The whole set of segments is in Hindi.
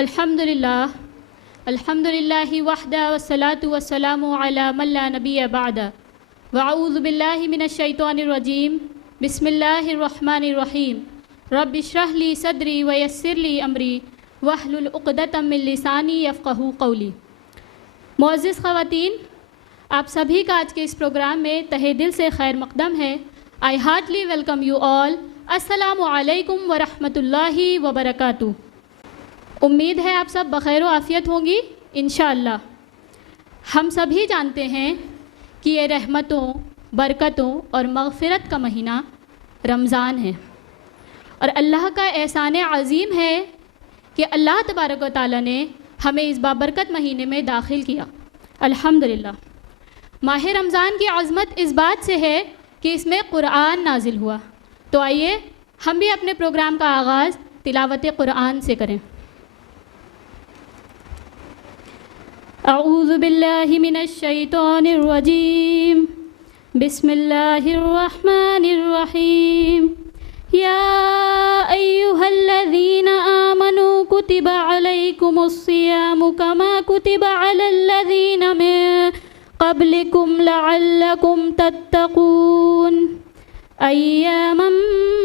अल्हम्दुलिल्लाह अल्हम्दुलिल्लाहि वहदा वस्सलातु वस्सलामु अला मन ला नबिय्य बअदा वअऊज़ु बिल्लाहि मिनश शैतानिर रजीम बिस्मिल्लाहिर रहमानिर रहीम रब्बि इश्रह ली सदरी व यस्सिर ली अमरी वहलुल उक़दतम मिन लिसानी यफ़क़हू क़ौली। मुअज़्ज़िज़ ख़वातीन, आप सभी का आज के इस प्रोग्राम में तहे दिल से खैर मक़दम है। आई हार्टली वेलकम यू ऑल। अस्सलामु अलैकुम व रहमतुल्लाहि व बरकातुहू। उम्मीद है आप सब बख़ैर व आफ़ियत होंगी इंशाअल्लाह। हम सभी जानते हैं कि ये रहमतों, बरकतों और मग़फ़िरत का महीना रमज़ान है और अल्लाह का एहसान अज़ीम है कि अल्लाह तबारक व तआला ने हमें इस बाबरकत महीने में दाखिल किया। अल्हम्दुलिल्लाह। माह रमज़ान की अज़मत इस बात से है कि इसमें क़ुरआन नाजिल हुआ। तो आइए हम भी अपने प्रोग्राम का आगाज़ तिलावत क़ुरआन से करें। अऊज़ु बिल्लाहि मिनश शैतानिर रजीम बिस्मिल्लाहिर रहमानिर रहीम या अय्युहल्लज़ीना आमनू कुतिबा अलैकुमुस्सियामु कमा कुतिबा अलल्लज़ीना मिन क़ब्लिकुम लअल्लकुम तत्तक़ून अय्यामम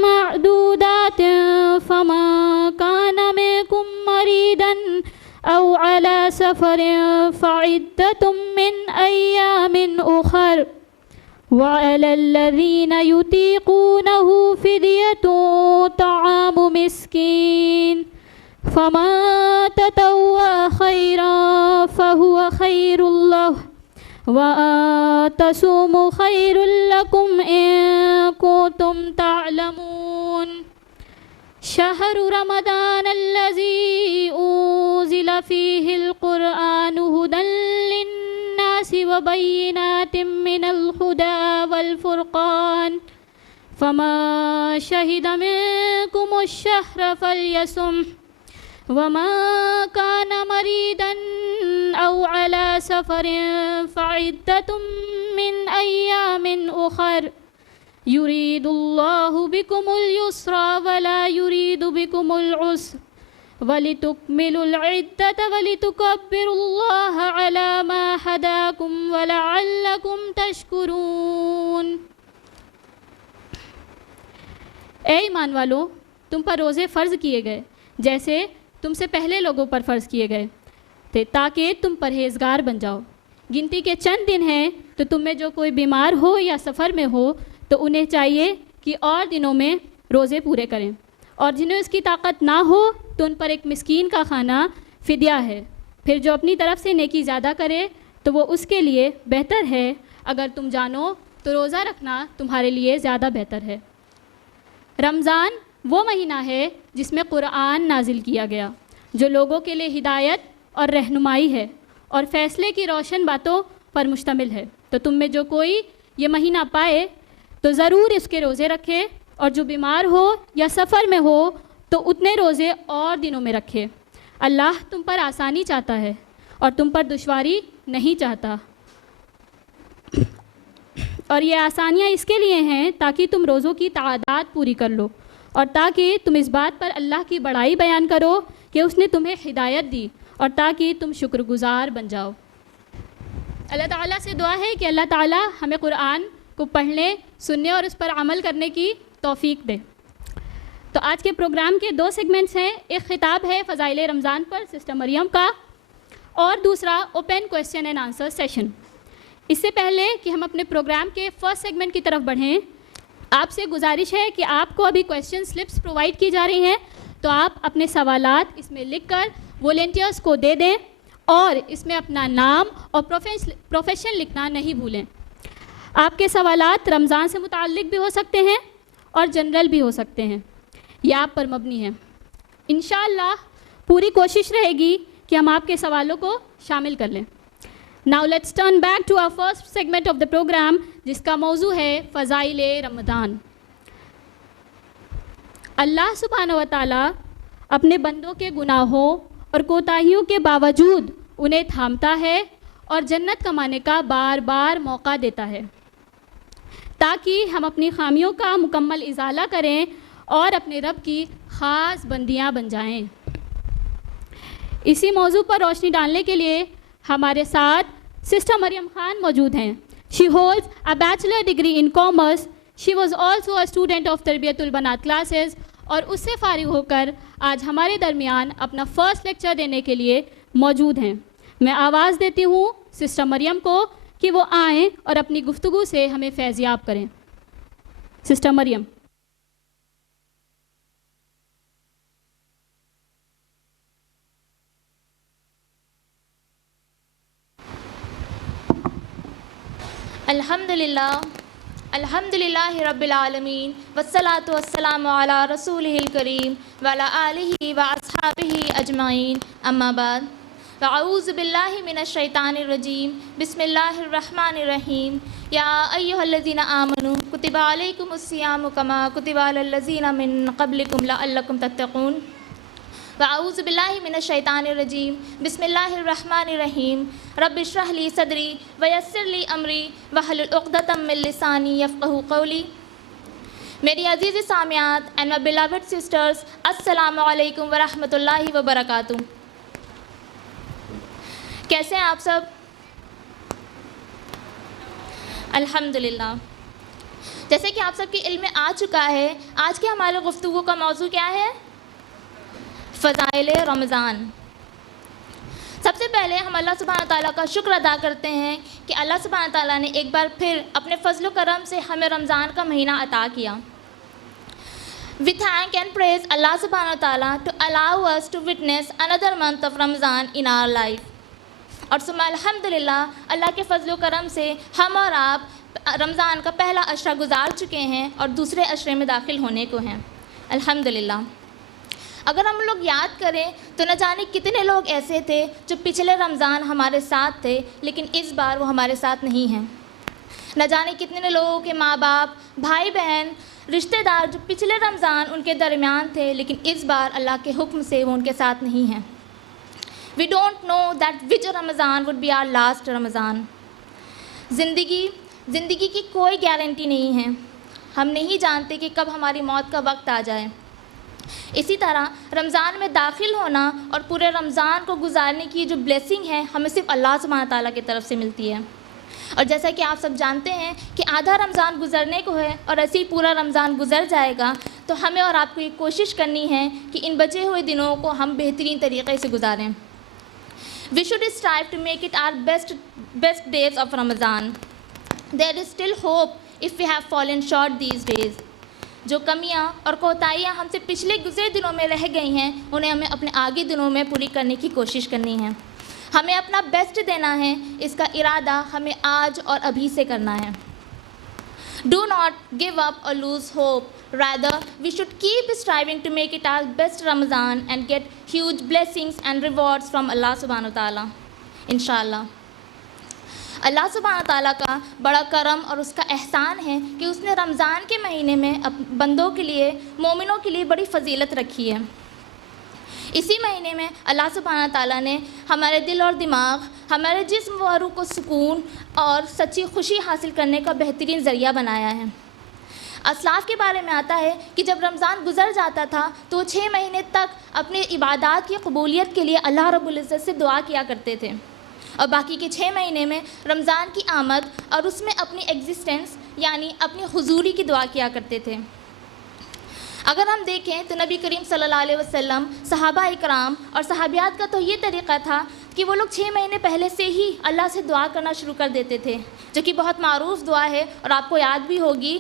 मअदूदातिन फमा काना मिनकुम मरीदन औ अला सफ़रिन फ़इद्दतुम मिन अय्यामिन उख़र व अलल्लज़ीना युतीक़ूनहु फ़िद्यतुन तआमु मिस्कीन फ़मन ततव्वअ ख़ैरन फ़हुव ख़ैरुल लहु व अन तसूमू ख़ैरुल लकुम इन कुंतुम तअलमून। शहरु रमज़ान अल्लज़ी उन्ज़िला फ़ीहिल क़ुरआनु हुदन लिन्नासि व बय्यिनातिम मिनल हुदा वल फ़ुरक़ान फ़मन शहिद मिनकुमुश शहर फ़ल्यसुम व मन कान मरीदन औ अला सफ़रिन फ़इद्दतुम मिन अय्यामिन उख़र युरीदुल्लाहु बिकुमुल युस्रा वला युरीदु बिकुमुल उस्र वलितुकमिलुल इद्दत वलितुकब्बिरुल्लाह अला मा हदाकुम वलअल्लकुम तशकुरून। ए ईमान वालों, तुम पर रोज़े फ़र्ज़ किए गए जैसे तुमसे पहले लोगों पर फ़र्ज़ किए गए थे ताकि तुम परहेज़गार बन जाओ। गिनती के चंद दिन हैं तो तुम में जो कोई बीमार हो या सफ़र में हो तो उन्हें चाहिए कि और दिनों में रोज़े पूरे करें, और जिन्हें इसकी ताकत ना हो तो उन पर एक मिस्कीन का खाना फ़िदिया है। फिर जो अपनी तरफ से नेकी ज़्यादा करे तो वो उसके लिए बेहतर है। अगर तुम जानो तो रोज़ा रखना तुम्हारे लिए ज़्यादा बेहतर है। रमज़ान वो महीना है जिसमें क़ुरआन नाजिल किया गया, जो लोगों के लिए हिदायत और रहनुमाई है और फ़ैसले की रोशन बातों पर मुश्तमिल है। तो तुम में जो कोई ये महीना पाए तो ज़रूर इसके रोज़े रखे, और जो बीमार हो या सफ़र में हो तो उतने रोज़े और दिनों में रखे। अल्लाह तुम पर आसानी चाहता है और तुम पर दुश्वारी नहीं चाहता, और ये आसानियाँ इसके लिए हैं ताकि तुम रोज़ों की तादाद पूरी कर लो और ताकि तुम इस बात पर अल्लाह की बड़ाई बयान करो कि उसने तुम्हें हिदायत दी, और ताकि तुम शुक्रगुज़ार बन जाओ। अल्लाह ताला से दुआ है कि अल्लाह ताला हमें क़ुरआन को पढ़ने, सुनने और उस पर अमल करने की तौफ़ीक दे। तो आज के प्रोग्राम के दो सेगमेंट्स हैं। एक ख़िताब है फ़ज़ाइल रमज़ान पर सिस्टर मरियम का, और दूसरा open question and answer session. इससे पहले कि हम अपने प्रोग्राम के फर्स्ट सेगमेंट की तरफ बढ़ें, आपसे गुजारिश है कि आपको अभी क्वेश्चन स्लिप्स प्रोवाइड की जा रही हैं, तो आप अपने सवालात इसमें लिखकर वॉलंटियर्स को दे दें और इसमें अपना नाम और प्रोफेशन लिखना नहीं भूलें। आपके सवालात रमज़ान से मुताल्लिक़ भी हो सकते हैं और जनरल भी हो सकते हैं, यह आप पर मबनी है। इंशाअल्लाह पूरी कोशिश रहेगी कि हम आपके सवालों को शामिल कर लें। Now let's turn back to our first segment of the program, जिसका मौजू है फ़ज़ाइल रमज़ान। अल्लाह सुब्हानहू व तआला अपने बंदों के गुनाहों और कोताहियों के बावजूद उन्हें थामता है और जन्नत कमाने का बार बार मौका देता है, ताकि हम अपनी खामियों का मुकम्मल इज़ाला करें और अपने रब की ख़ास बंदियां बन जाएं। इसी मौजू पर रोशनी डालने के लिए हमारे साथ सिस्टर मरियम खान मौजूद हैं। She holds a bachelor degree in commerce. She was also a student of Tarbiyatul Banat classes और उससे फारिग होकर आज हमारे दरमियान अपना फ़र्स्ट लेक्चर देने के लिए मौजूद हैं। मैं आवाज़ देती हूँ सिस्टर मरियम को कि वो आएँ और अपनी गुफ्तगू से हमें फैज़याब करें। सिस्टर मरियम। अल्हम्दुलिल्लाहि रब्बिल आलमीन वस्सलातु वस्सलामु अला रसूलिहिल करीम व अला आलिहि व अस्हाबिहि अजमाइन अम्मा बाद अऊज़ु बिल्लाहि मिनश शैतानिर रजीम बिस्मिल्लाहिर रहमानिर रहीम या अय्युहल्लज़ीना आमनू कुतिबा अलैकुमुस्सियामु कमा कुतिबा अलल्लज़ीना मिन क़ब्लिकुम लअल्लकुम तत्तक़ून वअऊज़ु बिल्लाहि मिनश शैतानिर रजीम बिस्मिल्लाहिर रहमानिर रहीम रब्बि इश्रह ली सदरी व यस्सिर ली अमरी वहलुल उक़दतम मिन लिसानी यफ़क़हू क़ौली। मेरी अजीज़ सामियात एंड माय बिलवड सिस्टर्स, अस्सलामु अलैकुम व रहमतुल्लाहि व बरकातुहू। कैसे हैं आप सब? अल्हम्दुलिल्लाह। जैसे कि आप सबके इल्म में आ चुका है, आज के हमारे गुफ्तगू का मौजू क्या है? फ़ज़ाइल रमज़ान। सबसे पहले हम अल्लाह सुब्हानहू तआला का शुक्र अदा करते हैं कि अल्लाह सुब्हानहू तआला ने एक बार फिर अपने फ़ज़्ल करम से हमें रमज़ान का महीना अता किया। We thank and praise Allah सुब्हानहू तआला to allow us to witness another month of Ramzan in our life. और सुम्मा अल्हम्दुलिल्लाह, अल्लाह के फ़ज़्ल करम से हम और आप रमज़ान का पहला अशरा गुजार चुके हैं और दूसरे अशरे में दाखिल होने को हैं। अल्हम्दुलिल्लाह। अगर हम लोग याद करें तो न जाने कितने लोग ऐसे थे जो पिछले रमज़ान हमारे साथ थे लेकिन इस बार वो हमारे साथ नहीं हैं। न जाने कितने लोगों के माँ बाप, भाई बहन, रिश्तेदार जो पिछले रमज़ान उनके दरमियान थे लेकिन इस बार अल्लाह के हुक्म से वो उनके साथ नहीं हैं। We don't know that which Ramzan would be our last Ramzan. ज़िंदगी की कोई गारंटी नहीं है। हम नहीं जानते कि कब हमारी मौत का वक्त आ जाए। इसी तरह रमज़ान में दाखिल होना और पूरे रमज़ान को गुजारने की जो ब्लेसिंग है हमें सिर्फ अल्लाह सुब्हानहू तआला की तरफ से मिलती है। और जैसा कि आप सब जानते हैं कि आधा रमज़ान गुजरने को है और ऐसे ही पूरा रमज़ान गुजर जाएगा, तो हमें और आपको ये कोशिश करनी है कि इन बचे हुए दिनों को हम बेहतरीन तरीक़े से गुजारें। We should strive to make it our best days of Ramzan. There is still hope if we have fallen short these days. जो कमियां और कोताहियां हमसे पिछले गुज़रे दिनों में रह गई हैं उन्हें हमें अपने आगे दिनों में पूरी करने की कोशिश करनी है। हमें अपना बेस्ट देना है, इसका इरादा हमें आज और अभी से करना है। डू नॉट गिव अप और lose hope, rather we should keep striving to make it our best Ramzan and get huge blessings and rewards from Allah सुब्हानहू तआला इंशाअल्लाह। अल्लाह सुब्हानहू तआला का बड़ा करम और उसका एहसान है कि उसने रमज़ान के महीने में बंदों के लिए, मोमिनों के लिए बड़ी फ़जीलत रखी है। इसी महीने में अल्लाह सुब्हानहू तआला ने हमारे दिल और दिमाग, हमारे जिस्म व रूह को सुकून और सच्ची खुशी हासिल करने का बेहतरीन ज़रिया बनाया है। असलाफ़ के बारे में आता है कि जब रमज़ान गुज़र जाता था तो 6 महीने तक अपनी इबादत की कबूलियत के लिए अल्लाह रब्बुल इज़्ज़त से दुआ किया करते थे और बाकी के 6 महीने में रमज़ान की आमद और उसमें अपनी एग्जिस्टेंस यानी अपनी हुजूरी की दुआ किया करते थे। अगर हम देखें तो नबी करीम सल्लल्लाहु अलैहि वसल्लम, सहाबा इकराम और सहाबियात का तो ये तरीक़ा था कि वो लोग 6 महीने पहले से ही अल्लाह से दुआ करना शुरू कर देते थे, जो कि बहुत मारूफ़ दुआ है और आपको याद भी होगी।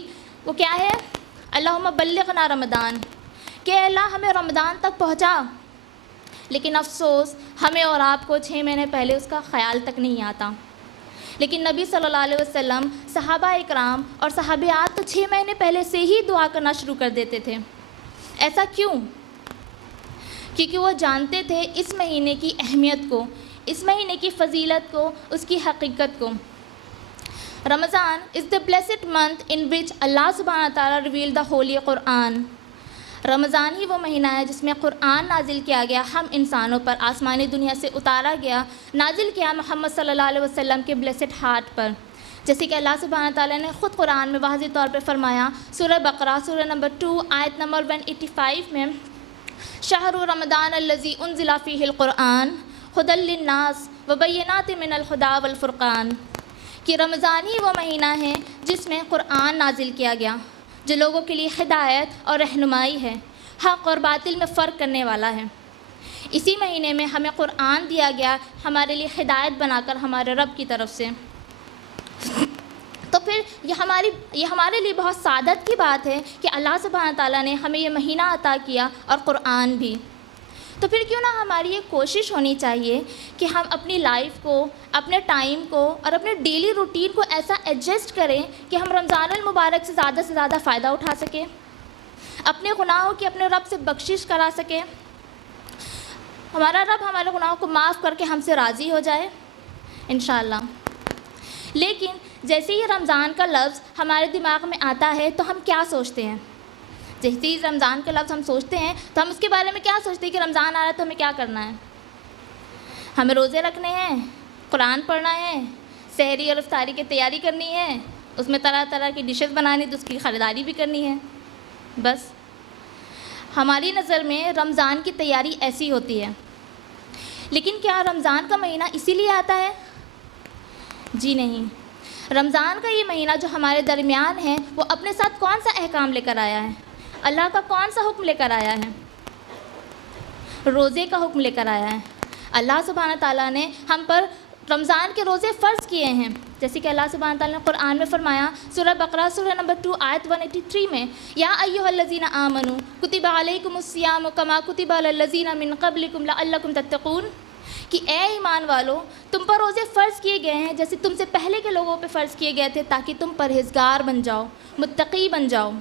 वो क्या है? अल्लाहुम्मा बल्लिग़ना रमज़ान, कि अल्लाह हमें रमज़ान तक पहुँचा। लेकिन अफसोस हमें और आपको 6 महीने पहले उसका ख़याल तक नहीं आता। लेकिन नबी सल्लल्लाहु अलैहि वसल्लम, सहाबा इकराम और सहाबियात तो 6 महीने पहले से ही दुआ करना शुरू कर देते थे। ऐसा क्यों? क्योंकि वो जानते थे इस महीने की अहमियत को, इस महीने की फ़जीलत को, उसकी हकीकत को। Ramzan is the blessed month in which Allah सुब्हानहू तआला revealed the holy Quran. Ramzan ही वो महीना है जिसमें कुरान नाजिल किया गया, हम इंसानों पर आसमानी दुनिया से उतारा गया, नाजिल किया मोहम्मद सल्लल्लाहु अलैहि वसल्लम के ब्लेस्ड हार्ट पर। जैसे कि अल्लाह सुब्हानहू तआला ने ख़ुद कुरान में वाज़ेह तौर पर फरमाया, सूरह बकरा सूरह नंबर 2 आयत नंबर 185 में, शहरु रमदान अल्लज़ी उन्ज़िला फ़ीहिल क़ुरआन हुदल लिन्नास व बय्यिनातिन मिनल हुदा वल फ़ुरक़ान, कि रमज़ान ही वो महीना है जिसमें क़ुरआन नाजिल किया गया, जो लोगों के लिए हिदायत और रहनुमाई है, हक़ और बातिल में फ़र्क करने वाला है। इसी महीने में हमें क़ुरआन दिया गया हमारे लिए हिदायत बनाकर हमारे रब की तरफ से। तो फिर ये हमारे लिए बहुत सादत की बात है कि अल्लाह सुब्हानहू तआला ने हमें ये महीना अता किया और क़ुरआन भी। तो फिर क्यों ना हमारी ये कोशिश होनी चाहिए कि हम अपनी लाइफ को, अपने टाइम को और अपने डेली रूटीन को ऐसा एडजस्ट करें कि हम रमज़ानुल मुबारक से ज़्यादा फ़ायदा उठा सकें, अपने गुनाहों की अपने रब से बख्शिश करा सकें, हमारा रब हमारे गुनाहों को माफ़ करके हमसे राज़ी हो जाए इंशाअल्लाह। लेकिन जैसे ही रमज़ान का लफ्ज़ हमारे दिमाग में आता है तो हम क्या सोचते हैं? जैसे ही रमज़ान का लफ्ज़ हम सोचते हैं तो हम उसके बारे में क्या सोचते हैं कि रमज़ान आ रहा है तो हमें क्या करना है? हमें रोज़े रखने हैं, कुरान पढ़ना है, सहरी और इफ्तारी की तैयारी करनी है, उसमें तरह तरह की डिशेस बनानी, तो उसकी ख़रीदारी भी करनी है। बस हमारी नज़र में रमज़ान की तैयारी ऐसी होती है। लेकिन क्या रमज़ान का महीना इसीलिए आता है? जी नहीं। रमज़ान का ये महीना जो हमारे दरमियान है वो अपने साथ कौन सा अहकाम लेकर आया है? अल्लाह का कौन सा हुक्म लेकर आया है? रोज़े का हुक्म लेकर आया है। अल्लाह सुब्हानहू तआला ने हम पर रमज़ान के रोज़े फ़र्ज़ किए हैं। जैसे कि अल्लाह सुब्हानहू तआला ने कुरान में फ़रमाया, सूरह बकरा सूरह नंबर 2 आयत 183 में, या अय्युहल्लज़ीना आमनू कुतिबा अलैकुमुस्सियामु कमा कुतिबा अलल्लज़ीना मिन क़ब्लिकुम लअल्लकुम तत्तक़ून, कि ए ईमान वालो, तुम पर रोज़े फ़र्ज़ किए गए हैं जैसे तुमसे पहले के लोगों पे फ़र्ज़ किए गए थे, ताकि तुम परहेज़गार बन जाओ, मुत्तक़ी बन जाओ।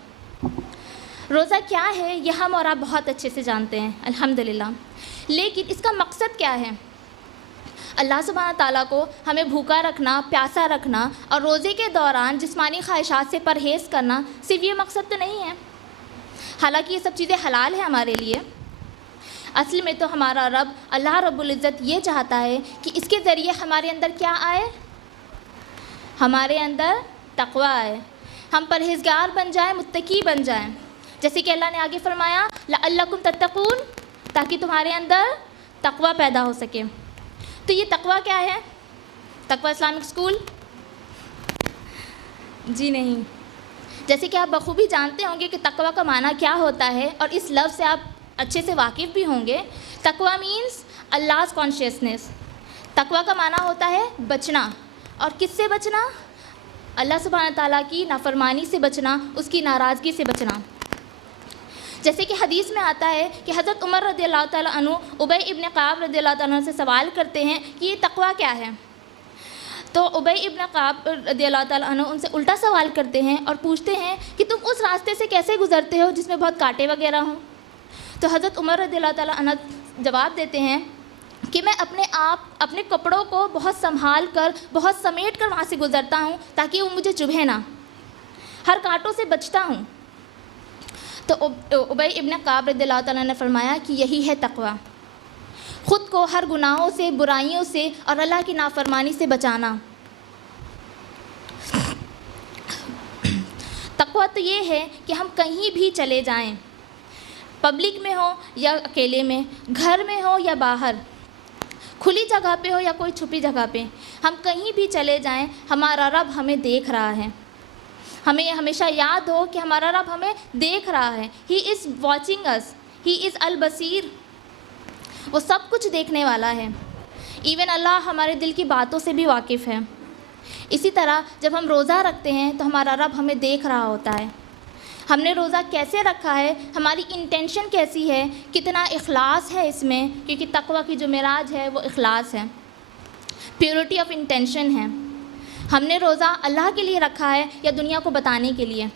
रोज़ा क्या है ये हम और आप बहुत अच्छे से जानते हैं अल्हम्दुलिल्लाह। लेकिन इसका मकसद क्या है? अल्लाह सुब्हानहू तआला को हमें भूखा रखना, प्यासा रखना और रोज़े के दौरान जिस्मानी ख्वाहिशात से परहेज़ करना, सिर्फ ये मकसद तो नहीं है। हालांकि ये सब चीज़ें हलाल है हमारे लिए। असल में तो हमारा रब अल्लाह रब्बुल इज़्ज़त ये चाहता है कि इसके ज़रिए हमारे अंदर क्या आए? हमारे अंदर तक़वा आए, हम परहेज़गार बन जाएं, मुत्तकी बन जाएं। जैसे कि अल्लाह ने आगे फ़रमाया, लअल्लकुम तत्तक़ून, ताकि तुम्हारे अंदर तक़वा पैदा हो सके। तो ये तक़वा क्या है? तक़वा इस्लामिक स्कूल? जी नहीं। जैसे कि आप बखूबी जानते होंगे कि तक़वा का माना क्या होता है, और इस लफ्ज़ से आप अच्छे से वाकिफ़ भी होंगे। तक़वा मीन्स अल्लाह's कॉन्शियसनेस। तक़वा का माना होता है बचना, और किससे बचना? अल्लाह सुब्हानहू तआला की नाफरमानी से बचना, उसकी नाराज़गी से बचना। जैसे कि हदीस में आता है कि हज़रत उमर रज़ियल्लाहु तआला अन्हु उबई इब्न काब रज़ियल्लाहु तआला अन्हु से सवाल करते हैं कि ये तक़वा क्या है? तो उबई इब्न काब रज़ियल्लाहु तआला अन्हु उनसे उल्टा सवाल करते हैं और पूछते हैं कि तुम उस रास्ते से कैसे गुज़रते हो जिसमें बहुत कांटे वगैरह हों? तो हज़रत उमर रज़ियल्लाहु तआला अन्हु जवाब देते हैं कि मैं अपने कपड़ों को बहुत संभाल कर, बहुत समेट कर वहाँ से गुज़रता हूँ, ताकि वो मुझे चुभे ना, हर कांटों से बचता हूँ। तो उबई इब्न काब रज़ियल्लाहु तआला ने फरमाया कि यही है तक़वा, ख़ुद को हर गुनाहों से, बुराइयों से और अल्लाह की नाफरमानी से बचाना। तक़वा तो ये है कि हम कहीं भी चले जाएं, पब्लिक में हो या अकेले में, घर में हो या बाहर, खुली जगह पे हो या कोई छुपी जगह पे, हम कहीं भी चले जाएं, हमारा रब हमें देख रहा है। हमें ये हमेशा याद हो कि हमारा रब हमें देख रहा है। He is watching us, he is अल बसीर, वो सब कुछ देखने वाला है। इवन अल्लाह हमारे दिल की बातों से भी वाकिफ़ है। इसी तरह जब हम रोज़ा रखते हैं तो हमारा रब हमें देख रहा होता है। हमने रोज़ा कैसे रखा है, हमारी इंटेंशन कैसी है, कितना इखलास है इसमें, क्योंकि तक़वा की जो मिराज है वो इखलास है, प्योरिटी ऑफ इंटेंशन है। हमने रोज़ा अल्लाह के लिए रखा है या दुनिया को बताने के लिए?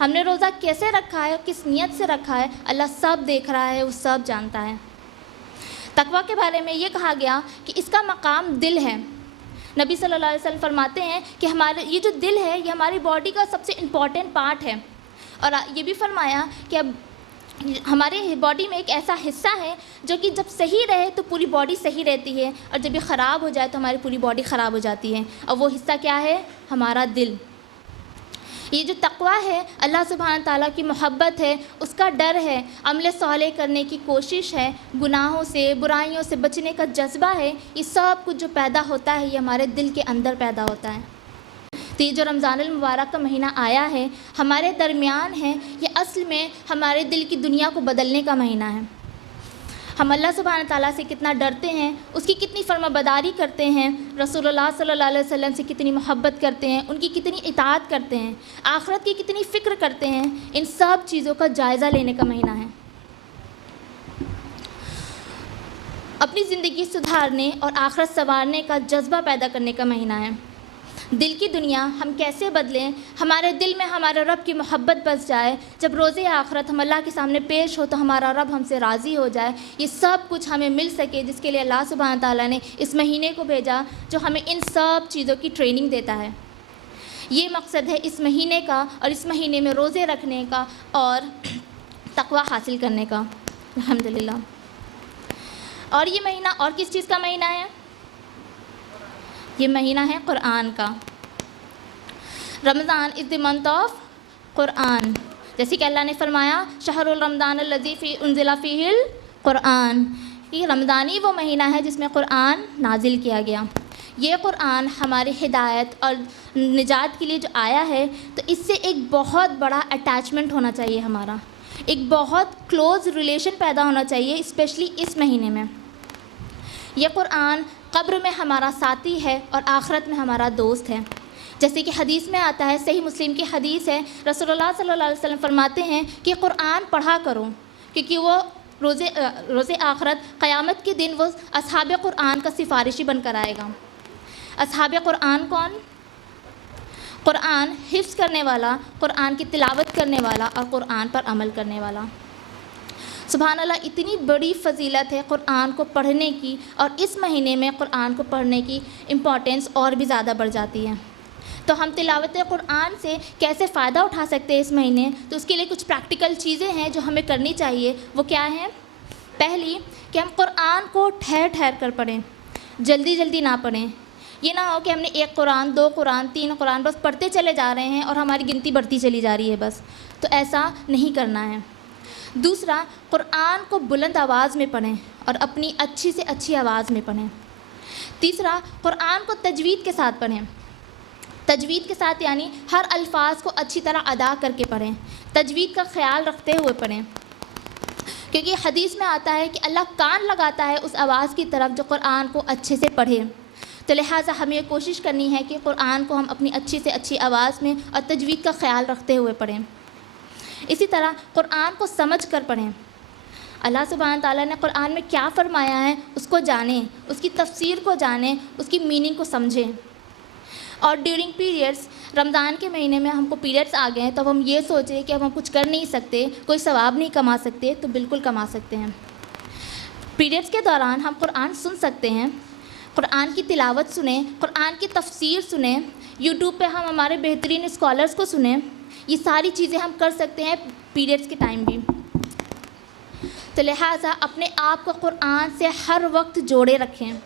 हमने रोज़ा कैसे रखा है, किस नीयत से रखा है, अल्लाह सब देख रहा है, वो सब जानता है। तक़वा के बारे में ये कहा गया कि इसका मकाम दिल है। नबी सल्लल्लाहु अलैहि वसल्लम फरमाते हैं कि हमारे ये जो दिल है ये हमारी बॉडी का सबसे इम्पॉर्टेंट पार्ट है, और ये भी फरमाया कि अब हमारे बॉडी में एक ऐसा हिस्सा है जो कि जब सही रहे तो पूरी बॉडी सही रहती है, और जब ये ख़राब हो जाए तो हमारी पूरी बॉडी ख़राब हो जाती है, और वो हिस्सा क्या है? हमारा दिल। ये जो तक़वा है, अल्लाह सुब्हान ताला की मोहब्बत है, उसका डर है, अमल सालेह करने की कोशिश है, गुनाहों से बुराइयों से बचने का जज्बा है, ये सब कुछ जो पैदा होता है ये हमारे दिल के अंदर पैदा होता है। तो ये जो रमज़ानुल मुबारक का महीना आया है हमारे दरमियान है, ये असल में हमारे दिल की दुनिया को बदलने का महीना है। हम अल्लाह सुब्हान ताला से कितना डरते हैं, उसकी कितनी फर्माबरदारी करते हैं, रसूलुल्लाह सल्लल्लाहु अलैहि वसल्लम से कितनी मोहब्बत करते हैं, उनकी कितनी इताअत करते हैं, आखिरत की कितनी फ़िक्र करते हैं, इन सब चीज़ों का जायज़ा लेने का महीना है। अपनी ज़िंदगी सुधारने और आखिरत संवारने का जज्बा पैदा करने का महीना है। दिल की दुनिया हम कैसे बदलें, हमारे दिल में हमारे रब की मोहब्बत बस जाए, जब रोज़े आखिरत हम अल्लाह के सामने पेश हो तो हमारा रब हमसे राज़ी हो जाए, ये सब कुछ हमें मिल सके, जिसके लिए अल्लाह सुब्हान ताला ने इस महीने को भेजा, जो हमें इन सब चीज़ों की ट्रेनिंग देता है। ये मकसद है इस महीने का, और इस महीने में रोज़े रखने का और तक़वा हासिल करने का, अल्हम्दुलिल्लाह। और ये महीना और किस चीज़ का महीना है? ये महीना है क़ुरआन का। Ramzan is the month of Quran, जैसे कि अल्लाह ने फरमाया शहरुल रमज़ान अल्लज़ी फ़ी उन्ज़िला फ़ीहिल क़ुरआन, कि रमज़ान ही वो महीना है जिसमें क़ुरआन नाजिल किया गया। ये क़ुरआन हमारी हिदायत और निजात के लिए जो आया है, तो इससे एक बहुत बड़ा अटैचमेंट होना चाहिए हमारा, एक बहुत क्लोज़ रिलेशन पैदा होना चाहिए, स्पेशली इस महीने में। यह क़ुरआन क़ब्र में हमारा साथी है और आखिरत में हमारा दोस्त है। जैसे कि हदीस में आता है, सही मुस्लिम की हदीस है, रसूलुल्लाह सल्लल्लाहु अलैहि वसल्लम फरमाते हैं कि क़ुरआन पढ़ा करो, क्योंकि वो रोज़े आखिरत क़यामत के दिन वो असहाब क़ुरआन का सिफारिशी बनकर आएगा। असहाब क़ुरआन कौन? क़ुरआन हिफ्ज़ करने वाला, क़ुरआन की तिलावत करने वाला और क़ुरआन पर अमल करने वाला। सुभान अल्लाह, इतनी बड़ी फ़जीलत है क़ुरआन को पढ़ने की, और इस महीने में क़ुरआन को पढ़ने की इम्पॉर्टेंस और भी ज़्यादा बढ़ जाती है। तो हम तिलावत क़ुरआन से कैसे फ़ायदा उठा सकते हैं इस महीने? तो उसके लिए कुछ प्रैक्टिकल चीज़ें हैं जो हमें करनी चाहिए। वो क्या हैं? पहली, कि हम क़ुरआन को ठहर ठहर कर पढ़ें, जल्दी जल्दी ना पढ़ें। ये ना हो कि हमने 1 कुरान, 2 कुरान, 3 कुरान बस पढ़ते चले जा रहे हैं और हमारी गिनती बढ़ती चली जा रही है बस, तो ऐसा नहीं करना है। दूसरा, क़ुरआन को बुलंद आवाज़ में पढ़ें और अपनी अच्छी से अच्छी आवाज़ में पढ़ें। तीसरा, क़ुरआन को तजवीद के साथ पढ़ें। तजवीद के साथ यानी हर अल्फाज को अच्छी तरह अदा करके पढ़ें, तजवीद का ख्याल रखते हुए पढ़ें, क्योंकि हदीस में आता है कि अल्लाह कान लगाता है उस आवाज़ की तरफ जो क़ुरआन को अच्छे से पढ़े। तो लिहाजा हमें ये कोशिश करनी है कि क़ुरआन को हम अपनी अच्छी से अच्छी आवाज़ में और तजवीद का ख्याल रखते हुए पढ़ें। इसी तरह क़ुरआन को समझ कर पढ़ें। अल्लाह सुब्हान ताला ने क़ुरआन में क्या फ़रमाया है उसको जानें, उसकी तफसीर को जानें, उसकी मीनिंग को समझें। और ड्यूरिंग पीरियड्स, रमज़ान के महीने में हमको पीरियड्स आ गए हैं, तब हम ये सोचें कि अब हम कुछ कर नहीं सकते, कोई सवाब नहीं कमा सकते, तो बिल्कुल कमा सकते हैं। पीरियड्स के दौरान हम क़ुरआन सुन सकते हैं, क़ुरआन की तिलावत सुने, क़ुरआन की तफसीर सुने, यूट्यूब पे हम हमारे बेहतरीन स्कॉलर्स को सुने। ये सारी चीज़ें हम कर सकते हैं पीरियड्स के टाइम भी। तो लिहाजा अपने आप को क़ुरआन से हर वक्त जोड़े रखें।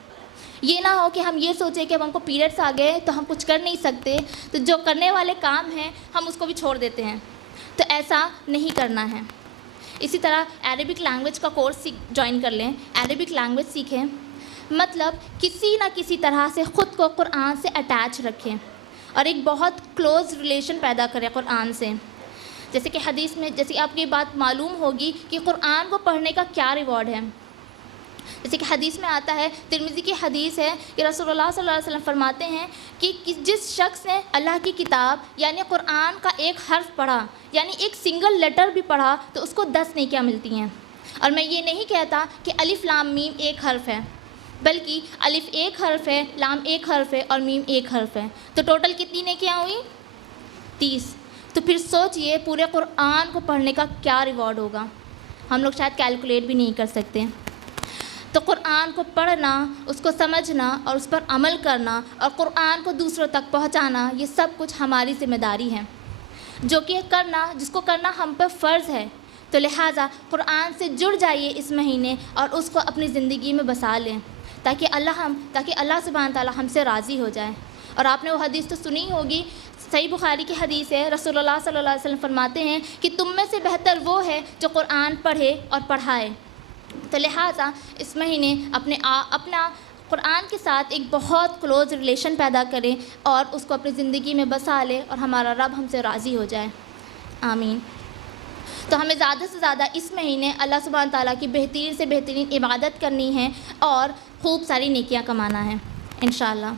ये ना हो कि हम ये सोचें कि अब हमको पीरियड्स आ गए तो हम कुछ कर नहीं सकते, तो जो करने वाले काम हैं हम उसको भी छोड़ देते हैं, तो ऐसा नहीं करना है। इसी तरह अरबिक लैंग्वेज का कोर्स ज्वाइन कर लें, अरबिक लैंग्वेज सीखें, मतलब किसी ना किसी तरह से ख़ुद को क़ुरआन से अटैच रखें और एक बहुत क्लोज़ रिलेशन पैदा करें क़ुरआन से। जैसे कि हदीस में, जैसे आपको ये बात मालूम होगी कि क़ुरआन को पढ़ने का क्या रिवॉर्ड है। जैसे कि हदीस में आता है, तिर्मिज़ी की हदीस है कि रसूलुल्लाह सल्लल्लाहु अलैहि वसल्लम फरमाते हैं कि जिस शख्स ने अल्लाह की किताब यानी क़ुरआन का एक हर्फ पढ़ा, यानी एक सिंगल लेटर भी पढ़ा, तो उसको 10 नेकियां मिलती हैं। और मैं ये नहीं कहता कि अलिफ लाम मीम एक हर्फ है, बल्कि अलिफ एक हर्फ है, लाम एक हर्फ है और मीम एक हर्फ है, तो टोटल कितनी नेकियां हुई? 30। तो फिर सोचिए पूरे क़ुरआन को पढ़ने का क्या रिवॉर्ड होगा, हम लोग शायद कैलकुलेट भी नहीं कर सकते। तो क़ुरआन को पढ़ना, उसको समझना और उस पर अमल करना और क़ुरआन को दूसरों तक पहुंचाना, ये सब कुछ हमारी ज़िम्मेदारी है, जो कि जिसको करना हम पर फ़र्ज़ है। तो लिहाजा क़ुरआन से जुड़ जाइए इस महीने और उसको अपनी ज़िंदगी में बसा लें, ताकि अल्लाह सुब्हान ताला हमसे राज़ी हो जाए। और आपने वो हदीस तो सुनी होगी, सही बुखारी की हदीस है, रसूलुल्लाह सल्लल्लाहु अलैहि वसल्लम फरमाते हैं कि तुम में से बेहतर वो है जो कुरान पढ़े और पढ़ाए। तो लिहाजा इस महीने अपना कुरान के साथ एक बहुत क्लोज़ रिलेशन पैदा करें और उसको अपनी ज़िंदगी में बसा लें और हमारा रब हमसे राज़ी हो जाए। आमीन। तो हमें ज़्यादा से ज़्यादा इस महीने अल्लाह सुब्हान ताला की बेहतरीन से बेहतरीन इबादत करनी है और खूब सारी नेकियां कमाना है इंशाअल्लाह।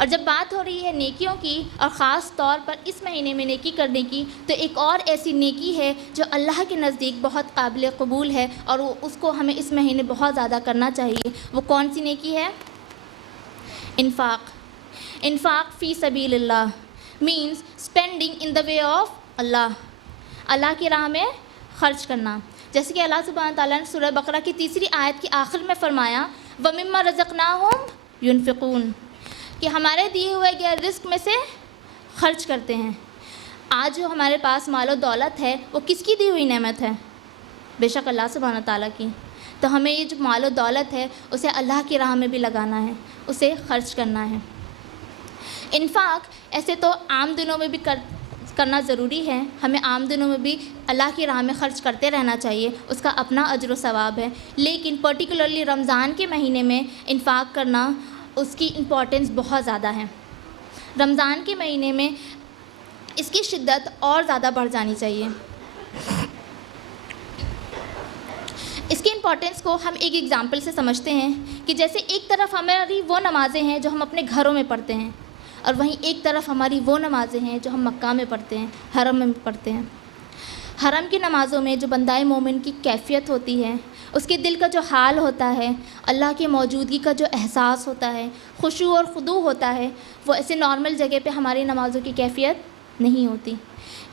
और जब बात हो रही है नेकियों की और ख़ास तौर पर इस महीने में नेकी करने की, तो एक और ऐसी नेकी है जो अल्लाह के नज़दीक बहुत काबिल कबूल है और उसको हमें इस महीने बहुत ज़्यादा करना चाहिए। वो कौन सी नेकी है? इन्फ़ाक़ फ़ी सबीलिल्लाह means spending in the way of Allah की राह में ख़र्च करना। जैसे कि अल्लाह सुब्हान ताला ने सूरह बकरा की 3री आयत के आखिर में फ़रमाया व मिम्मा रज़क़नाहुम युनफ़िक़ून, कि हमारे दिए हुए गए रिस्क में से खर्च करते हैं। आज जो हमारे पास मालो दौलत है वो किसकी दी हुई नेमत है? बेशक अल्लाह सुब्हान ताला की। तो हमें ये जो मालो दौलत है उसे अल्लाह की राह में भी लगाना है, उसे खर्च करना है। इन्फ़ाक़ ऐसे तो आम दिनों में भी करना ज़रूरी है, हमें आम दिनों में भी अल्लाह की राह में ख़र्च करते रहना चाहिए, उसका अपना अजर व सवाब है। लेकिन पर्टिकुलरली रमज़ान के महीने में इन्फ़ाक़ करना उसकी इम्पॉर्टेंस बहुत ज़्यादा है। रमज़ान के महीने में इसकी शिद्दत और ज़्यादा बढ़ जानी चाहिए। इसकी इम्पॉर्टेंस को हम एक एग्ज़ाम्पल से समझते हैं कि जैसे एक तरफ हमारी वो नमाज़ें हैं जो हम अपने घरों में पढ़ते हैं और वहीं एक तरफ हमारी वो नमाज़ें हैं जो हम मक्का में पढ़ते हैं, हरम में पढ़ते हैं। हरम की नमाज़ों में जो बंदाए मोमिन की कैफ़ियत होती है, उसके दिल का जो हाल होता है, अल्लाह की मौजूदगी का जो एहसास होता है, खुशू और खुदू होता है, वो ऐसे नॉर्मल जगह पे हमारी नमाज़ों की कैफ़ियत नहीं होती।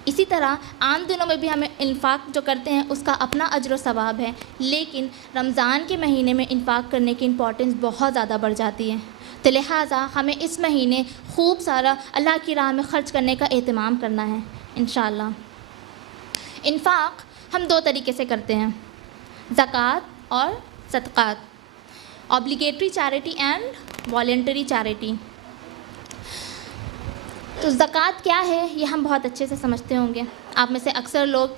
इसी तरह आम दिनों में भी हमें इन्फ़ाक़ जो करते हैं उसका अपना अजर व सवाब है, लेकिन रमज़ान के महीने में इन्फ़ाक़ करने की इम्पॉर्टेंस बहुत ज़्यादा बढ़ जाती है। तो लिहाजा हमें इस महीने खूब सारा अल्लाह की राह में ख़र्च करने का एहतमाम करना है इंशाअल्लाह। इन्फ़ाक़ हम 2 तरीके से करते हैं, ज़कात और सदक़ात, obligatory charity and voluntary charity. तो ज़कात क्या है ये हम बहुत अच्छे से समझते होंगे। आप में से अक्सर लोग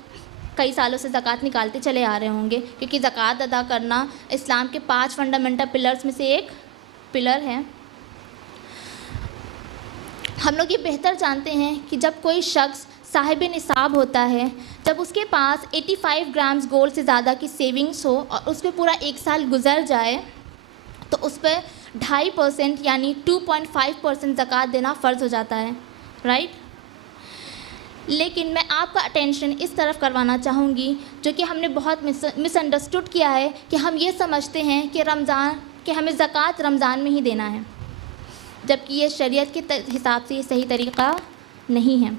कई सालों से ज़कात निकालते चले आ रहे होंगे, क्योंकि ज़कात अदा करना इस्लाम के 5 फंडामेंटल पिलर्स में से एक पिलर है। हम लोग ये बेहतर जानते हैं कि जब कोई शख्स साहिब निसाब होता है, जब उसके पास 85 ग्राम्स गोल्ड से ज़्यादा की सेविंग्स हो और उस पर पूरा 1 साल गुजर जाए, तो उस पर 2.5% यानी 2.5% ज़कात देना फ़र्ज़ हो जाता है, राइट। लेकिन मैं आपका अटेंशन इस तरफ करवाना चाहूँगी, जो कि हमने बहुत मिसअंडरस्टूड किया है, कि हम ये समझते हैं कि हमें ज़कात रमज़ान में ही देना है, जबकि ये शरीयत के हिसाब से ये सही तरीक़ा नहीं है।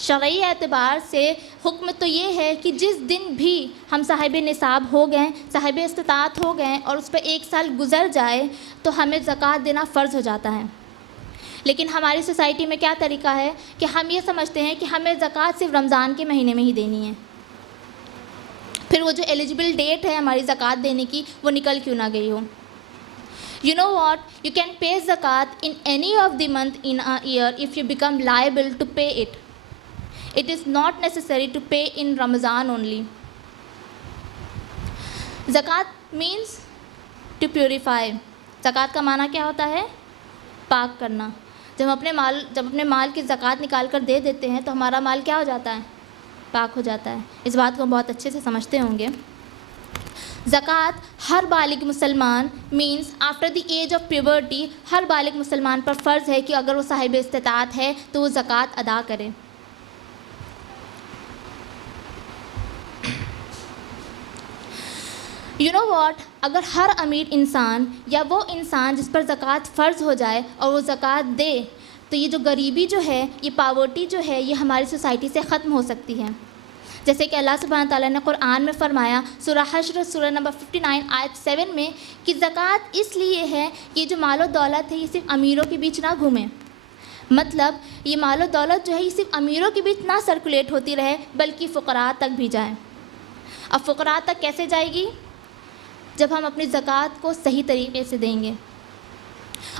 शरई एतबार से हुक्म तो ये है कि जिस दिन भी हम साहिब निसाब हो गए, साहिब इस्तिताअत हो गए और उस पर 1 साल गुजर जाए, तो हमें ज़कात देना फ़र्ज़ हो जाता है। लेकिन हमारी सोसाइटी में क्या तरीक़ा है कि हम ये समझते हैं कि हमें ज़कात सिर्फ रमज़ान के महीने में ही देनी है, फिर वो जो एलिजिबल डेट है हमारी ज़कात देने की वो निकल क्यों ना गई हो। You know what? You can pay zakat in any of the month in a year if you become liable to pay it. It is not necessary to pay in Ramadan only. Zakat means to purify. zakat का माना क्या होता है? पाक करना। जब अपने माल की ज़कात निकाल कर दे देते हैं तो हमारा माल क्या हो जाता है? पाक हो जाता है। इस बात को हम बहुत अच्छे से समझते होंगे। ज़कात हर बालिग मुसलमान means after the age of puberty हर बालिग मुसलमान पर फ़र्ज़ है कि अगर वो साहिब इस्तिताअत है तो वो ज़कात अदा करे। यू नो वॉट, अगर हर अमीर इंसान या वो इंसान जिस पर ज़कात फ़र्ज़ हो जाए और वो ज़कात दे, तो ये जो गरीबी जो है, ये पावर्टी जो है, ये हमारी सोसाइटी से ख़त्म हो सकती है। जैसे कि अल्लाह सुब्हान ताला ने कुरान में फ़रमाया सूरह हश्र सूरह नंबर 59 आयत 7 में कि ज़कात इसलिए है कि ये जो मालो दौलत है ये सिर्फ अमीरों के बीच ना घूमे, मतलब ये मालो दौलत जो है ये सिर्फ अमीरों के बीच ना सर्कुलेट होती रहे बल्कि फ़ुक़रा तक भी जाए। अब फ़ुक़रा तक कैसे जाएगी? जब हम अपनी ज़कात को सही तरीके से देंगे।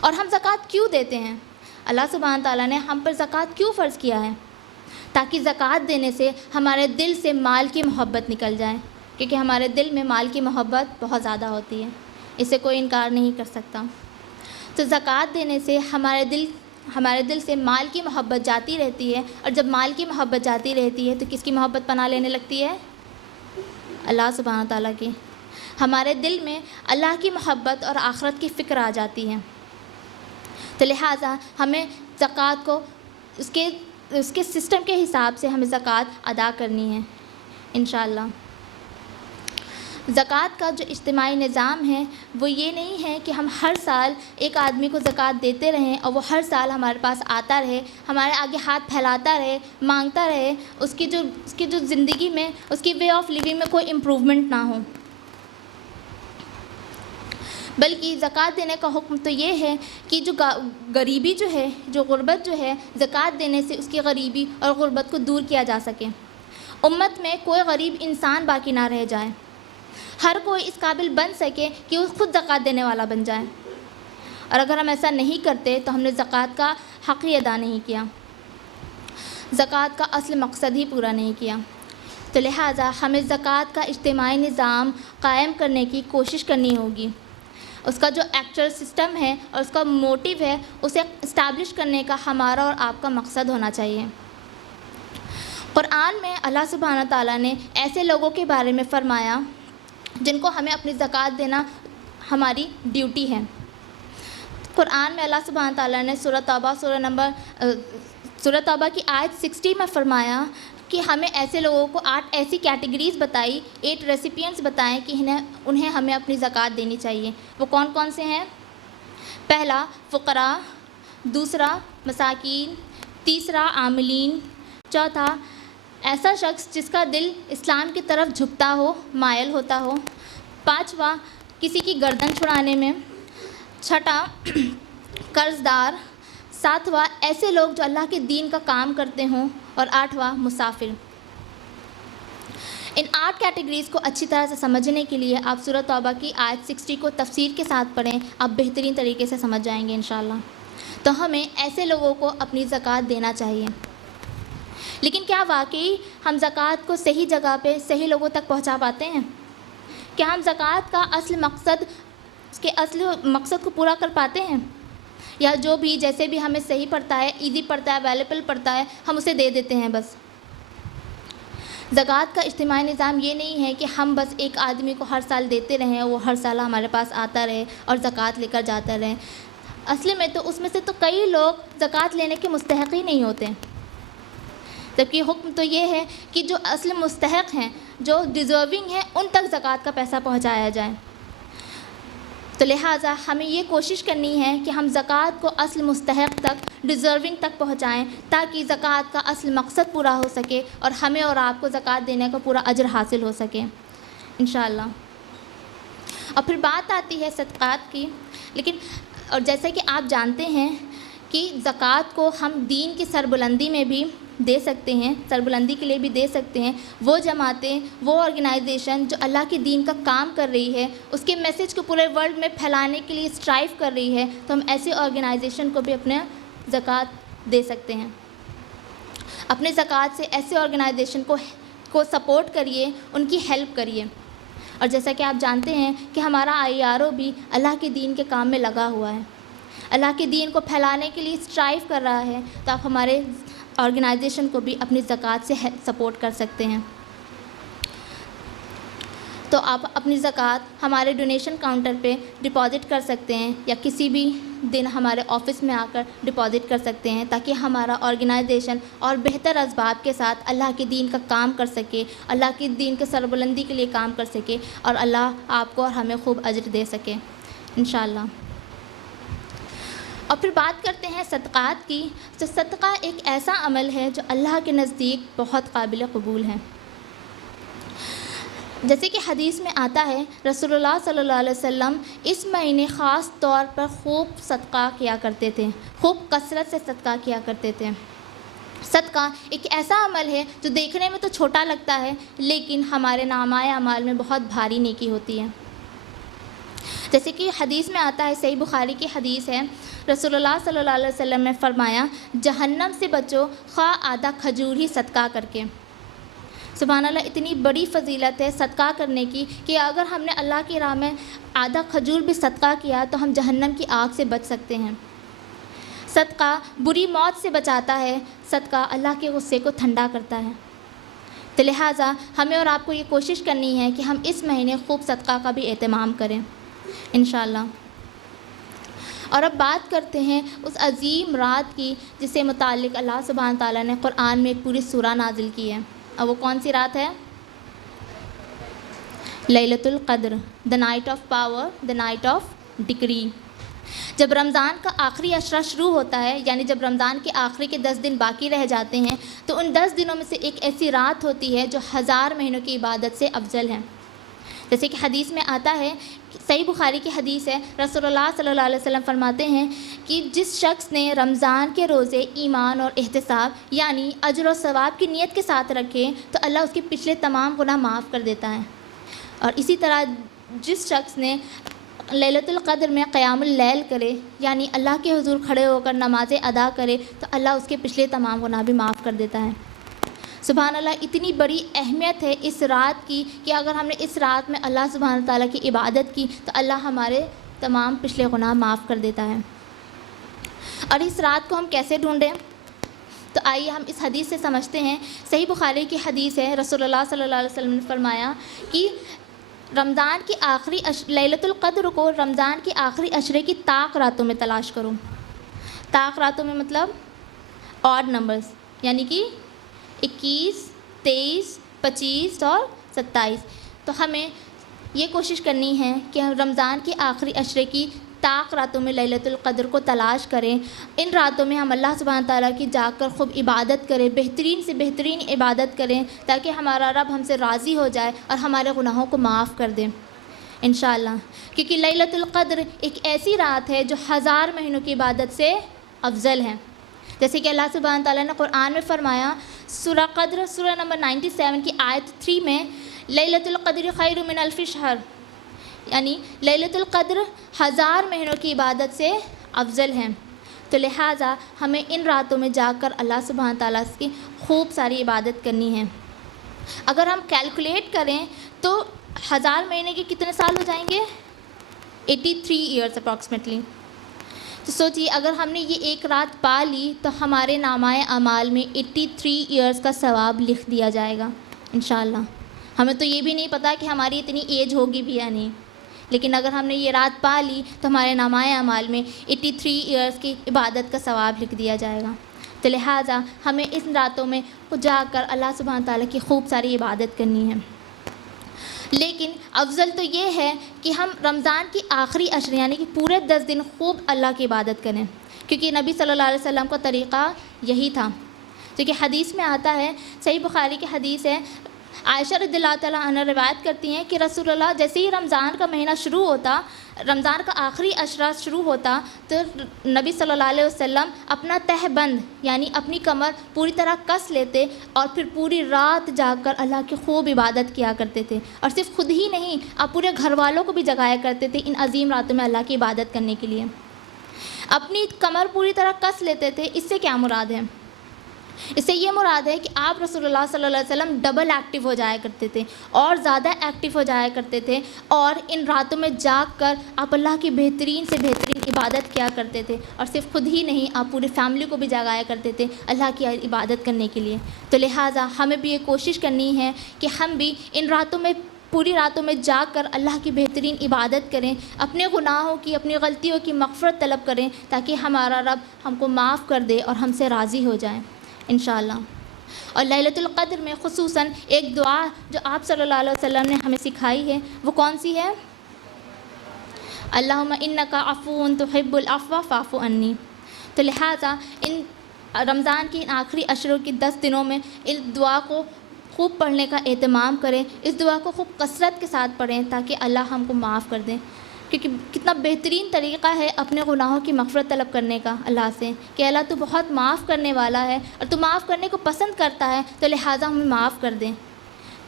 और हम ज़कात क्यों देते हैं? अल्लाह सुब्हान ताला ने हम पर ज़कात क्यों फ़र्ज़ किया है? ताकि ज़कात देने से हमारे दिल से माल की मोहब्बत निकल जाए, क्योंकि हमारे दिल में माल की मोहब्बत बहुत ज़्यादा होती है, इसे कोई इनकार नहीं कर सकता। तो ज़कात देने से हमारे दिल से माल की मोहब्बत जाती रहती है, और जब माल की मोहब्बत जाती रहती है तो किसकी मोहब्बत पनाह लेने लगती है? अल्लाह सुब्हान ताला की। हमारे दिल में अल्लाह की मोहब्बत और आखिरत की फ़िक्र आ जाती है। तो लिहाजा हमें ज़कात को उसके सिस्टम के हिसाब से हमें ज़कात अदा करनी है इंशाअल्लाह। ज़कात का जो इज्तिमाई निज़ाम है वो ये नहीं है कि हम हर साल एक आदमी को ज़कात देते रहें और वो हर साल हमारे पास आता रहे, हमारे आगे हाथ फैलाता रहे, मांगता रहे, उसकी जो ज़िंदगी में, उसकी वे ऑफ लिविंग में कोई इम्प्रूवमेंट ना हो। बल्कि ज़कात देने का हुक्म तो ये है कि जो गरीबी जो है, जो गुर्बत जो है, ज़कात देने से उसकी गरीबी और गुर्बत को दूर किया जा सके। उम्मत में कोई गरीब इंसान बाकी ना रह जाए, हर कोई इस काबिल बन सके कि वो खुद ज़कात देने वाला बन जाए। और अगर हम ऐसा नहीं करते तो हमने ज़कात का हक़ ही अदा नहीं किया, ज़कात का असल मकसद ही पूरा नहीं किया। तो लिहाजा हमें ज़कात का इज्तिमाई निज़ाम कायम करने की कोशिश करनी होगी। उसका जो एक्चुअल सिस्टम है और उसका मोटिव है, उसे इस्टेब्लिश करने का हमारा और आपका मकसद होना चाहिए। कुरान में अल्लाह सुब्हान ताला ने ऐसे लोगों के बारे में फ़रमाया जिनको हमें अपनी ज़कात देना हमारी ड्यूटी है। कुरान में अल्लाह सुब्हान ताला ने सूरह तौबा की आयत 60 में फ़रमाया कि हमें ऐसे लोगों को 8 ऐसी कैटेगरीज़ बताई, 8 रेसिपिएंट्स बताएं कि उन्हें हमें अपनी ज़कात देनी चाहिए। वो कौन कौन से हैं? पहला फ़ुक़रा, दूसरा मसाकीन, तीसरा आमिलीन, चौथा ऐसा शख्स जिसका दिल इस्लाम की तरफ झुकता हो, मायल होता हो, पाँचवा किसी की गर्दन छुड़ाने में, छठा कर्ज़दार, सातवां ऐसे लोग जो अल्लाह के दीन का काम करते हों, और आठवां मुसाफिर। इन 8 कैटेगरीज़ को अच्छी तरह से समझने के लिए आप सूरह तौबा की आयत 60 को तफसीर के साथ पढ़ें, आप बेहतरीन तरीके से समझ जाएंगे इंशाअल्लाह। तो हमें ऐसे लोगों को अपनी ज़कात देना चाहिए। लेकिन क्या वाकई हम ज़कात को सही जगह पे सही लोगों तक पहुंचा पाते हैं? क्या हम ज़कात का असली मकसद को पूरा कर पाते हैं? या जो भी जैसे भी हमें सही पड़ता है, ईज़ी पड़ता है, अवेलेबल पड़ता है, हम उसे दे देते हैं बस। ज़कात का इज्तिमाई निज़ाम ये नहीं है कि हम बस एक आदमी को हर साल देते रहें, वो हर साल हमारे पास आता रहे और ज़कात लेकर जाता रहे। असली में तो उसमें से तो कई लोग ज़कात लेने के मुस्तहक़ ही नहीं होते, जबकि हुक्म तो ये है कि जो असली मुस्तहक़ हैं, जो डिज़र्विंग हैं, उन तक ज़कात का पैसा पहुँचाया जाए। तो लिहाजा हमें ये कोशिश करनी है कि हम ज़कात को असल मुस्तहक़ तक, डिज़र्विंग तक पहुँचाएँ, ताकि ज़कात का असल मकसद पूरा हो सके और हमें और आपको ज़कात देने का पूरा अजर हासिल हो सके इंशाअल्लाह। और फिर बात आती है सदक़ात की। लेकिन और जैसे कि आप जानते हैं कि ज़कात को हम दीन की सरबुलंदी में भी दे सकते हैं, सरबुलंदी के लिए भी दे सकते हैं। वो जमातें, वो ऑर्गेनाइजेशन जो अल्लाह के दीन का काम कर रही है, उसके मैसेज को पूरे वर्ल्ड में फैलाने के लिए स्ट्राइव कर रही है, तो हम ऐसे ऑर्गेनाइजेशन को भी अपने ज़कात दे सकते हैं। अपने ज़कात से ऐसे ऑर्गेनाइजेशन को सपोर्ट करिए, उनकी हेल्प करिए। और जैसा कि आप जानते हैं कि हमारा IRO भी अल्लाह के दीन के काम में लगा हुआ है, अल्लाह के दीन को फैलाने के लिए स्ट्राइव कर रहा है। तो आप हमारे ऑर्गेनाइजेशन को भी अपनी ज़कात से सपोर्ट कर सकते हैं। तो आप अपनी ज़कात हमारे डोनेशन काउंटर पे डिपॉज़िट कर सकते हैं, या किसी भी दिन हमारे ऑफ़िस में आकर डिपॉज़िट कर सकते हैं, ताकि हमारा ऑर्गेनाइजेशन और बेहतर असबाब के साथ अल्लाह के दीन का काम कर सके, अल्लाह के दीन के सरबुलंदी के लिए काम कर सके, और अल्लाह आपको और हमें खूब अजर दे सके इंशाअल्लाह। और फिर बात करते हैं सदक़ात की। तो सदक़ा एक ऐसा अमल है जो अल्लाह के नज़दीक बहुत काबिल क़बूल है। जैसे कि हदीस में आता है, रसूलुल्लाह सल्लल्लाहु अलैहि वसल्लम इस महीने ख़ास तौर पर खूब सदक़ा किया करते थे, खूब कसरत से सदक़ा किया करते थे। सदक़ा एक ऐसा अमल है जो देखने में तो छोटा लगता है, लेकिन हमारे नामाए अमाल में बहुत भारी नेकी होती है। जैसे कि हदीस में आता है, सही बुखारी की हदीस है, रसूलुल्लाह सल्लल्लाहु अलैहि वसल्लम ने फरमाया, जहन्नम से बचो खा आधा खजूर ही सदका करके। सुभान अल्लाह, इतनी बड़ी फ़जीलत है सदका करने की कि अगर हमने अल्लाह की राह में आधा खजूर भी सदका किया तो हम जहन्नम की आग से बच सकते हैं। सदका बुरी मौत से बचाता है, सदका अल्लाह के गुस्से को ठंडा करता है। तो लिहाजा हमें और आपको ये कोशिश करनी है कि हम इस महीने खूब सदका का भी एहतमाम करें इंशाअल्लाह। और अब बात करते हैं उस अज़ीम रात की जिससे मुताल्लिक़ अल्लाह सुब्हान ताला ने क़ुरआन में एक पूरी सूरा नाजिल की है। अब वो कौन सी रात है? लैलतुल क़द्र, the night of power, the night of decree. जब रमज़ान का आखिरी अशरा शुरू होता है, यानी जब रमज़ान के आखिरी के 10 दिन बाकी रह जाते हैं, तो उन 10 दिनों में से एक ऐसी रात होती है जो 1000 महीनों की इबादत से अफजल है। जैसे कि हदीस में आता है, सही बुखारी की हदीस है, रसूलुल्लाह सल्लल्लाहु अलैहि वसल्लम फरमाते हैं कि जिस शख्स ने रमज़ान के रोज़े ईमान और एहतिसाब यानी अजर और सवाब की नीयत के साथ रखे तो अल्लाह उसके पिछले तमाम गुनाह माफ़ कर देता है। और इसी तरह जिस शख्स ने लैलतुल क़द्र में क़यामुल लैल करे यानी अल्लाह के हुज़ूर खड़े होकर नमाज़ें अदा करे तो अल्लाह उसके पिछले तमाम गुनाह भी माफ़ कर देता है। सुभान अल्लाह, इतनी बड़ी अहमियत है इस रात की कि अगर हमने इस रात में अल्लाह सुभान ताला की इबादत की तो अल्लाह हमारे तमाम पिछले गुनाह माफ़ कर देता है। और इस रात को हम कैसे ढूँढें? तो आइए हम इस हदीस से समझते हैं। सही बुखारी की हदीस है, रसूलुल्लाह सल्लल्लाहु अलैहि वसल्लम ने फरमाया कि रमज़ान की आखिरी लैलतुल क़द्र को रमज़ान की आखिरी अशरे की ताक रातों में तलाश करो। ताक रातों में मतलब ऑड नंबर्स, यानी कि 21, 23, 25 और 27। तो हमें ये कोशिश करनी है कि हम रमज़ान की आखिरी अशरे की ताक रातों में लैलतुल क़द्र को तलाश करें। इन रातों में हम अल्लाह सुब्हान ताला की जाकर खूब इबादत करें, बेहतरीन से बेहतरीन इबादत करें ताकि हमारा रब हमसे राज़ी हो जाए और हमारे गुनाहों को माफ़ कर दे इंशाअल्लाह। क्योंकि लैलतुल क़द्र एक ऐसी रात है जो 1000 महीनों की इबादत से अफजल है। जैसे कि अल्लाह सुब्हान ताला ने क़ुरआन में फ़रमाया, सूरह क़द्र सूरह नंबर 97 की आयत 3 में, लैलतुल क़द्र खैरु मिन अल्फ़ि शहर, यानी लैलतुल क़द्र 1000 महीनों की इबादत से अफजल है। तो लिहाजा हमें इन रातों में जाकर अल्लाह सुब्हान ताला की खूब सारी इबादत करनी है। अगर हम कैलकुलेट करें तो 1000 महीने के कितने साल हो जाएंगे? 83 ईयर्स अप्रॉक्सीमेटली। तो सोचिए, अगर हमने ये एक रात पा ली तो हमारे नामाए अमाल में 83 ईयर्स का सवाब लिख दिया जाएगा इंशाअल्लाह। हमें तो ये भी नहीं पता कि हमारी इतनी एज होगी भी या नहीं, लेकिन अगर हमने ये रात पा ली तो हमारे नामाए अमाल में 83 ईयर्स की इबादत का सवाब लिख दिया जाएगा। तो लिहाजा हमें इन रातों में जाकर अल्लाह सुब्हान ताला की खूब सारी इबादत करनी है। लेकिन अफजल तो ये है कि हम रमज़ान की आखिरी अशरे यानी कि पूरे 10 दिन खूब अल्लाह की इबादत करें, क्योंकि नबी सल्लल्लाहु अलैहि वसल्लम का तरीक़ा यही था। क्योंकि हदीस में आता है, सही बुखारी की हदीस है, आयशा रज़ियल्लाहु तआला अन्हा रिवायत करती हैं कि रसूलुल्लाह जैसे ही रमज़ान का महीना शुरू होता, रमज़ान का आखिरी अशरा शुरू होता, तो नबी सल्लल्लाहु अलैहि वसल्लम अपना तहबंद यानी अपनी कमर पूरी तरह कस लेते और फिर पूरी रात जाकर अल्लाह की खूब इबादत किया करते थे। और सिर्फ खुद ही नहीं, आप पूरे घर वालों को भी जगाया करते थे इन अजीम रातों में अल्लाह की इबादत करने के लिए। अपनी कमर पूरी तरह कस लेते थे। इससे क्या मुराद है? इससे ये मुराद है कि आप रसूलुल्लाह सल्लल्लाहु अलैहि वसल्लम डबल एक्टिव हो जाया करते थे और ज़्यादा एक्टिव हो जाया करते थे, और इन रातों में जाग कर आप अल्लाह की बेहतरीन से बेहतरीन इबादत किया करते थे। और सिर्फ खुद ही नहीं, आप पूरी फैमिली को भी जगाया करते थे अल्लाह की इबादत करने के लिए। तो लिहाजा हमें भी ये कोशिश करनी है कि हम भी इन रातों में पूरी रातों में जाग कर अल्लाह की बेहतरीन इबादत करें, अपने गुनाहों की, अपनी गलतियों की मग़फ़िरत तलब करें ताकि हमारा रब हमको माफ़ कर दे और हमसे राज़ी हो जाए इंशाअल्लाह। और लैलतुल क़द्र में ख़ुसूसन एक दुआ जो आप सल्लल्लाहु अलैहि वसल्लम ने हमें सिखाई है, वो कौन सी है? अल्लाहुम्मा इन्नका अफ़ून तुहिब्बुल अफ़्व फ़अफ़ु अन्नी। तो लिहाजा इन रमज़ान की इन आखिरी अशरों की 10 दिनों में इस दुआ को खूब पढ़ने का एहतमाम करें, इस दुआ को खूब कसरत के साथ पढ़ें ताकि अल्लाह हमको माफ़ कर दें। क्योंकि कितना बेहतरीन तरीक़ा है अपने गुनाहों की मग़फ़िरत तलब करने का अल्लाह से कि अल्लाह तू बहुत माफ़ करने वाला है और तू माफ़ करने को पसंद करता है, तो लिहाजा हमें माफ़ कर दें।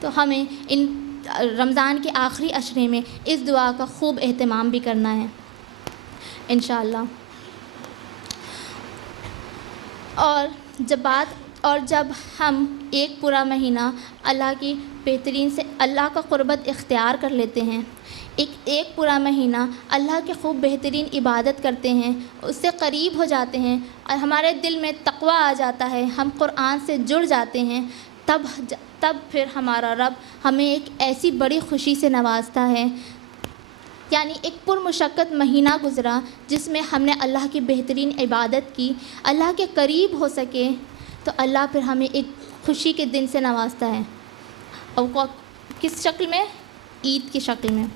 तो हमें इन रमज़ान के आखिरी अशरे में इस दुआ का खूब एहतमाम भी करना है इंशाअल्लाह। और जब हम एक पूरा महीना अल्लाह की बेहतरीन से अल्लाह का क़ुरबत इख्तियार कर लेते हैं, एक पूरा महीना अल्लाह की खूब बेहतरीन इबादत करते हैं, उससे करीब हो जाते हैं और हमारे दिल में तक़वा आ जाता है, हम कुरान से जुड़ जाते हैं, तब फिर हमारा रब हमें एक ऐसी बड़ी खुशी से नवाजता है। यानी एक पुरमुशक्क़त महीना गुज़रा जिसमें हमने अल्लाह की बेहतरीन इबादत की, अल्लाह के करीब हो सके, तो अल्लाह फिर हमें एक खुशी के दिन से नवाजता है। और किस शक्ल में? ईद की शक्ल में।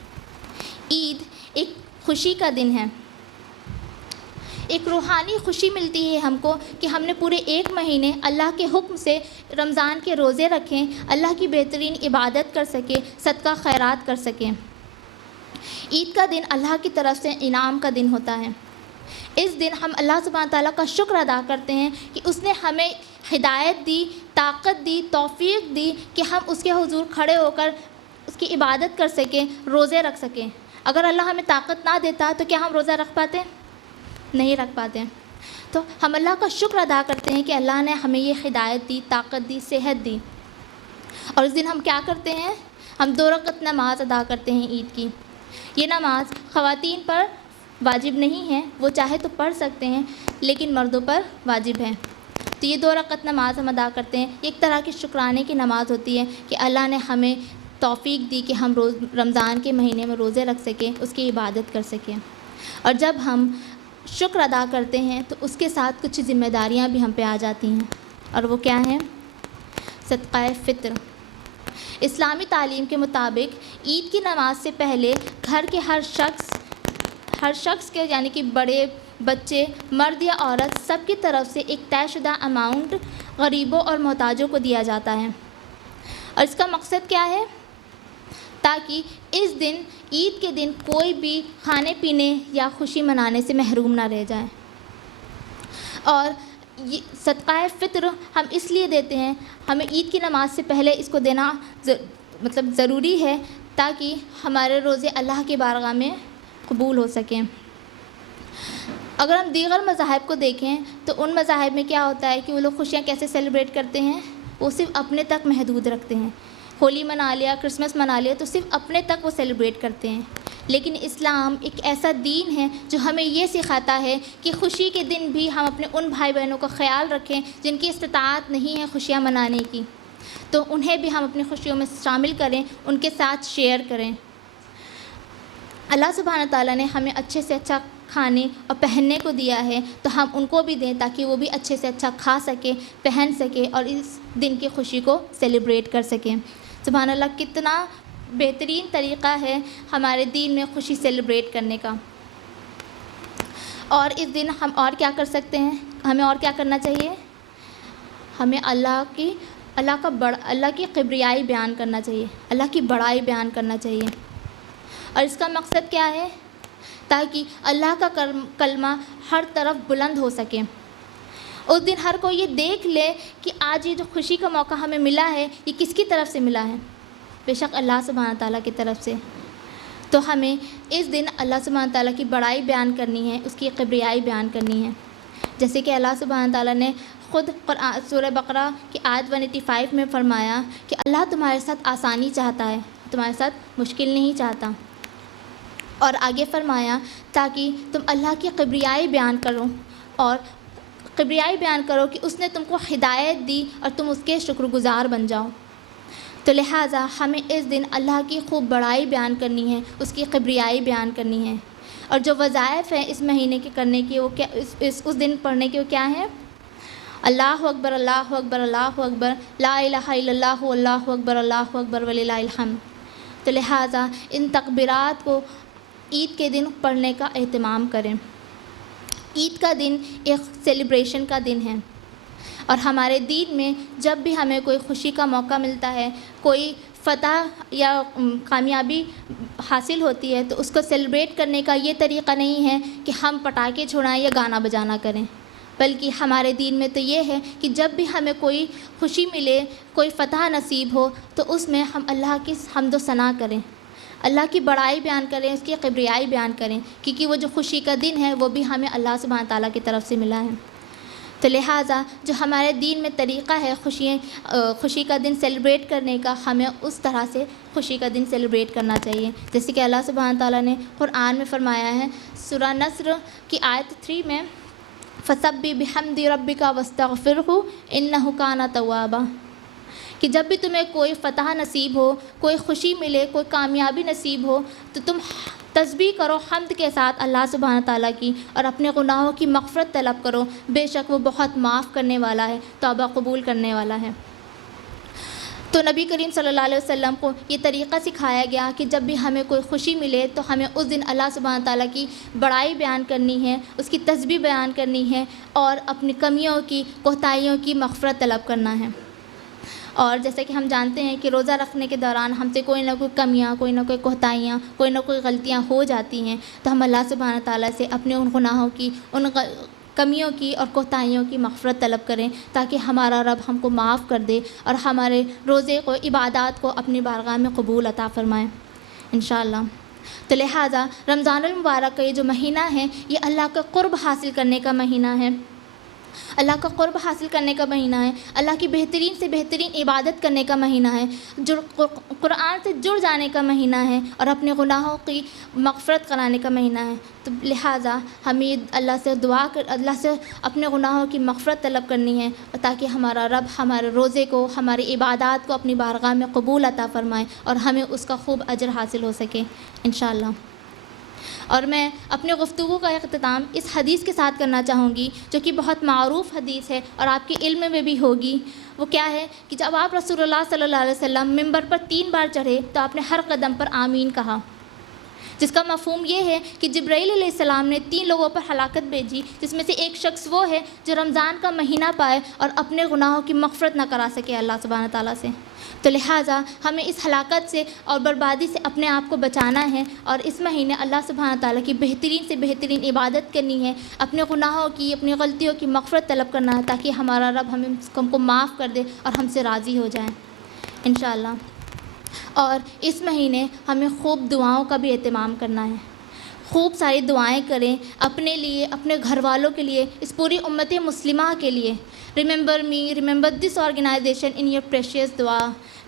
ईद एक खुशी का दिन है, एक रूहानी खुशी मिलती है हमको कि हमने पूरे एक महीने अल्लाह के हुक्म से रमज़ान के रोज़े रखें, अल्लाह की बेहतरीन इबादत कर सकें, सदका खैरात कर सकें। ईद का दिन अल्लाह की तरफ से इनाम का दिन होता है। इस दिन हम अल्लाह सुब्हान ताला का शुक्र अदा करते हैं कि उसने हमें हिदायत दी, ताकत दी, तौफ़ीक़ दी कि हम उसके हुज़ूर खड़े होकर उसकी इबादत कर सकें, रोज़े रख सकें। अगर अल्लाह हमें ताकत ना देता तो क्या हम रोज़ा रख पाते? नहीं रख पाते। तो हम अल्लाह का शुक्र अदा करते हैं कि अल्लाह ने हमें ये हिदायत दी, ताकत दी, सेहत दी। और इस दिन हम क्या करते हैं? हम 2 रकअत नमाज अदा करते हैं ईद की। ये नमाज ख़वातीन पर वाजिब नहीं है, वो चाहे तो पढ़ सकते हैं, लेकिन मर्दों पर वाजिब है। तो ये 2 रकअत नमाज हम अदा करते हैं। एक तरह की शुक्राने की नमाज होती है कि अल्लाह ने हमें तौफ़ीक़ दी कि हम रमज़ान के महीने में रोज़े रख सकें, उसकी इबादत कर सकें। और जब हम शुक्र अदा करते हैं तो उसके साथ कुछ ज़िम्मेदारियाँ भी हम पे आ जाती हैं, और वो क्या हैं? सदक़ाए फ़ित्र। इस्लामी तालीम के मुताबिक ईद की नमाज से पहले घर के हर शख्स के, यानी कि बड़े, बच्चे, मर्द या औरत, सब की तरफ से एक तयशुदा अमाउंट गरीबों और मोहताजों को दिया जाता है। और इसका मकसद क्या है? ताकि इस दिन, ईद के दिन, कोई भी खाने पीने या खुशी मनाने से महरूम ना रह जाए। और ये सदक़ाए फ़ित्र हम इसलिए देते हैं, हमें ईद की नमाज से पहले इसको देना मतलब ज़रूरी है ताकि हमारे रोज़े अल्लाह की बारगाह में कबूल हो सकें। अगर हम दीगर मज़ाहिब को देखें तो उन मज़ाहिब में क्या होता है कि वो लोग खुशियाँ कैसे सेलिब्रेट करते हैं? वो सिर्फ़ अपने तक महदूद रखते हैं। होली मना लिया, क्रिसमस मना लिया, तो सिर्फ़ अपने तक वो सेलिब्रेट करते हैं। लेकिन इस्लाम एक ऐसा दीन है जो हमें ये सिखाता है कि खुशी के दिन भी हम अपने उन भाई बहनों का ख्याल रखें जिनकी इस्तिताअत नहीं है खुशियाँ मनाने की, तो उन्हें भी हम अपनी खुशियों में शामिल करें, उनके साथ शेयर करें। अल्लाह सुब्हान ताला ने हमें अच्छे से अच्छा खाने और पहनने को दिया है, तो हम उनको भी दें ताकि वो भी अच्छे से अच्छा खा सके, पहन सके और इस दिन की खुशी को सेलिब्रेट कर सकें। सुभान अल्लाह, कितना बेहतरीन तरीक़ा है हमारे दीन में खुशी सेलिब्रेट करने का। और इस दिन हम और क्या कर सकते हैं? हमें और क्या करना चाहिए? हमें अल्लाह की किब्रियाई बयान करना चाहिए, अल्लाह की बड़ाई बयान करना चाहिए। और इसका मकसद क्या है? ताकि अल्लाह का कलमा हर तरफ बुलंद हो सके। उस दिन हर कोई ये देख ले कि आज ये जो खुशी का मौका हमें मिला है, ये किसकी तरफ से मिला है? बेशक अल्लाह सुब्हान ताला की तरफ से। तो हमें इस दिन अल्लाह सुब्हान ताला की बड़ाई बयान करनी है, उसकी किब्रियाई बयान करनी है। जैसे कि अल्लाह सुब्हान ताला ने ख़ुद सूरह बकरा की आयत 185 में फ़रमाया कि अल्लाह तुम्हारे साथ आसानी चाहता है, तुम्हारे साथ मुश्किल नहीं चाहता। और आगे फ़रमाया ताकि तुम अल्लाह की किब्रियाई बयान करो, और किब्रियाई बयान करो कि उसने तुमको हिदायत दी और तुम उसके शुक्रगुज़ार बन जाओ। तो लिहाजा हमें इस दिन अल्लाह की खूब बड़ाई बयान करनी है, उसकी किब्रियाई बयान करनी है। और जो वज़ाइफ़ हैं इस महीने के करने की, वो क्या उस दिन पढ़ने के वो क्या हैं? अल्लाहु अकबर, अल्लाहु अकबर, अल्लाहु अकबर, ला इलाहा इल्लल्लाहु, अल्लाहु अकबर, अल्लाहु अकबर वलिल्लाहिल हम्द। तो लिहाजा इन तकबीरात को ईद के दिन पढ़ने का एहतमाम करें। ईद का दिन एक सेलिब्रेशन का दिन है, और हमारे दीन में जब भी हमें कोई खुशी का मौका मिलता है, कोई फ़तह या कामयाबी हासिल होती है, तो उसको सेलिब्रेट करने का ये तरीक़ा नहीं है कि हम पटाखे छुड़ाएं या गाना बजाना करें। बल्कि हमारे दीन में तो ये है कि जब भी हमें कोई खुशी मिले, कोई फ़तह नसीब हो, तो उसमें हम अल्लाह की हम्द व सना करें, अल्लाह की बड़ाई बयान करें, उसकी किबरियाई बयान करें, क्योंकि वो जो खुशी का दिन है वो भी हमें अल्लाह सुब्हान ताला की तरफ से मिला है। तो लिहाजा जो हमारे दीन में तरीक़ा है खुशी का दिन सेलिब्रेट करने का, हमें उस तरह से खुशी का दिन सेलिब्रेट करना चाहिए। जैसे कि अल्लाह सुब्हान ताला ने कुरान में फ़रमाया है, सूरह नस्र की आयत 3 में, फ़सब्बि बिहम्दि रब्बिका वस्तग़फिरहु इन्नहु काना तव्वाबा, कि जब भी तुम्हें कोई फ़तह नसीब हो, कोई खुशी मिले, कोई कामयाबी नसीब हो, तो तुम तस्बीह करो हम्द के साथ अल्लाह सुब्हान ताला की, और अपने गुनाहों की मग़फ़िरत तलब करो, बेशक वो बहुत माफ़ करने वाला है, तौबा कबूल करने वाला है। तो नबी करीम सल्लल्लाहु अलैहि वसल्लम को ये तरीक़ा सिखाया गया कि जब भी हमें कोई खुशी मिले तो हमें उस दिन अल्लाह सुब्हान ताला की बड़ाई बयान करनी है, उसकी तस्बीह बयान करनी है, और अपनी कमियों की, कोताहियों की मग़फ़िरत तलब करना है। और जैसे कि हम जानते हैं कि रोज़ा रखने के दौरान हमसे कोई ना कोई कमियाँ, कोई ना कोई कोताहियाँ, कोई ना कोई गलतियाँ हो जाती हैं, तो हम अल्लाह सुब्हान ताला से अपने उन गुनाहों की, उन कमियों की और कोताहियों की मग़फ़िरत तलब करें, ताकि हमारा रब हमको माफ़ कर दे और हमारे रोज़े को, इबादत को अपनी बारगाह में कबूल अता फ़रमाए इंशाअल्लाह। तो लिहाजा रमज़ानुल मुबारक का ये जो महीना है, ये अल्लाह का क़ुर्ब हासिल करने का महीना है, अल्लाह का क़ुर्ब हासिल करने का महीना है, अल्लाह की बेहतरीन से बेहतरीन इबादत करने का महीना है, जो कुरान से जुड़ जाने का महीना है, और अपने गुनाहों की मग़फ़िरत कराने का महीना है। तो लिहाजा हमें अल्लाह से अपने गुनाहों की मग़फ़िरत तलब करनी है, ताकि हमारा रब हमारे रोज़े को, हमारी इबादत को अपनी बारगाह में कबूल अता फ़रमाए और हमें उसका खूब अजर हासिल हो सके इंशाअल्लाह। और मैं अपने गुफ्तगू का इख्तिताम इस हदीस के साथ करना चाहूँगी, जो कि बहुत मारूफ़ हदीस है और आपके इल्म में भी होगी। वो क्या है कि जब आप रसूलुल्लाह सल्लल्लाहु अलैहि वसल्लम मिंबर पर 3 बार चढ़े, तो आपने हर कदम पर आमीन कहा, जिसका मफ़हूम ये है कि जिब्राईल अलैहिस्सलाम ने 3 लोगों पर हलाकत भेजी, जिसमें से एक शख्स वो है जो रमज़ान का महीना पाए और अपने गुनाहों की मग़फ़िरत ना करा सके अल्लाह सुब्हान ताला से। तो लिहाजा हमें इस हलाकत से और बर्बादी से अपने आप को बचाना है, और इस महीने अल्लाह सुब्हान ताला की बेहतरीन से बेहतरीन इबादत करनी है, अपने गुनाहों की, अपनी गलतियों की मग़फ़िरत तलब करना है, ताकि हमारा रब हमको माफ़ कर दे और हमसे राज़ी हो जाए इंशाअल्लाह। और इस महीने हमें खूब दुआओं का भी एहतमाम करना है, खूब सारी दुआएं करें अपने लिए, अपने घर वालों के लिए, इस पूरी उम्मत मुस्लिमा के लिए। Remember me, remember this organisation in your precious दुआ।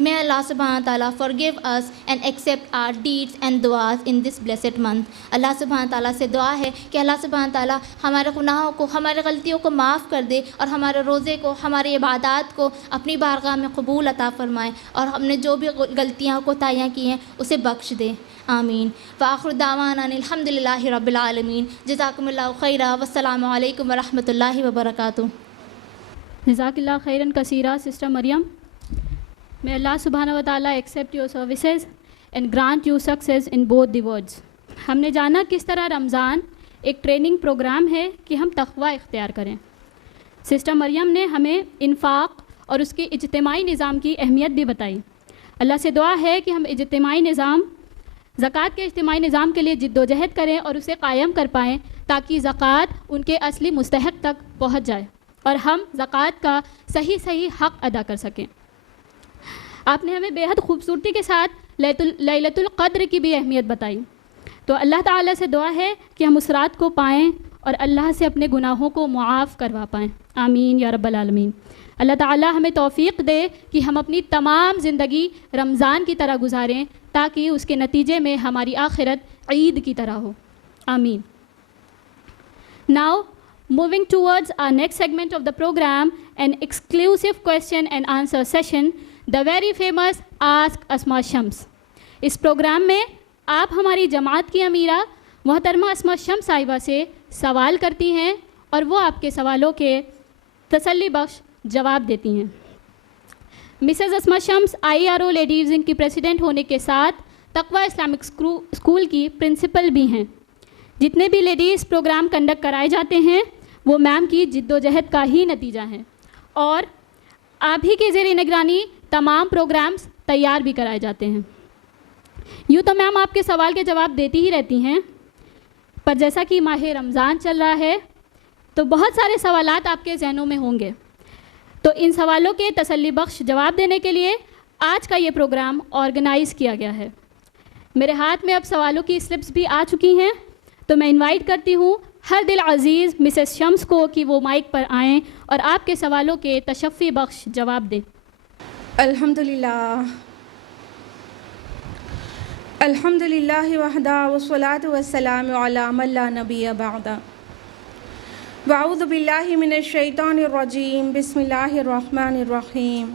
मे अल्लाह सुब्हान ताला forgive us and accept our deeds and दुआस इन दिस ब्लेसेड मंथ। अल्लाह सुब्हान ताला से दुआ है कि अल्लाह सुब्हान ताला हमारे गुनाहों को, हमारे गलतियों को माफ़ कर दे और हमारे रोज़े को, हमारी इबादत को अपनी बारगाह में कबूल अता फ़रमाए, और हमने जो भी गलतियाँ, कोताहियाँ की हैं उसे बख्श दे। आमीन। व आखिर दावाना अल्हम्दुलिल्लाहि रब्बिल आलमीन। जज़ाकुमुल्लाहु खैरा। वस्सलामु अलैकुम व रहमतुल्लाहि व बरकातुहू। जज़ाकिल्लाह खैरन कसीरा sister Maryam. May Allah subhanahu wa ta'ala accept your services and grant you success in both the words. हमने जाना किस तरह रमज़ान एक ट्रेनिंग प्रोग्राम है कि हम तक़वा इख्तियार करें। सिस्टर मरियम ने हमें इन्फ़ाक़ और उसके इज्तिमाई निज़ाम की अहमियत भी बताई। अल्लाह से दुआ है कि हम इज्तिमाई निज़ाम, ज़कात के इज्तिमाई निज़ाम के लिए जिद्दोजहद करें और उसे कायम कर पाएँ, ताकि ज़कात उनके असली मुस्तहक़ तक पहुँच जाए और हम ज़कात का सही हक़ अदा कर सकें। आपने हमें बेहद खूबसूरती के साथ लैलतुल क़द्र की भी अहमियत बताई। तो अल्लाह ताला से दुआ है कि हम उस रात को पाएँ और अल्लाह से अपने गुनाहों को मुआफ़ करवा पाएँ। आमीन या रब्बल आलमीन। अल्लाह ताला हमें तौफ़ीक़ दे कि हम अपनी तमाम ज़िंदगी रमज़ान की तरह गुजारें, ताकि उसके नतीजे में हमारी आखिरत ईद की तरह हो। आमीन। Now moving towards our next segment of the program, an exclusive question and answer session, the very famous Ask Asma Shams. इस प्रोग्राम में आप हमारी जमात की अमीरा मोहतरमा अस्मा शम्स साहिबा से सवाल करती हैं और वो आपके सवालों के तसल्ली बख्श जवाब देती हैं। मिसेस अस्मा शम्स IRO लेडीज़ विंग की प्रेसिडेंट होने के साथ तक़वा इस्लामिक स्कूल की प्रिंसिपल भी हैं। जितने भी लेडीज़ प्रोग्राम कंडक्ट कराए जाते हैं वो मैम की जिद्दोजहद का ही नतीजा है, और आप ही के ज़ेरे निगरानी तमाम प्रोग्राम्स तैयार भी कराए जाते हैं। यूँ तो मैम आपके सवाल के जवाब देती ही रहती हैं, पर जैसा कि माह रमज़ान चल रहा है, तो बहुत सारे सवालात आपके जहनों में होंगे। तो इन सवालों के तसल्ली बख्श जवाब देने के लिए आज का ये प्रोग्राम ऑर्गेनाइज़ किया गया है। मेरे हाथ में अब सवालों की स्लिप्स भी आ चुकी हैं, तो मैं इनवाइट करती हूँ हर दिल अज़ीज़ मिसेस शम्स को कि वो माइक पर आएँ और आपके सवालों के तशफ़ी बख्श जवाब दें। अल्हम्दुलिल्लाह अल्हम्दुलिल्लाहि वहदा वस्सलातु वस्सलामु अला मन ला नबिय्य बअदा वअऊज़ु बिल्लाहि मिनश शैतानिर रजीम बिस्मिल्लाहिर रहमानिर रहीम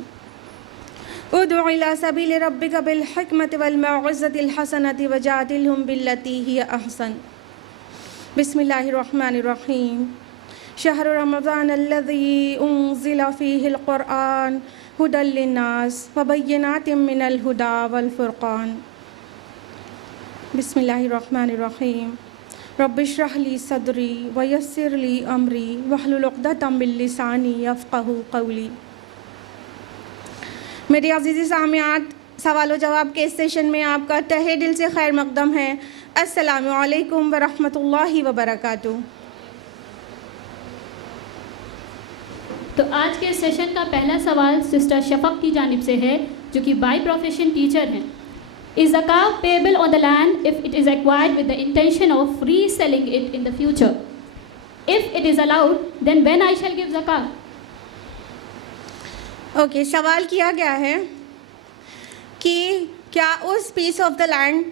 उदउ इला सबीलि रब्बिका बिल हिकमति वल मौइज़तिल हसनति वजादिलहुम बिल्लती हिय अहसन बिस्मिल्लाहिर रहमानिर रहीम शहरु रमज़ान अल्लज़ी उन्ज़िला फ़ीहिल क़ुरआन हुदल लिन्नास व बय्यिनातिम मिनल हुदा वल फ़ुरक़ान बिस्मिल्लाहिर्रहमानिर्रहीम रब्बिश्रह ली सदरी व यस्सिर ली अमरी वहलुल उक़दतम मिन लिसानी यफ़क़हू क़ौली। मेरे अज़ीज़ सामियात, सवाल व जवाब के इस सेशन में आपका तहे दिल से खैर मक़दम है। अस्सलामु अलैकुम व रहमतुल्लाहि व बरकातुहू। तो आज के सेशन का पहला सवाल सिस्टर शफ़क़ की जानिब से है, जो कि बाय प्रोफेशन टीचर हैं। Is zakah payable on the land if it is acquired with the intention of reselling it in the future? If it is allowed, then when I shall give zakah? Okay, सवाल किया गया है कि क्या उस piece of the land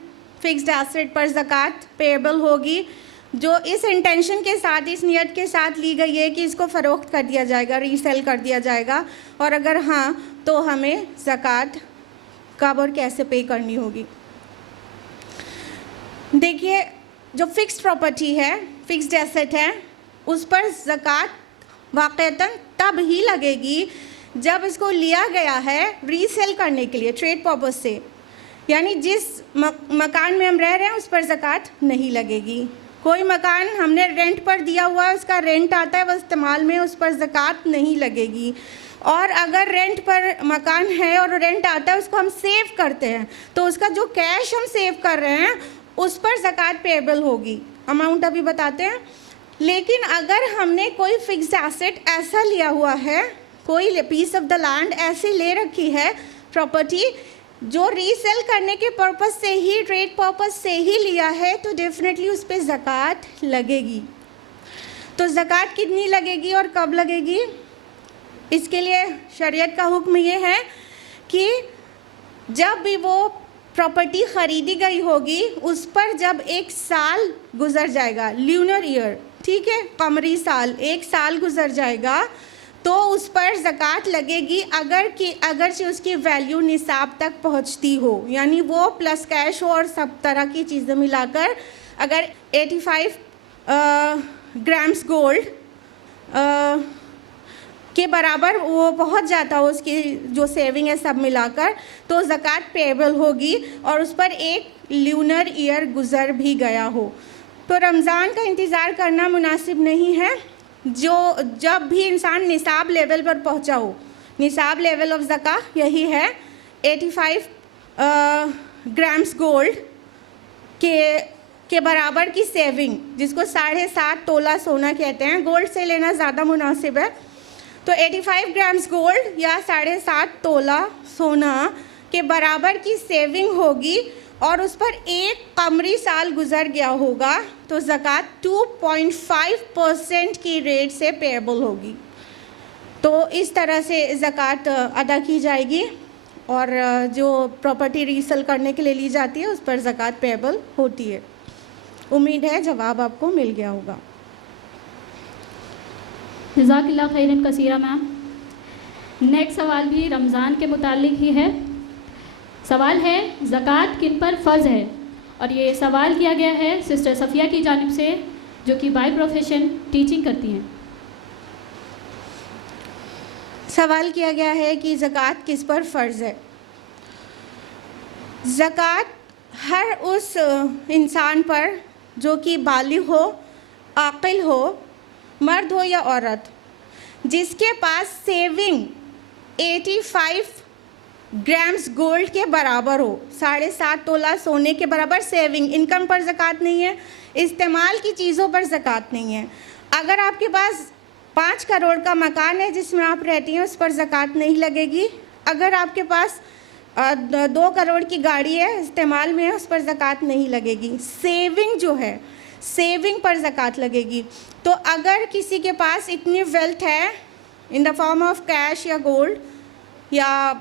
fixed asset पर ज़कात पेएबल होगी जो इस इंटेंशन के साथ, इस नियत के साथ ली गई है कि इसको फ़रोख्त कर दिया जाएगा, रीसेल कर दिया जाएगा, और अगर हाँ तो हमें ज़कात कब और कैसे पे करनी होगी। देखिए, जो फिक्स्ड प्रॉपर्टी है, फिक्स्ड एसेट है, उस पर ज़कात वाक़तन तब ही लगेगी जब इसको लिया गया है रीसेल करने के लिए, ट्रेड पर्पस से। यानी जिस मकान में हम रह रहे हैं उस पर ज़कात नहीं लगेगी। कोई मकान हमने रेंट पर दिया हुआ है, उसका रेंट आता है, वो इस्तेमाल में, उस पर ज़कात नहीं लगेगी। और अगर रेंट पर मकान है और रेंट आता है, उसको हम सेव करते हैं, तो उसका जो कैश हम सेव कर रहे हैं उस पर ज़कात पेएबल होगी। अमाउंट अभी बताते हैं। लेकिन अगर हमने कोई फिक्स्ड एसेट ऐसा लिया हुआ है, कोई पीस ऑफ द लैंड ऐसी ले रखी है, प्रॉपर्टी जो रीसेल करने के पर्पस से ही, ट्रेड पर्पस से ही लिया है, तो डेफिनेटली उस पर ज़कात लगेगी। तो ज़कात कितनी लगेगी और कब लगेगी, इसके लिए शरीयत का हुक्म ये है कि जब भी वो प्रॉपर्टी ख़रीदी गई होगी उस पर जब एक साल गुज़र जाएगा, ल्यूनर ईयर, ठीक है, कमरी साल, एक साल गुज़र जाएगा, तो उस पर ज़कात लगेगी अगरचे उसकी वैल्यू निसाब तक पहुंचती हो। यानी वो प्लस कैश हो और सब तरह की चीज़ें मिलाकर अगर 85 ग्राम्स गोल्ड के बराबर वो पहुंच जाता हो, उसकी जो सेविंग है सब मिलाकर, तो ज़कात पेएबल होगी और उस पर एक ल्यूनर ईयर गुज़र भी गया हो। तो रमज़ान का इंतज़ार करना मुनासिब नहीं है। जब भी इंसान निसाब लेवल पर पहुंचा हो, निसाब लेवल ऑफ ज़का यही है 85 ग्राम्स गोल्ड के बराबर की सेविंग, जिसको 7.5 तोला सोना कहते हैं, गोल्ड से लेना ज़्यादा मुनासिब है। तो 85 ग्राम्स गोल्ड या 7.5 तोला सोना के बराबर की सेविंग होगी और उस पर एक कमरी साल गुज़र गया होगा, तो ज़कात 2.5% की रेट से पेएबल होगी। तो इस तरह से ज़कात अदा की जाएगी और जो प्रॉपर्टी रीसेल करने के लिए ली जाती है उस पर ज़कात पेएबल होती है। उम्मीद है जवाब आपको मिल गया होगा। जज़ाकल्लाह खैरन कसीरा मैम। नेक्स्ट सवाल भी रमज़ान के मुतालिक ही है। सवाल है, ज़कात किन पर फ़र्ज़ है? और ये सवाल किया गया है सिस्टर सफ़िया की जानिब से, जो कि बाय प्रोफेशन टीचिंग करती हैं। सवाल किया गया है कि ज़कात किस पर फ़र्ज़ है। ज़कात हर उस इंसान पर जो कि बालिग हो, आक़िल हो, मर्द हो या औरत, जिसके पास सेविंग 85 ग्राम्स गोल्ड के बराबर हो, 7.5 तोला सोने के बराबर सेविंग, इनकम पर ज़कात नहीं है, इस्तेमाल की चीज़ों पर ज़कात नहीं है। अगर आपके पास 5 करोड़ का मकान है जिसमें आप रहती हैं, उस पर ज़कात नहीं लगेगी। अगर आपके पास 2 करोड़ की गाड़ी है, इस्तेमाल में है, उस पर ज़कात नहीं लगेगी। सेविंग जो है, सेविंग पर ज़कात लगेगी। तो अगर किसी के पास इतनी वेल्थ है in the form of cash या गोल्ड या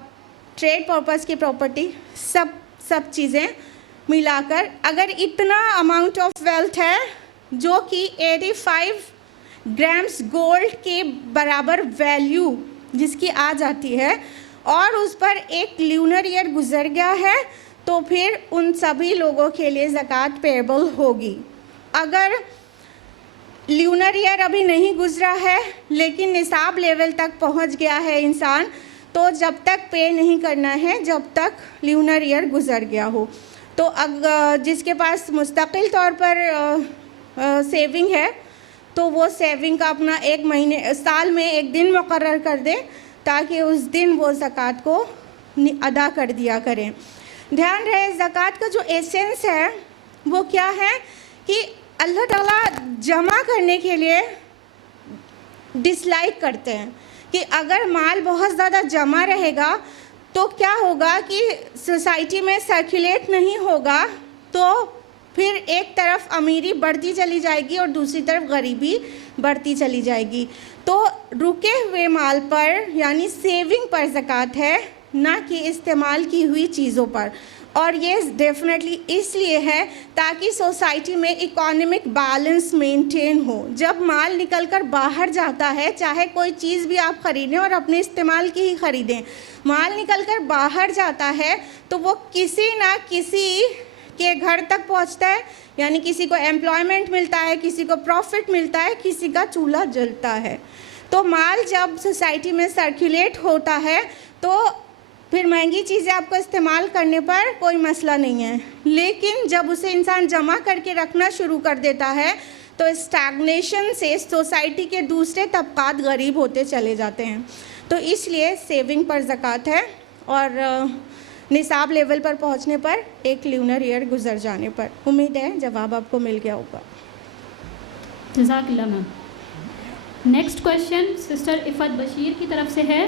ट्रेड पर्पस की प्रॉपर्टी, सब चीज़ें मिलाकर अगर इतना अमाउंट ऑफ वेल्थ है जो कि 85 ग्राम्स गोल्ड के बराबर वैल्यू जिसकी आ जाती है और उस पर एक ल्यूनर ईयर गुजर गया है, तो फिर उन सभी लोगों के लिए ज़कात पेएबल होगी। अगर ल्यूनर ईयर अभी नहीं गुजरा है लेकिन निसाब लेवल तक पहुंच गया है इंसान, तो जब तक पे नहीं करना है जब तक ल्यूनर ईयर गुजर गया हो। तो अगर जिसके पास मुस्तकिल तौर पर सेविंग है तो वो सेविंग का अपना 1 महीने साल में 1 दिन मुकर्रर कर दे ताकि उस दिन वो ज़कात को अदा कर दिया करें। ध्यान रहे ज़कात का जो एसेंस है वो क्या है कि अल्लाह ताला जमा करने के लिए डिसलाइक करते हैं कि अगर माल बहुत ज़्यादा जमा रहेगा तो क्या होगा कि सोसाइटी में सर्कुलेट नहीं होगा, तो फिर एक तरफ अमीरी बढ़ती चली जाएगी और दूसरी तरफ गरीबी बढ़ती चली जाएगी। तो रुके हुए माल पर यानी सेविंग पर ज़कात है, ना कि इस्तेमाल की हुई चीज़ों पर। और ये डेफिनेटली इसलिए है ताकि सोसाइटी में इकोनॉमिक बैलेंस मेंटेन हो। जब माल निकल कर बाहर जाता है, चाहे कोई चीज़ भी आप ख़रीदें और अपने इस्तेमाल की ही ख़रीदें, माल निकल कर बाहर जाता है तो वो किसी ना किसी के घर तक पहुंचता है, यानी किसी को एम्प्लॉयमेंट मिलता है, किसी को प्रॉफिट मिलता है, किसी का चूल्हा जलता है। तो माल जब सोसाइटी में सर्कुलेट होता है तो फिर महंगी चीज़ें आपको इस्तेमाल करने पर कोई मसला नहीं है, लेकिन जब उसे इंसान जमा करके रखना शुरू कर देता है तो स्टैग्नेशन से सोसाइटी के दूसरे तबकात गरीब होते चले जाते हैं। तो इसलिए सेविंग पर ज़कात है और निसाब लेवल पर पहुंचने पर 1 ल्यूनर ईयर गुजर जाने पर। उम्मीद है जवाब आपको मिल गया होगा। जज़ाकल्लाह ma'am. Next question sister Iffat Bashir की तरफ से है,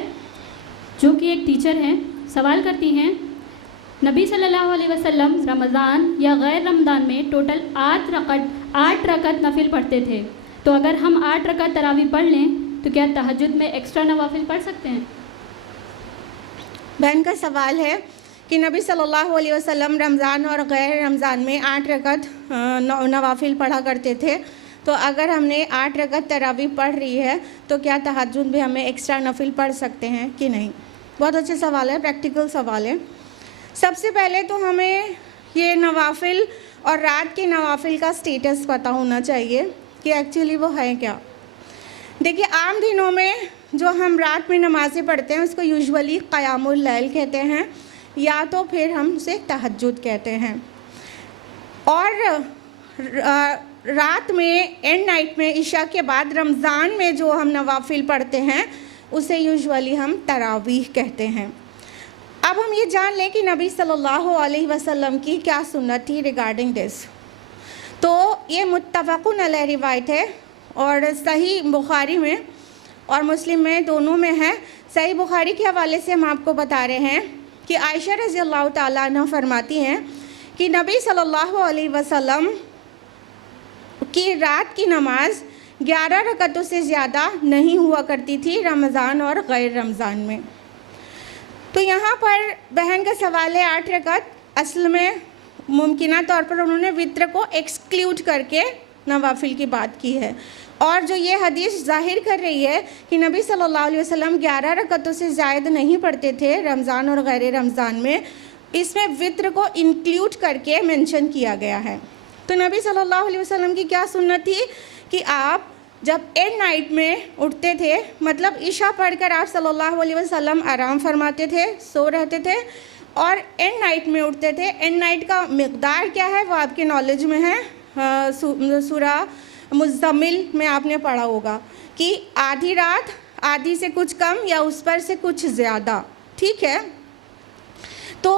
जो कि एक टीचर हैं। सवाल करती हैं, नबी सल्लल्लाहु अलैहि वसल्लम रमज़ान या गैर रमज़ान में टोटल 8 रकत नफिल पढ़ते थे, तो अगर हम 8 रकत तरावी पढ़ लें तो क्या तहज्जुद में एक्स्ट्रा नवाफिल पढ़ सकते हैं? बहन का सवाल है कि नबी सल्लल्लाहु अलैहि वसल्लम रमज़ान और गैर रमज़ान में 8 रकत नवाफिल पढ़ा करते थे, तो अगर हमने 8 रकत तरावी पढ़ रही है तो क्या तहज्जुद में हमें एक्स्ट्रा नफिल पढ़ सकते हैं कि नहीं? बहुत अच्छा सवाल है, प्रैक्टिकल सवाल है। सबसे पहले तो हमें ये नवाफिल और रात के नवाफिल का स्टेटस पता होना चाहिए कि एक्चुअली वो है क्या। देखिए, आम दिनों में जो हम रात में नमाज़ें पढ़ते हैं उसको यूजुअली क़यामुल लैल कहते हैं या तो फिर हम उसे तहज्जुद कहते हैं। और रात में एंड नाइट में इशा के बाद रमज़ान में जो हम नवाफिल पढ़ते हैं उसे यूजुअली हम तरावीह कहते हैं। अब हम ये जान लें कि नबी सल्लल्लाहु अलैहि वसल्लम की क्या सुन्नत थी रिगार्डिंग दिस। तो ये मुत्तफ़क़ुन अलैह रिवायत है और सही बुखारी में और मुस्लिम में दोनों में है। सही बुखारी के हवाले से हम आपको बता रहे हैं कि आयशा रज़ियल्लाहु ताला अन्हा फरमाती हैं कि नबी सल्लल्लाहु अलैहि वसल्लम की रात की नमाज 11 रकतों से ज़्यादा नहीं हुआ करती थी रमज़ान और गैर रमज़ान में। तो यहाँ पर बहन का सवाल है 8 रकत, असल में मुमकिना तौर पर उन्होंने वित्र को एक्सक्लूड करके नवाफिल की बात की है। और जो ये हदीस ज़ाहिर कर रही है कि नबी सल्लल्लाहु अलैहि वसल्लम 11 रकतों से ज़ायद नहीं पढ़ते थे रमज़ान और गैर रमज़ान में, इसमें वित्र को इंक्लूड करके मेंशन किया गया है। तो नबी सल्लल्लाहु अलैहि वसल्लम की क्या सुन्नत थी कि आप जब एंड नाइट में उठते थे, मतलब इशा पढ़कर आप सल्लल्लाहु अलैहि वसल्लम आराम फरमाते थे, सो रहते थे और एंड नाइट में उठते थे। एंड नाइट का मिक़दार क्या है वो आपके नॉलेज में है, सूरा मुज़्ज़मिल में आपने पढ़ा होगा कि आधी रात, आधी से कुछ कम या उस पर से कुछ ज़्यादा, ठीक है। तो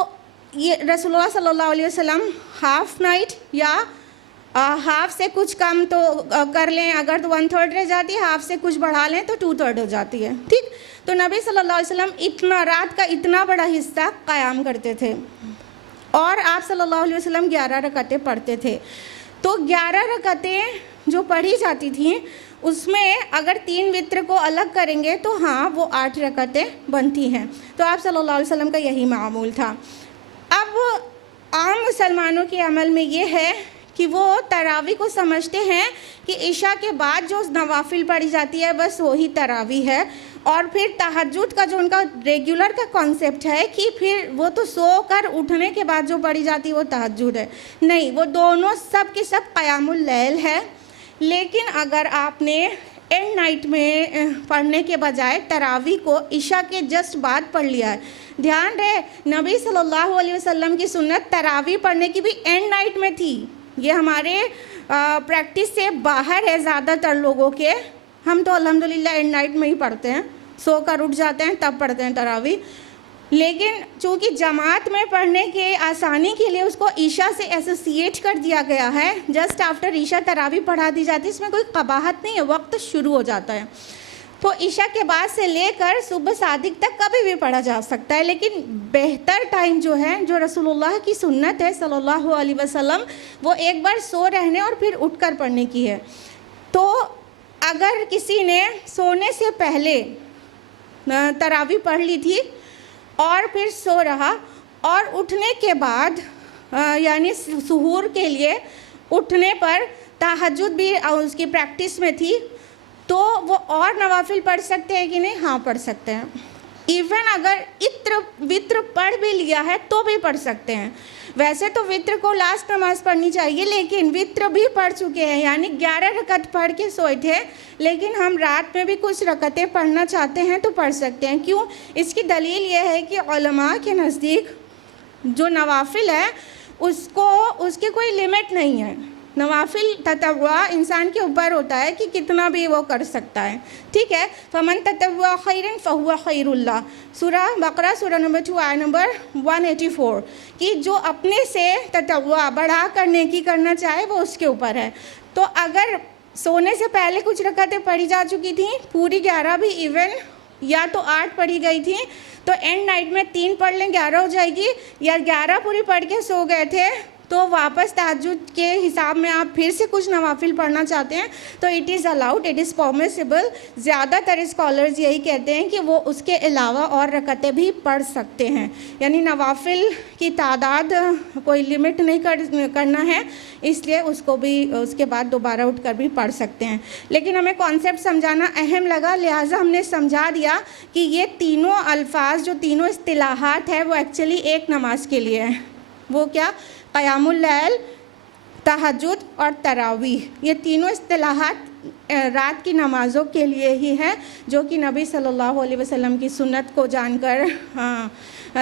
ये रसूलुल्लाह सल्लल्लाहु अलैहि वसल्लम हाफ नाइट या हाफ से कुछ कम तो कर लें, अगर तो 1/3 रह जाती है, हाफ से कुछ बढ़ा लें तो 2/3 हो जाती है। ठीक, तो नबी सल्लल्लाहु अलैहि वसल्लम इतना रात का इतना बड़ा हिस्सा क़याम करते थे और आप सल्लल्लाहु अलैहि वसल्लम 11 रकअतें पढ़ते थे। तो 11 रकअतें जो पढ़ी जाती थी उसमें अगर 3 वित्र को अलग करेंगे तो हाँ वो 8 रकअतें बनती हैं। तो आप सल्लल्लाहु अलैहि वसल्लम का यही मामूल था। अब आम मुसलमानों के अमल में ये है कि वो तरावी को समझते हैं कि इशा के बाद जो नवाफिल पढ़ी जाती है बस वही तरावी है, और फिर तहज्जुद का जो उनका रेगुलर का कॉन्सेप्ट है कि फिर वो तो सो कर उठने के बाद जो पढ़ी जाती है वो तहज्जुद है। नहीं, वो दोनों सब के सब क़यामुल लैल है। लेकिन अगर आपने एंड नाइट में पढ़ने के बजाय तरावी को इशा के जस्ट बाद पढ़ लिया है, ध्यान रहे नबी सल्लल्लाहु अलैहि वसल्लम की सुन्नत तरावी पढ़ने की भी एंड नाइट में थी। ये हमारे प्रैक्टिस से बाहर है ज़्यादातर लोगों के। हम तो अल्हम्दुलिल्लाह एंड नाइट में ही पढ़ते हैं, सो कर उठ जाते हैं तब पढ़ते हैं तरावी। लेकिन चूँकि जमात में पढ़ने के आसानी के लिए उसको ईशा से एसोसिएट कर दिया गया है, जस्ट आफ्टर ईशा तरावी पढ़ा दी जाती है, इसमें कोई कबाहत नहीं है, वक्त शुरू हो जाता है। तो ईशा के बाद से लेकर सुबह सादिक तक कभी भी पढ़ा जा सकता है, लेकिन बेहतर टाइम जो है, जो रसूलुल्लाह की सुन्नत है सल्लल्लाहु अलैहि वसल्लम, वो एक बार सो रहने और फिर उठकर पढ़ने की है। तो अगर किसी ने सोने से पहले तरावी पढ़ ली थी और फिर सो रहा और उठने के बाद यानी सुहूर के लिए उठने पर तहज्जुद भी उसकी प्रैक्टिस में थी, तो वो और नवाफिल पढ़ सकते हैं कि नहीं? हाँ, पढ़ सकते हैं। इवन अगर वित्र पढ़ भी लिया है तो भी पढ़ सकते हैं। वैसे तो वित्र को लास्ट नमाज पढ़नी चाहिए, लेकिन वित्र भी पढ़ चुके हैं, यानी 11 रकत पढ़ के सोए थे, लेकिन हम रात में भी कुछ रकतें पढ़ना चाहते हैं तो पढ़ सकते हैं। क्यों? इसकी दलील ये है कि उलमा के नज़दीक जो नवाफिल है उसके कोई लिमिट नहीं है। नवाफिल ततव्वा इंसान के ऊपर होता है कि कितना भी वो कर सकता है। ठीक है, फमन ततव्वा खैरन फहुवा खैरुल्लाह, सूरा बकरा सूरा नंबर 2 आयत नंबर 184, कि जो अपने से ततव्वा बढ़ा कर नेकी करना चाहे वो उसके ऊपर है। तो अगर सोने से पहले कुछ रकातें पढ़ी जा चुकी थी, पूरी 11 भी इवन या तो 8 पढ़ी गई थी, तो एंड नाइट में 3 पढ़ लें 11 हो जाएगी, या 11 पूरी पढ़ के सो गए थे तो वापस तहज्जुद के हिसाब में आप फिर से कुछ नवाफिल पढ़ना चाहते हैं तो it is allowed, it is permissible. ज़्यादातर स्कॉलर्स यही कहते हैं कि वो उसके अलावा और रकतें भी पढ़ सकते हैं, यानी नवाफिल की तादाद कोई लिमिट नहीं करना है, इसलिए उसको भी उसके बाद दोबारा उठकर भी पढ़ सकते हैं। लेकिन हमें कॉन्सेप्ट समझाना अहम लगा, लिहाजा हमने समझा दिया कि ये तीनों अल्फाज, जो तीनों इस्तिलाहात है, वो एक्चुअली एक नमाज के लिए है। वो क्या? क़यामुल लैल, तहज्जुद और तरावीह, ये तीनों इस्तिलाहात रात की नमाज़ों के लिए ही हैं, जो कि नबी सल्लल्लाहु अलैहि वसल्लम की सुन्नत को जानकर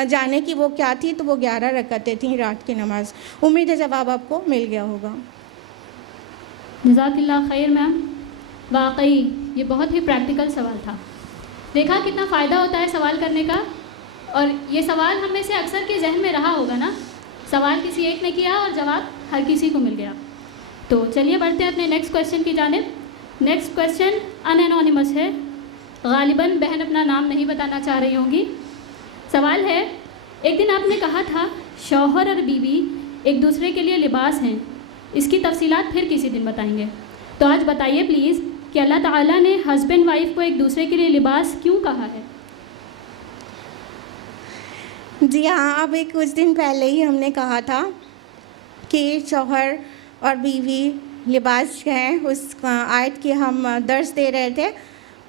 जाने की वो क्या थी, तो वो 11 रकतें थीं रात की नमाज। उम्मीद है जवाब आपको मिल गया होगा। जज़ाकिल्लाह खैर मैम, वाकई ये बहुत ही प्रैक्टिकल सवाल था। देखा कितना फ़ायदा होता है सवाल करने का, और ये सवाल हम में से अक्सर के जहन में रहा होगा ना, सवाल किसी एक ने किया और जवाब हर किसी को मिल गया। तो चलिए बढ़ते हैं अपने नेक्स्ट क्वेश्चन की जानिब। नेक्स्ट क्वेश्चन अनएनोनिमस है, गालिबन बहन अपना नाम नहीं बताना चाह रही होंगी। सवाल है, एक दिन आपने कहा था शौहर और बीवी एक दूसरे के लिए लिबास हैं, इसकी तफसीलात फिर किसी दिन बताएंगे। तो आज बताइए प्लीज़ कि अल्लाह ताला ने हस्बैंड वाइफ को एक दूसरे के लिए लिबास क्यों कहा है? जी हाँ, अभी कुछ दिन पहले ही हमने कहा था कि शौहर और बीवी लिबास हैं, उस आयत की हम दर्स दे रहे थे,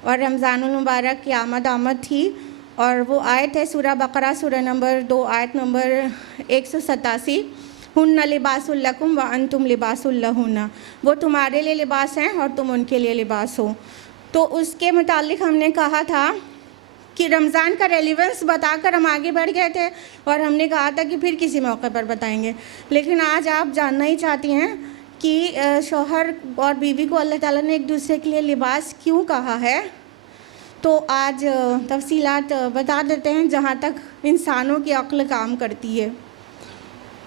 और रमज़ानुल मुबारक की आमद थी, और वो आयत है सूरा बकरा सूरा नंबर 2 आयत नंबर 187, हुन्ना लिबासुल लकुम व अंतुम लिबासुल लहुन्ना, वो तुम्हारे लिए लिबास हैं और तुम उनके लिए लिबास हो। तो उसके मुतालिक हमने कहा था कि रमज़ान का रेलिवेंस बताकर हम आगे बढ़ गए थे, और हमने कहा था कि फिर किसी मौके पर बताएंगे। लेकिन आज आप जानना ही चाहती हैं कि शौहर और बीवी को अल्लाह ताला ने एक दूसरे के लिए लिबास क्यों कहा है, तो आज तफसीलात बता देते हैं जहाँ तक इंसानों की अक्ल काम करती है।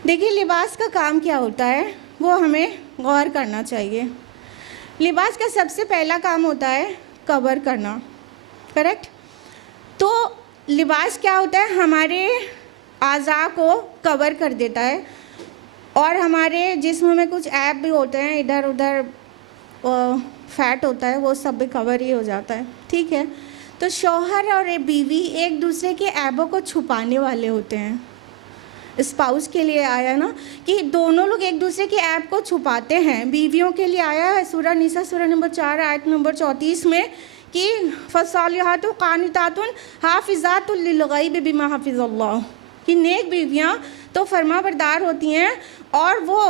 देखिए, लिबास का काम क्या होता है, वो हमें गौर करना चाहिए। लिबास का सबसे पहला काम होता है कवर करना, करेक्ट। तो लिबास क्या होता है, हमारे आज़ा को कवर कर देता है और हमारे जिस्म में कुछ ऐब भी होते हैं, इधर उधर फैट होता है, वो सब भी कवर ही हो जाता है, ठीक है। तो शौहर और बीवी एक दूसरे के ऐबों को छुपाने वाले होते हैं। स्पाउस के लिए आया ना कि दोनों लोग एक दूसरे के ऐब को छुपाते हैं। बीवियों के लिए आया है सूरह निसा सूरह नंबर 4 आयत नंबर 34 में कि फसालिहातु कानितातुन हाफिजातुल लिल गैब बिमा हफिज़ल्लाह, कि नेक बीवियाँ तो फरमाबरदार होती हैं और वो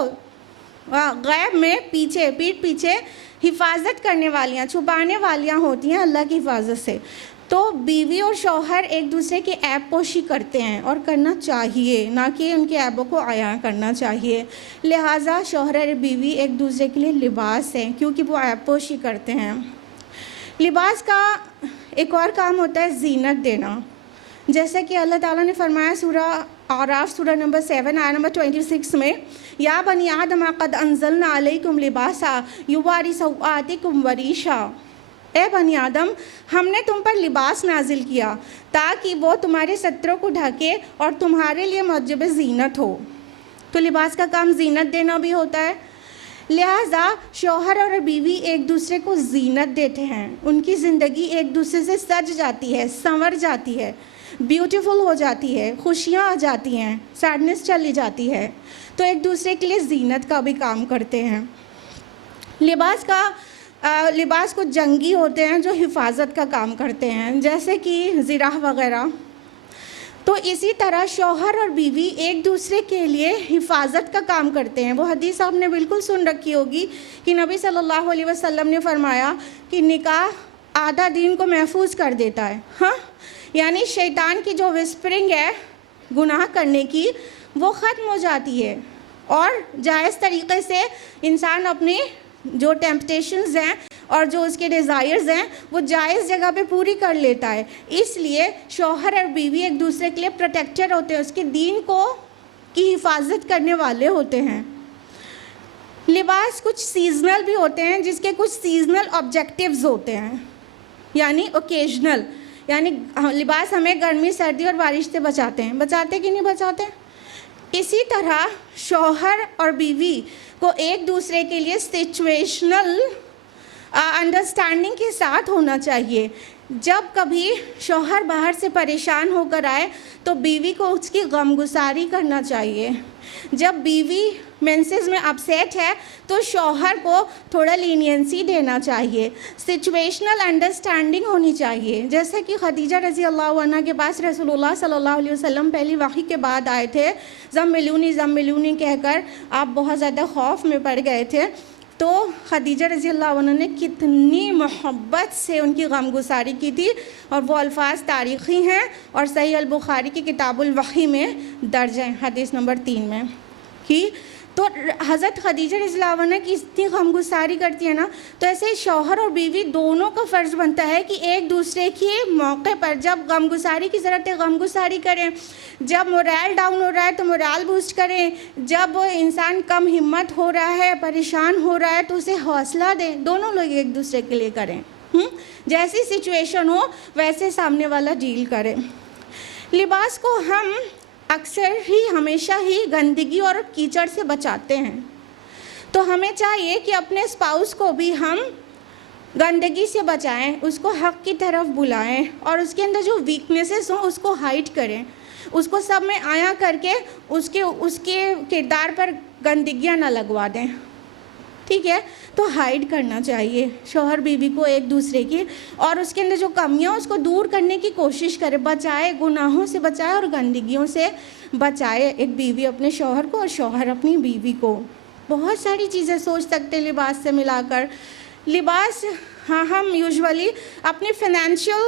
गैब में पीठ पीछे हिफाजत करने वालियाँ, छुपाने वालियाँ होती हैं अल्लाह की हिफाजत से। तो बीवी और शौहर एक दूसरे के ऐब पोशी करते हैं और करना चाहिए, ना कि उनके ऐबों को आया करना चाहिए। लिहाजा शौहर और बीवी एक दूसरे के लिए लिबास है क्योंकि वो ऐब पोशी करते हैं। लिबास का एक और काम होता है ज़ीनत देना, जैसे कि अल्लाह ताला ने फरमाया सूरह आराफ सूरह नंबर 7 आयत नंबर 26 में, या बनी आदम क़द अंज़लना अलैकुम लिबासा युवारी सौआतिकुम वरीशा, ए बनी आदम हमने तुम पर लिबास नाजिल किया ताकि वो तुम्हारे सत्रों को ढके और तुम्हारे लिए मौजब ज़ीनत हो। तो लिबास का काम ज़ीनत देना भी होता है। लिहाजा शौहर और बीवी एक दूसरे को ज़ीनत देते हैं, उनकी ज़िंदगी एक दूसरे से सज जाती है, संवर जाती है, ब्यूटीफुल हो जाती है, खुशियाँ आ जाती हैं, सैडनेस चली जाती है। तो एक दूसरे के लिए ज़ीनत का भी काम करते हैं। लिबास कुछ जंगी होते हैं जो हिफाजत का काम करते हैं, जैसे कि ज़िराह वगैरह। तो इसी तरह शौहर और बीवी एक दूसरे के लिए हिफाजत का काम करते हैं। वो हदीस आपने बिल्कुल सुन रखी होगी कि नबी सल्लल्लाहु अलैहि वसल्लम ने फरमाया कि निकाह आधा दीन को महफूज कर देता है। हाँ, यानी शैतान की जो विस्परिंग है गुनाह करने की वो ख़त्म हो जाती है और जायज़ तरीक़े से इंसान अपनी जो टेम्पटेशंस हैं और जो उसके डिज़ायर्स हैं वो जायज़ जगह पे पूरी कर लेता है। इसलिए शौहर और बीवी एक दूसरे के लिए प्रोटेक्टर होते हैं, उसके दीन को की हिफाजत करने वाले होते हैं। लिबास कुछ सीजनल भी होते हैं, जिसके कुछ सीजनल ऑब्जेक्टिव्स होते हैं, यानी ओकेजनल, यानी लिबास हमें गर्मी सर्दी और बारिश से बचाते कि नहीं बचाते। इसी तरह शौहर और बीवी को एक दूसरे के लिए सिचुएशनल अंडरस्टैंडिंग के साथ होना चाहिए। जब कभी शौहर बाहर से परेशान होकर आए तो बीवी को उसकी गमगुसारी करना चाहिए। जब बीवी मेंसेस में अपसेट है तो शौहर को थोड़ा लीनियंसी देना चाहिए। सिचुएशनल अंडरस्टैंडिंग होनी चाहिए। जैसे कि खदीजा रज़ी अल्लाह अन्हा के पास रसूलुल्लाह सल्लल्लाहु अलैहि वसल्लम पहली वही के बाद आए थे, ज़म्मिलूनी कहकर आप बहुत ज़्यादा खौफ में पड़ गए थे। तो खदीजा रज़ी अल्लाह अन्हा ने कितनी मोहब्बत से उनकी गमगुसारी की थी और वो अल्फाज तारीख़ी हैं और सही अल बुखारी की किताबुल वही में दर्ज हैं हदीस नंबर 3 में कि तो हज़रत खदीजा रज़ी अल्लाह अन्हा की इतनी गमगुसारी करती है ना, तो ऐसे शौहर और बीवी दोनों का फ़र्ज़ बनता है कि एक दूसरे के मौके पर जब गमगुसारी की ज़रूरत है गमगुसारी करें, जब मोरल डाउन हो रहा है तो मोरल बूस्ट करें, जब इंसान कम हिम्मत हो रहा है, परेशान हो रहा है तो उसे हौसला दें। दोनों लोग एक दूसरे के लिए करें, जैसी सिचुएशन हो वैसे सामने वाला डील करें। लिबास को हम अक्सर ही हमेशा ही गंदगी और कीचड़ से बचाते हैं, तो हमें चाहिए कि अपने स्पाउस को भी हम गंदगी से बचाएं, उसको हक़ की तरफ बुलाएं और उसके अंदर जो वीकनेसेस हों उसको हाइड करें, उसको सब में आया करके उसके किरदार पर गंदगियां ना लगवा दें, ठीक है। तो हाइड करना चाहिए शौहर बीवी को एक दूसरे की, और उसके अंदर जो कमियां उसको दूर करने की कोशिश करे, बचाए, गुनाहों से बचाए और गंदगियों से बचाए एक बीवी अपने शौहर को और शौहर अपनी बीवी को। बहुत सारी चीज़ें सोच सकते हैं लिबास से मिलाकर। लिबास हाँ, हम यूजुअली अपनी फाइनेंशियल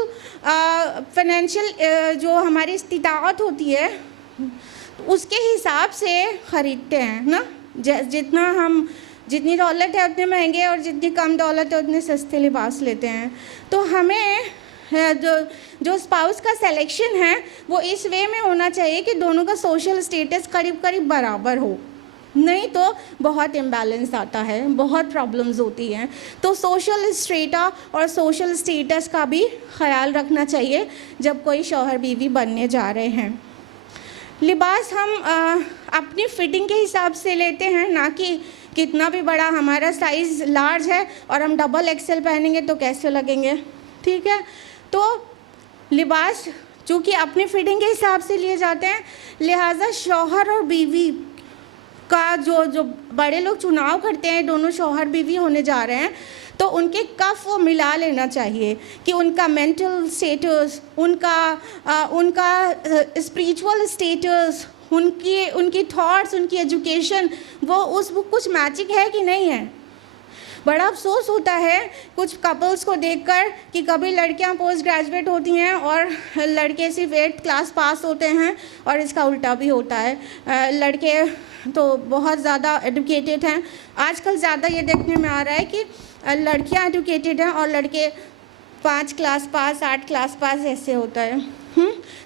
जो हमारी इस्तिताअत होती है उसके हिसाब से ख़रीदते हैं ना। जितनी दौलत है उतने महंगे और जितनी कम दौलत है उतने सस्ते लिबास लेते हैं। तो हमें जो स्पाउस का सिलेक्शन है वो इस वे में होना चाहिए कि दोनों का सोशल स्टेटस करीब करीब बराबर हो, नहीं तो बहुत इम्बैलेंस आता है, बहुत प्रॉब्लम्स होती हैं। तो सोशल स्ट्रेटा और सोशल स्टेटस का भी ख्याल रखना चाहिए जब कोई शौहर बीवी बनने जा रहे हैं। लिबास हम अपनी फिटिंग के हिसाब से लेते हैं, ना कि कितना भी बड़ा हमारा साइज़ लार्ज है और हम डबल एक्सेल पहनेंगे तो कैसे लगेंगे, ठीक है। तो लिबास चूँकि अपनी फिटिंग के हिसाब से लिए जाते हैं, लिहाजा शौहर और बीवी का जो बड़े लोग चुनाव करते हैं, दोनों शौहर बीवी होने जा रहे हैं, तो उनके कफ वो मिला लेना चाहिए कि उनका मेंटल स्टेटस, उनका स्पिरिचुअल स्टेटस, उनकी थॉट्स, उनकी एजुकेशन, वो कुछ मैचिंग है कि नहीं है। बड़ा अफसोस होता है कुछ कपल्स को देखकर कि कभी लड़कियां पोस्ट ग्रेजुएट होती हैं और लड़के सिर्फ 8th क्लास पास होते हैं, और इसका उल्टा भी होता है। लड़के तो बहुत ज़्यादा एजुकेटेड हैं। आजकल ज़्यादा ये देखने में आ रहा है कि लड़कियां एजुकेटेड हैं और लड़के 5 क्लास पास, 8 क्लास पास ऐसे होता है।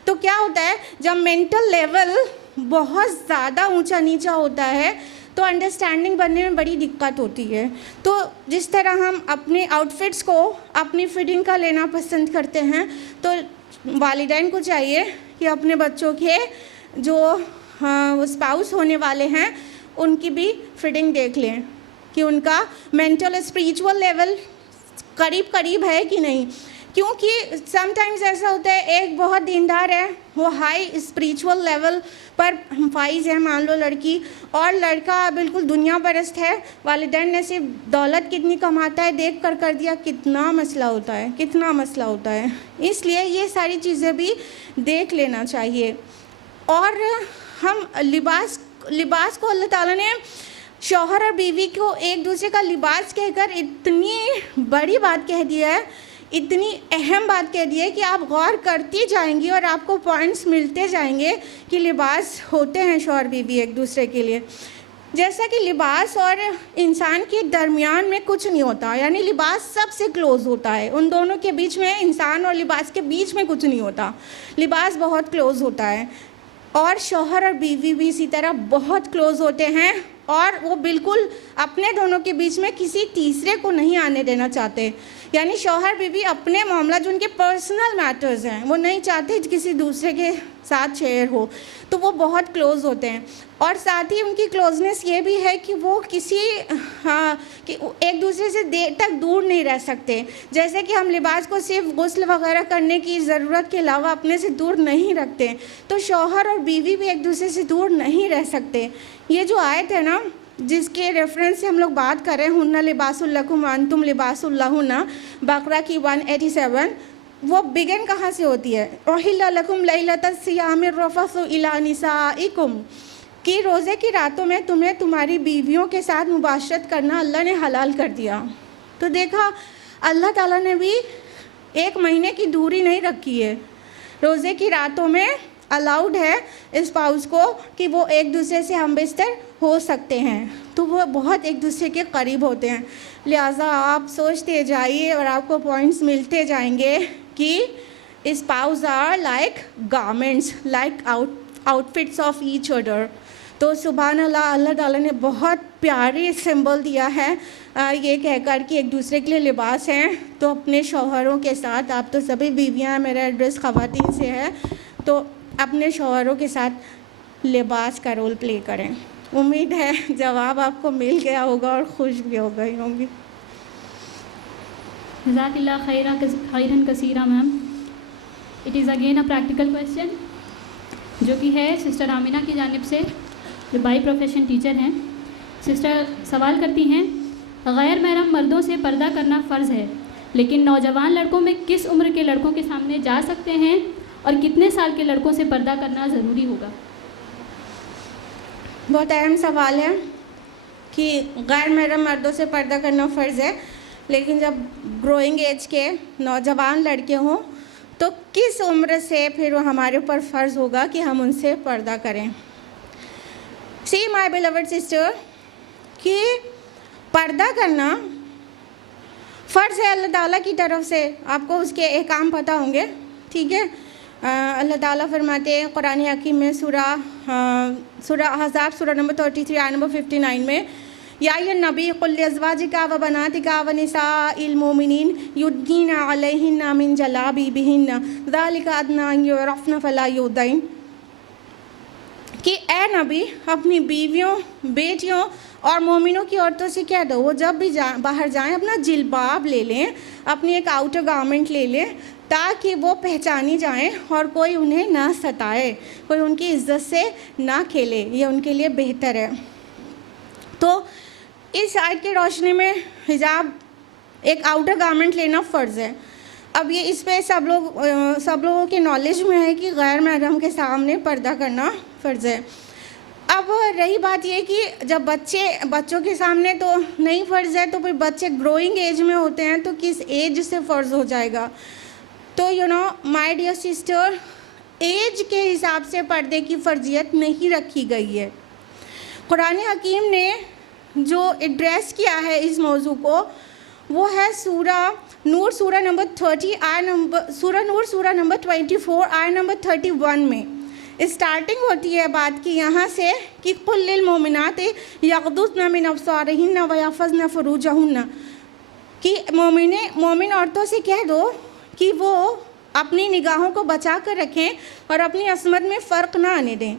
तो क्या होता है, जब मेंटल लेवल बहुत ज़्यादा ऊंचा नीचा होता है तो अंडरस्टैंडिंग बनने में बड़ी दिक्कत होती है। तो जिस तरह हम अपने आउटफिट्स को अपनी फिटिंग का लेना पसंद करते हैं, तो वालिदैन को चाहिए कि अपने बच्चों के जो स्पाउस होने वाले हैं उनकी भी फिटिंग देख लें कि उनका मेंटल स्पिरिचुअल लेवल करीब करीब है कि नहीं। क्योंकि समटाइम्स ऐसा होता है, एक बहुत दीनदार है, वो हाई स्पिरिचुअल लेवल पर फाइज है मान लो लड़की, और लड़का बिल्कुल दुनिया परस्त है। वालिदैन ने सिर्फ दौलत कितनी कमाता है देख कर दिया, कितना मसला होता है, कितना मसला होता है। इसलिए ये सारी चीज़ें भी देख लेना चाहिए। और हम लिबास को अल्लाह ताला ने शौहर और बीवी को एक दूसरे का लिबास कहकर इतनी बड़ी बात कह दिया है, इतनी अहम बात कह दी है कि आप गौर करती जाएंगी और आपको पॉइंट्स मिलते जाएंगे कि लिबास होते हैं शौहर बीवी एक दूसरे के लिए। जैसा कि लिबास और इंसान के दरमियान में कुछ नहीं होता, यानी लिबास सबसे क्लोज़ होता है, उन दोनों के बीच में, इंसान और लिबास के बीच में कुछ नहीं होता, लिबास बहुत क्लोज़ होता है। और शौहर और बीवी भी इसी तरह बहुत क्लोज़ होते हैं, और वो बिल्कुल अपने दोनों के बीच में किसी तीसरे को नहीं आने देना चाहते। यानी शौहर बीवी अपने मामला जो उनके पर्सनल मैटर्स हैं वो नहीं चाहते किसी दूसरे के साथ शेयर हो, तो वो बहुत क्लोज़ होते हैं। और साथ ही उनकी क्लोजनेस ये भी है कि वो कि एक दूसरे से देर तक दूर नहीं रह सकते। जैसे कि हम लिबास को सिर्फ गुस्ल वगैरह करने की ज़रूरत के अलावा अपने से दूर नहीं रखते, तो शौहर और बीवी भी एक दूसरे से दूर नहीं रह सकते। ये जो आयत है ना, जिसके रेफरेंस से हम लोग बात कर रहे हैं, हुन्ना लिबासुल लकुम व अंतुम लिबासुल लहुन्ना, बकरा की 187, वो बिगन कहाँ से होती है? उहिल्ला लकुम लैलतस सियामिर रफ़सु इला निसाइकुम, कि रोज़े की रातों में तुम्हें तुम्हारी बीवियों के साथ मुबाशरत करना अल्लाह ने हलाल कर दिया। तो देखा, अल्लाह ताला ने भी 1 महीने की दूरी नहीं रखी है। रोज़े की रातों में अलाउड है स्पाउस को कि वो एक दूसरे से हम बिस्तर हो सकते हैं, तो वो बहुत एक दूसरे के करीब होते हैं। लिहाजा आप सोचते जाइए और आपको पॉइंट्स मिलते जाएंगे कि spouse are like garments, like outfits of each other. तो सुभान अल्लाह, अल्लाह ताला ने बहुत प्यारे सिंबल दिया है ये कहकर कि एक दूसरे के लिए लिबास हैं। तो अपने शौहरों के साथ, आप तो सभी बीवियां हैं, मेरा एड्रेस ख़वातीन से है, तो अपने शौहरों के साथ लिबास का रोल प्ले करें। उम्मीद है जवाब आपको मिल गया होगा और खुश भी हो गई होंगी। जज़ाकिल्लाह खैरन कसीरा ma'am. It is again a practical question जो कि है सिस्टर आमिना की जानिब से, जो बाई प्रोफेशन टीचर हैं। सिस्टर सवाल करती हैं, गैर महरम मर्दों से पर्दा करना फ़र्ज़ है, लेकिन नौजवान लड़कों में किस उम्र के लड़कों के सामने जा सकते हैं और कितने साल के लड़कों से पर्दा करना ज़रूरी होगा? बहुत अहम सवाल है कि गैर महरम मर्दों से पर्दा करना फ़र्ज़ है, लेकिन जब ग्रोइंग एज के नौजवान लड़के हों तो किस उम्र से फिर हमारे ऊपर फ़र्ज़ होगा कि हम उनसे पर्दा करें। सी माय बिलवड सिस्टर, कि पर्दा करना फ़र्ज़ है अल्लाह ताला की तरफ से, आपको उसके अहकाम पता होंगे, ठीक है। अल्लाह ताला फरमाते हैं कुरान हकीम में सूरह अहज़ाब सूरह नंबर 33 आयत नंबर 59 में, या नबी कुल अज़वाजिका व बनातिका व निसाइल मोमिनीन युद्दीना अलैहिन्ना मिन जलाबिबिहिन्ना ज़ालिका अदना अन युरफ़्ना फ़ला युज़ैन, कि ए नबी अपनी बीवियों, बेटियों और मोमिनों की औरतों से कह दो वो जब भी बाहर जाएं अपना जिल्बाब ले लें, अपनी एक आउटर गारमेंट ले लें, ताकि वो पहचानी जाएं और कोई उन्हें ना सताए, कोई उनकी इज्जत से ना खेले, ये उनके लिए बेहतर है। तो इस आयत की रोशनी में हिजाब एक आउटर गारमेंट लेना फ़र्ज़ है। अब ये इस पे सब लोगों की नॉलेज में है कि गैर महरम के सामने पर्दा करना फ़र्ज़ है। अब रही बात ये कि जब बच्चों के सामने तो नहीं फ़र्ज़ है, तो फिर बच्चे ग्रोइंग एज में होते हैं तो किस एज से फ़र्ज़ हो जाएगा। तो you know my dear sister, age के हिसाब से पर्दे की फ़र्जियत नहीं रखी गई है। कुरान हकीम ने जो एड्रेस किया है इस मौजू को वो है सूरह नूर सूरह नंबर 30 सूरह नूर सूरह नंबर 24 आयत नंबर 31 में स्टार्टिंग होती है बात की यहाँ से कि कुल लिल मोमिनात यग़दुज़्ना मिन अब्सारिहिन्ना व यहफ़ज़्ना फ़ुरूजहुन्ना, कि मोमिन औरतों से कह दो कि वो अपनी निगाहों को बचा कर रखें और अपनी असमत में फ़र्क ना आने दें।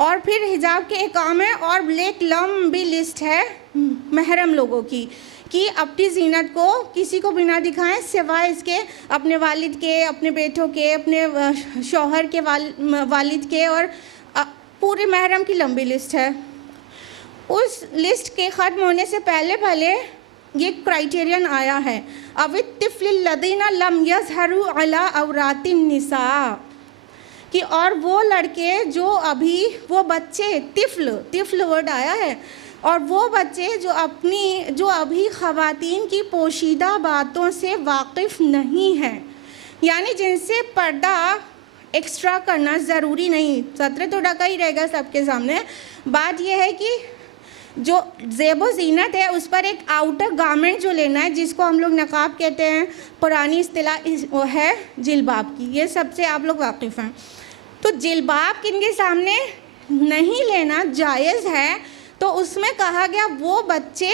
और फिर हिजाब के इकामे और एक लंबी लिस्ट है महरम लोगों की कि अपनी ज़ीनत को किसी को बिना दिखाएं सिवाय इसके अपने वालिद के, अपने बेटों के, अपने शौहर के वालिद के, और पूरे महरम की लंबी लिस्ट है। उस लिस्ट के ख़त्म होने से पहले ये क्राइटेरियन आया है, अवित तिफ़्लिल लदीना लम यज़हरु अला औरातिन निसा, कि और वो लड़के जो अभी वो बच्चे तिफ़्ल वर्ड आया है, और वो बच्चे जो अभी ख़वातीन की पोशीदा बातों से वाकिफ़ नहीं हैं, यानी जिनसे पर्दा एक्स्ट्रा करना ज़रूरी नहीं, सत्र तो ढका ही रहेगा सबके सामने। बात यह है कि जो ज़ेबो ज़ीनत है उस पर एक आउटर गारमेंट जो लेना है, जिसको हम लोग नकाब कहते हैं, पुरानी इस्तिलाह वो है जिल्बाब की, ये सबसे आप लोग वाकिफ़ हैं। तो जिल्बाब किनके सामने नहीं लेना जायज़ है, तो उसमें कहा गया वो बच्चे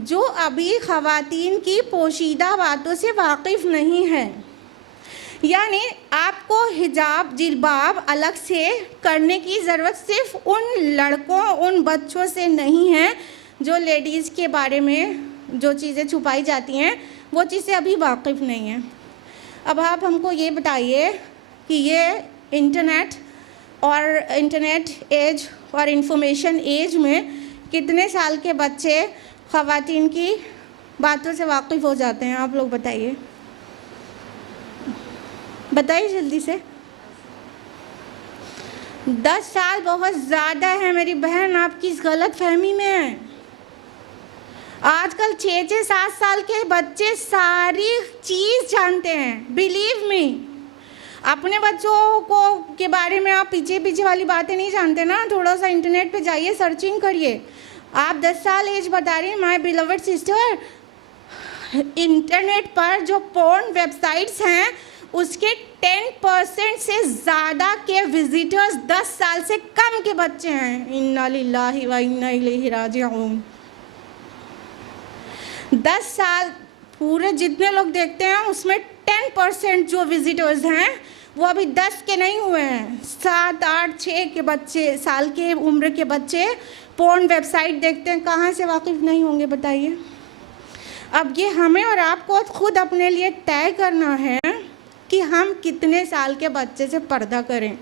जो अभी ख़वातीन की पोशीदा बातों से वाकिफ़ नहीं हैं, यानी आपको हिजाब जिल्बाब अलग से करने की ज़रूरत सिर्फ उन लड़कों, उन बच्चों से नहीं है जो लेडीज़ के बारे में जो चीज़ें छुपाई जाती हैं वो चीज़ें अभी वाकिफ़ नहीं हैं। अब आप हमको ये बताइए कि ये इंटरनेट एज और इंफॉर्मेशन एज में कितने साल के बच्चे ख़वातीन की बातों से वाकिफ़ हो जाते हैं, आप लोग बताइए जल्दी से। 10 साल बहुत ज़्यादा है मेरी बहन, आप किस गलत फहमी में हैं। आजकल 6-7 साल के बच्चे सारी चीज़ जानते हैं, बिलीव मी। अपने बच्चों को के बारे में आप पीछे वाली बातें नहीं जानते ना, थोड़ा सा इंटरनेट पे जाइए, सर्चिंग करिए। आप 10 साल एज बता रही हैं माय बिलवड सिस्टर, इंटरनेट पर जो पोर्न वेबसाइट्स हैं उसके 10% से ज़्यादा के विजिटर्स 10 साल से कम के बच्चे हैं। इन्ना लिल्लाहि व इन्ना इलैहि राजिऊन। 10 साल पूरे जितने लोग देखते हैं उसमें 10% जो विजिटर्स हैं वो अभी 10 के नहीं हुए हैं, 7, 8, 6 के बच्चे, साल के उम्र के बच्चे पोर्न वेबसाइट देखते हैं, कहाँ से वाकिफ़ नहीं होंगे बताइए। अब ये हमें और आपको खुद अपने लिए तय करना है कि हम कितने साल के बच्चे से पर्दा करें,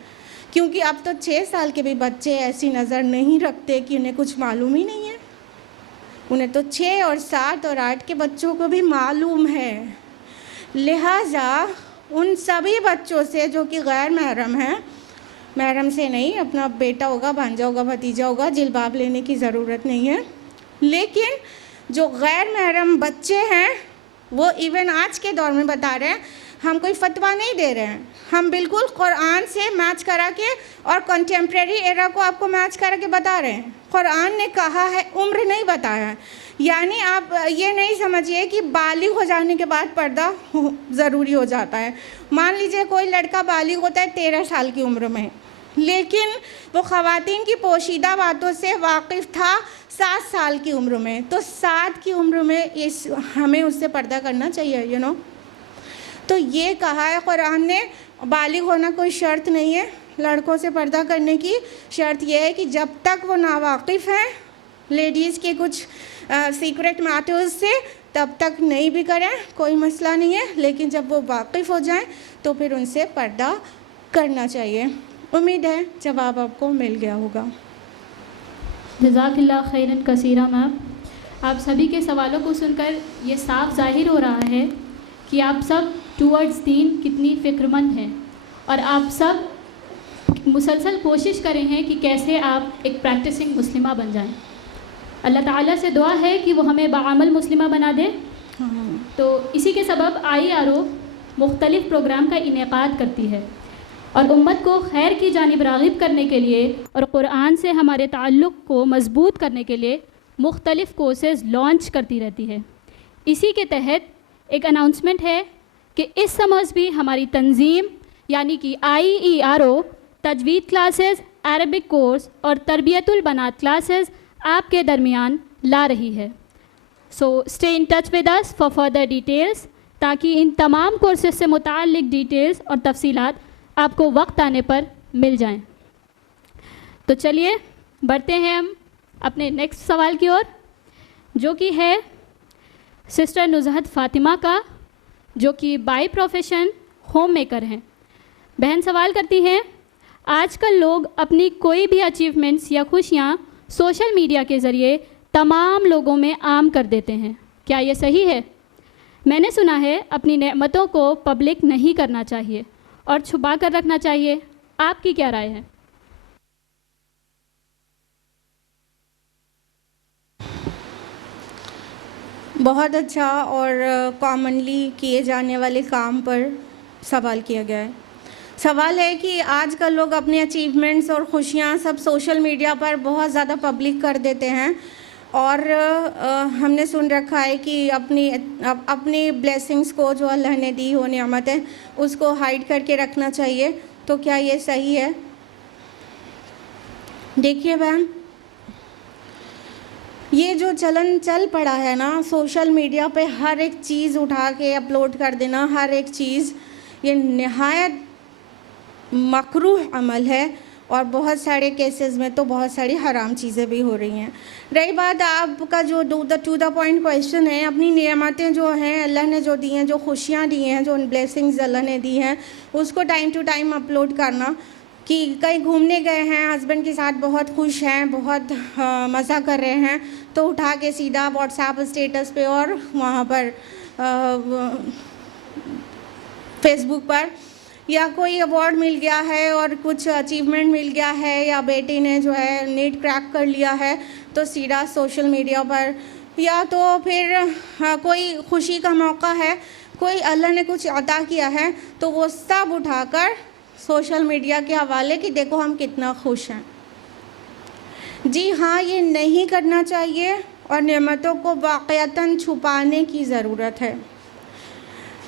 क्योंकि अब तो 6 साल के भी बच्चे ऐसी नज़र नहीं रखते कि उन्हें कुछ मालूम ही नहीं है। उन्हें तो 6 और 7 और 8 के बच्चों को भी मालूम है। लिहाजा उन सभी बच्चों से जो कि गैर महरम हैं, महरम से नहीं, अपना बेटा होगा, भांजा होगा, भतीजा होगा, जिल्बाब लेने की ज़रूरत नहीं है। लेकिन जो गैर महरम बच्चे हैं वो इवन आज के दौर में बता रहे हैं हम कोई फतवा नहीं दे रहे हैं, हम बिल्कुल कुरान से मैच करा के और कंटेम्प्रेरी एरा को आपको मैच करा के बता रहे हैं। कुरान ने कहा है, उम्र नहीं बताया है। यानी आप ये नहीं समझिए कि बालिग हो जाने के बाद पर्दा ज़रूरी हो जाता है। मान लीजिए कोई लड़का बालिग होता है 13 साल की उम्र में, लेकिन वो ख़वातीन की पोशीदा बातों से वाकिफ़ था 7 साल की उम्र में, तो 7 की उम्र में हमें उससे पर्दा करना चाहिए, तो ये कहा है कुरान ने। बालिग होना कोई शर्त नहीं है, लड़कों से पर्दा करने की शर्त यह है कि जब तक वो नावाकिफ़ हैं लेडीज़ के कुछ सीक्रेट मैटर्स से, तब तक नहीं भी करें, कोई मसला नहीं है। लेकिन जब वो वाकिफ़ हो जाएं तो फिर उनसे पर्दा करना चाहिए। उम्मीद है जवाब आपको मिल गया होगा। जज़ाकिल्लाह खैरन कसीरा मैम। आप सभी के सवालों को सुनकर ये साफ ज़ाहिर हो रहा है कि आप सब टूवर्ड्स दीन कितनी फ़िक्रमंद हैं और आप सब मुसलसल कोशिश कर रहे हैं कि कैसे आप एक प्रैक्टिसिंग मुस्लिमा बन जाएं। अल्लाह ताला से दुआ है कि वो हमें बाअमल मुस्लिमा बना दे। तो इसी के सबब IRO मुख्तलिफ़ प्रोग्राम का इनेकाद करती है और उम्मत को खैर की जानिब राग़िब करने के लिए और कुरान से हमारे ताल्लुक़ को मज़बूत करने के लिए मुख्तलिफ़ कोर्सेज़ लॉन्च करती रहती है। इसी के तहत एक अनाउंसमेंट है कि इस समझ भी हमारी तंजीम यानी कि IERO तजवीद क्लासेस, अरबिक कोर्स और तरबियतुल बनात क्लासेस आपके दरमियान ला रही है। So stay in touch with us for further details, ताकि इन तमाम कोर्सेज से मुताल्लिक़ डिटेल्स और तफसीलात आपको वक्त आने पर मिल जाएं। तो चलिए बढ़ते हैं हम अपने नेक्स्ट सवाल की ओर, जो कि है सिस्टर नुज़हत फ़ातिमा का, जो कि बाय प्रोफेशन होम मेकर हैं। बहन सवाल करती हैं, आजकल लोग अपनी कोई भी अचीवमेंट्स या खुशियाँ सोशल मीडिया के ज़रिए तमाम लोगों में आम कर देते हैं, क्या ये सही है? मैंने सुना है अपनी नेमतों को पब्लिक नहीं करना चाहिए और छुपा कर रखना चाहिए, आपकी क्या राय है? बहुत अच्छा और कॉमनली किए जाने वाले काम पर सवाल किया गया है। सवाल है कि आजकल लोग अपने अचीवमेंट्स और खुशियाँ सब सोशल मीडिया पर बहुत ज़्यादा पब्लिक कर देते हैं और हमने सुन रखा है कि अपनी ब्लेसिंग्स को जो अल्लाह ने दी हो नेमत है उसको हाइड करके रखना चाहिए, तो क्या ये सही है? देखिए बहन, ये जो चलन चल पड़ा है ना सोशल मीडिया पे हर एक चीज़ उठा के अपलोड कर देना, हर एक चीज़, ये नहायत मकरूह अमल है और बहुत सारे केसेस में तो बहुत सारी हराम चीज़ें भी हो रही हैं। रही बात आपका जो टू द पॉइंट क्वेश्चन है, अपनी नेमतें जो हैं अल्लाह ने जो दी हैं, जो खुशियाँ दी हैं, जो ब्लेसिंग्स अल्लाह ने दी हैं, उसको टाइम टू टाइम अपलोड करना कि कहीं घूमने गए हैं, हस्बैंड के साथ बहुत खुश हैं, बहुत मज़ा कर रहे हैं, तो उठा के सीधा व्हाट्सएप स्टेटस पे और वहाँ पर फेसबुक पर, या कोई अवार्ड मिल गया है और कुछ अचीवमेंट मिल गया है, या बेटी ने जो है नीट क्रैक कर लिया है तो सीधा सोशल मीडिया पर, या तो फिर कोई खुशी का मौका है, कोई अल्लाह ने कुछ अता किया है तो वो सब उठाकर सोशल मीडिया के हवाले कि देखो हम कितना खुश हैं। जी हाँ, ये नहीं करना चाहिए और नेमतों को वाक़यतन छुपाने की ज़रूरत है।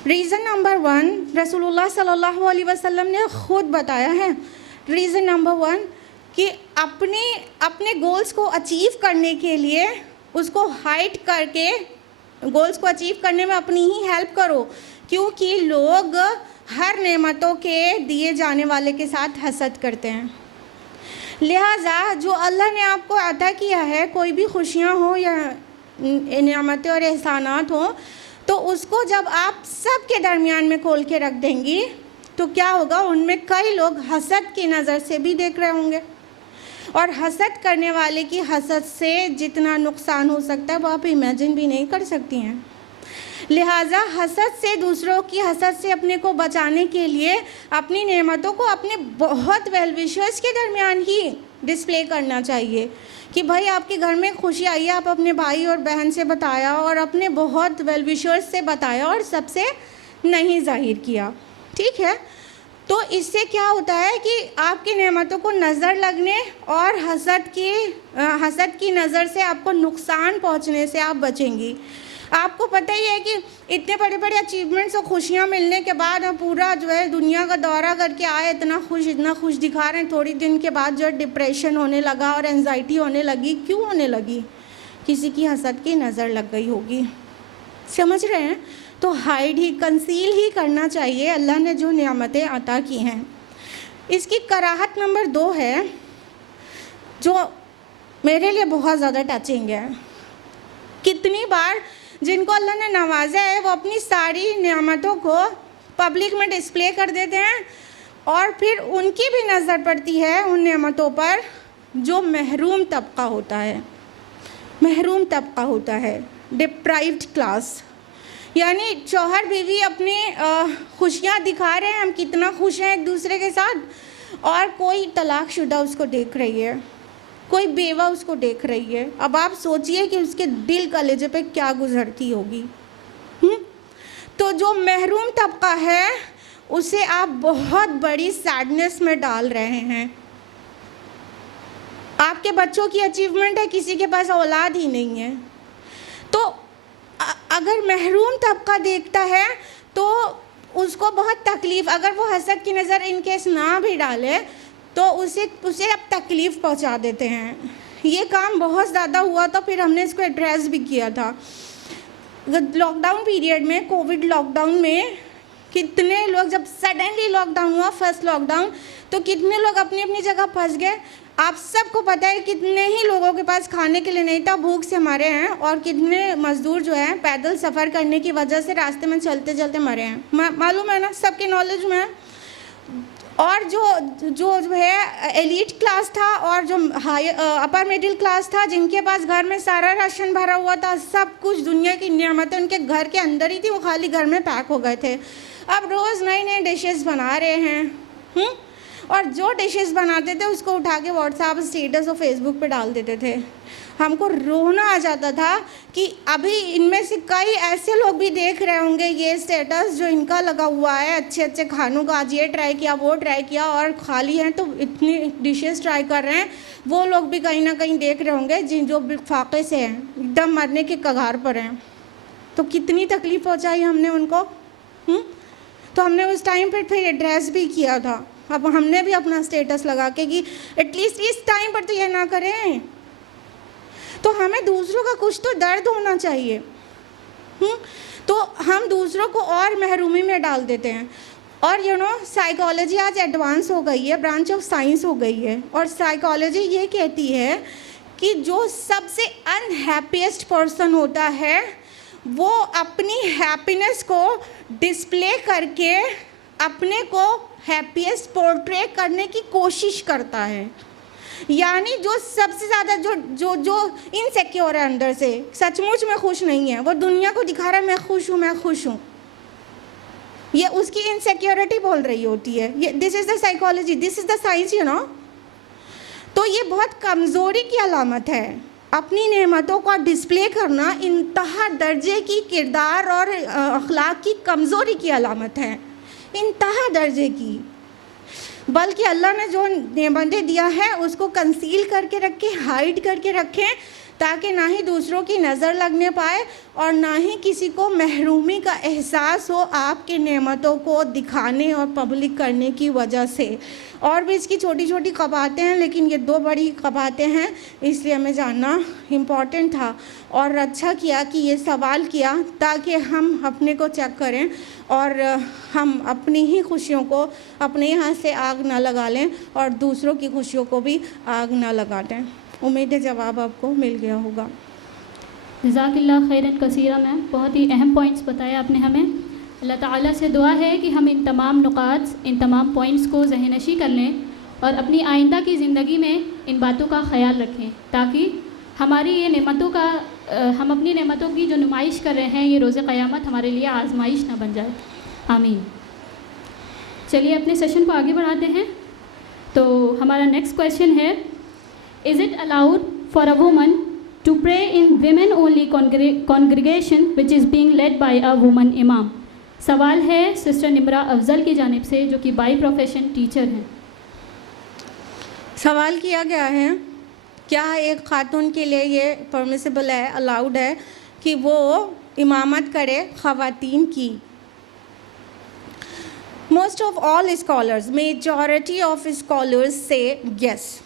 रीज़न नंबर 1 रसूलुल्लाह सल्लल्लाहु अलैहि वसल्लम ने ख़ुद बताया है। रीज़न नंबर 1 कि अपने गोल्स को अचीव करने के लिए उसको हाइड करके गोल्स को अचीव करने में अपनी ही हेल्प करो, क्योंकि लोग हर नेमतों के दिए जाने वाले के साथ हसद करते हैं। लिहाजा जो अल्लाह ने आपको अता किया है, कोई भी खुशियाँ हो या नेमतें और एहसानात हो, तो उसको जब आप सब के दरमियान में खोल के रख देंगी तो क्या होगा, उनमें कई लोग हसद की नज़र से भी देख रहे होंगे और हसद करने वाले की हसद से जितना नुकसान हो सकता है वो आप इमेजिन भी नहीं कर सकती हैं। लिहाजा हसद से, दूसरों की हसद से अपने को बचाने के लिए अपनी नेमतों को अपने बहुत वेल विशर्स के दरमियान ही डिस्प्ले करना चाहिए कि भाई आपके घर में खुशी आई है, आप अपने भाई और बहन से बताया और अपने बहुत वेल विशर्स से बताया और सबसे नहीं जाहिर किया। ठीक है, तो इससे क्या होता है कि आपकी नेमतों को नज़र लगने और हसद की नज़र से आपको नुकसान पहुंचने से आप बचेंगी। आपको पता ही है कि इतने बड़े बड़े अचीवमेंट्स और खुशियां मिलने के बाद हम पूरा जो है दुनिया का दौरा करके आए, इतना खुश दिखा रहे हैं, थोड़ी दिन के बाद जो है डिप्रेशन होने लगा और एंजाइटी होने लगी। क्यों होने लगी? किसी की हसद की नज़र लग गई होगी। समझ रहे हैं? तो कंसील ही करना चाहिए अल्लाह ने जो नियामतें अता की हैं। इसकी कराहत नंबर 2 है, जो मेरे लिए बहुत ज़्यादा टचिंग है। कितनी बार जिनको अल्लाह ने नवाजा है वो अपनी सारी नियामतों को पब्लिक में डिस्प्ले कर देते हैं और फिर उनकी भी नज़र पड़ती है उन नियामतों पर जो महरूम तबका होता है, डिप्राइव्ड क्लास। यानी शौहर बीवी अपनी खुशियाँ दिखा रहे हैं, हम कितना खुश हैं एक दूसरे के साथ, और कोई तलाकशुदा उसको देख रही है, कोई बेवा उसको देख रही है। अब आप सोचिए कि उसके दिल कलेजे पे क्या गुजरती होगी। तो जो महरूम तबका है उसे आप बहुत बड़ी सैडनेस में डाल रहे हैं। आपके बच्चों की अचीवमेंट है, किसी के पास औलाद ही नहीं है। तो अगर महरूम तबका देखता है तो उसको बहुत तकलीफ़, अगर वो हसद की नज़र इनकेस ना भी डाले तो उसे अब तकलीफ़ पहुंचा देते हैं। ये काम बहुत ज़्यादा हुआ तो फिर हमने इसको एड्रेस भी किया था। लॉकडाउन पीरियड में, कोविड लॉकडाउन में कितने लोग, जब सडनली लॉकडाउन हुआ, फर्स्ट लॉकडाउन, तो कितने लोग अपनी अपनी जगह फंस गए। आप सबको पता है कितने ही लोगों के पास खाने के लिए नहीं था, भूख से मरे हैं, और कितने मज़दूर जो हैं पैदल सफ़र करने की वजह से रास्ते में चलते चलते मरे हैं। मालूम है ना, सबके नॉलेज में है। और जो है एलीट क्लास था और जो अपर मिडिल क्लास था, जिनके पास घर में सारा राशन भरा हुआ था, सब कुछ दुनिया की नियामतें उनके घर के अंदर ही थी, वो खाली घर में पैक हो गए थे। अब रोज़ नई नई डिशेस बना रहे हैं, और जो डिशेस बनाते थे उसको उठा के व्हाट्सएप स्टेटस और फेसबुक पे डाल देते थे। हमको रोना आ जाता था कि अभी इनमें से कई ऐसे लोग भी देख रहे होंगे ये स्टेटस जो इनका लगा हुआ है, अच्छे अच्छे खानों का, आज ये ट्राई किया, वो ट्राई किया, और खाली हैं तो इतनी डिशेस ट्राई कर रहे हैं। वो लोग भी कहीं ना कहीं देख रहे होंगे जो फाके से हैं, एकदम मरने के कगार पर हैं। तो कितनी तकलीफ़ पहुँचाई हमने उनको। तो हमने उस टाइम पर फिर एड्रेस भी किया था। अब हमने भी अपना स्टेटस लगा के कि एटलीस्ट इस टाइम पर तो ये ना करें। तो हमें दूसरों का कुछ तो दर्द होना चाहिए। तो हम दूसरों को और महरूमी में डाल देते हैं। और साइकोलॉजी आज एडवांस हो गई है, ब्रांच ऑफ साइंस हो गई है, और साइकोलॉजी ये कहती है कि जो सबसे अनहैप्पीएस्ट पर्सन होता है वो अपनी हैप्पीनेस को डिस्प्ले करके अपने को हैप्पीएस्ट पोर्ट्रे करने की कोशिश करता है। यानी जो सबसे ज़्यादा जो इनसिक्योर है अंदर से, सचमुच में खुश नहीं है, वो दुनिया को दिखा रहा है मैं खुश हूँ, ये उसकी इनसिक्योरिटी बोल रही होती है। ये this is the psychology, this is the science, तो ये बहुत कमज़ोरी की अलामत है। अपनी नेमतों का डिस्प्ले करना इंतहा दर्जे की किरदार और अखलाक की कमज़ोरी की अलामत है, इंतहा दर्जे की। बल्कि अल्लाह ने जो नेमतें दिया है उसको कंसील करके रखें, हाइड करके रखें, ताकि ना ही दूसरों की नज़र लगने पाए और ना ही किसी को महरूमी का एहसास हो आपकी नेमतों को दिखाने और पब्लिक करने की वजह से। और भी इसकी छोटी छोटी कबातें हैं, लेकिन ये 2 बड़ी कबातें हैं, इसलिए हमें जानना इम्पॉर्टेंट था। और अच्छा किया कि ये सवाल किया, ताकि हम अपने को चेक करें और हम अपनी ही खुशियों को अपने यहाँ से आग ना लगा लें और दूसरों की खुशियों को भी आग ना लगा दें। उम्मीद है जवाब आपको मिल गया होगा। जज़ाकिल्लाह खैरन कसीरा मैम, बहुत ही अहम पॉइंट्स बताए आपने हमें। अल्लाह ताला से दुआ है कि हम इन तमाम नुकात, इन तमाम पॉइंट्स को ज़हनशी कर लें और अपनी आइंदा की ज़िंदगी में इन बातों का ख्याल रखें, ताकि हमारी ये नेमतों का हम अपनी नेमतों की जो नुमाइश कर रहे हैं ये रोज़े क़यामत हमारे लिए आजमाइश ना बन जाए। आमीन। चलिए अपने सेशन को आगे बढ़ाते हैं। तो हमारा नेक्स्ट क्वेश्चन है, is it allowed for a woman to pray in women only congregation which is being led by a woman imam? सवाल है सिस्टर निमरा अफजल की जानिब से, जो कि बाई प्रोफेशन टीचर हैं। सवाल किया गया है, क्या एक खातून के लिए ये परमिसिबल है, अलाउड है कि वो इमामत करे ख़वातीन की? Most of all scholars, majority of scholars से यस।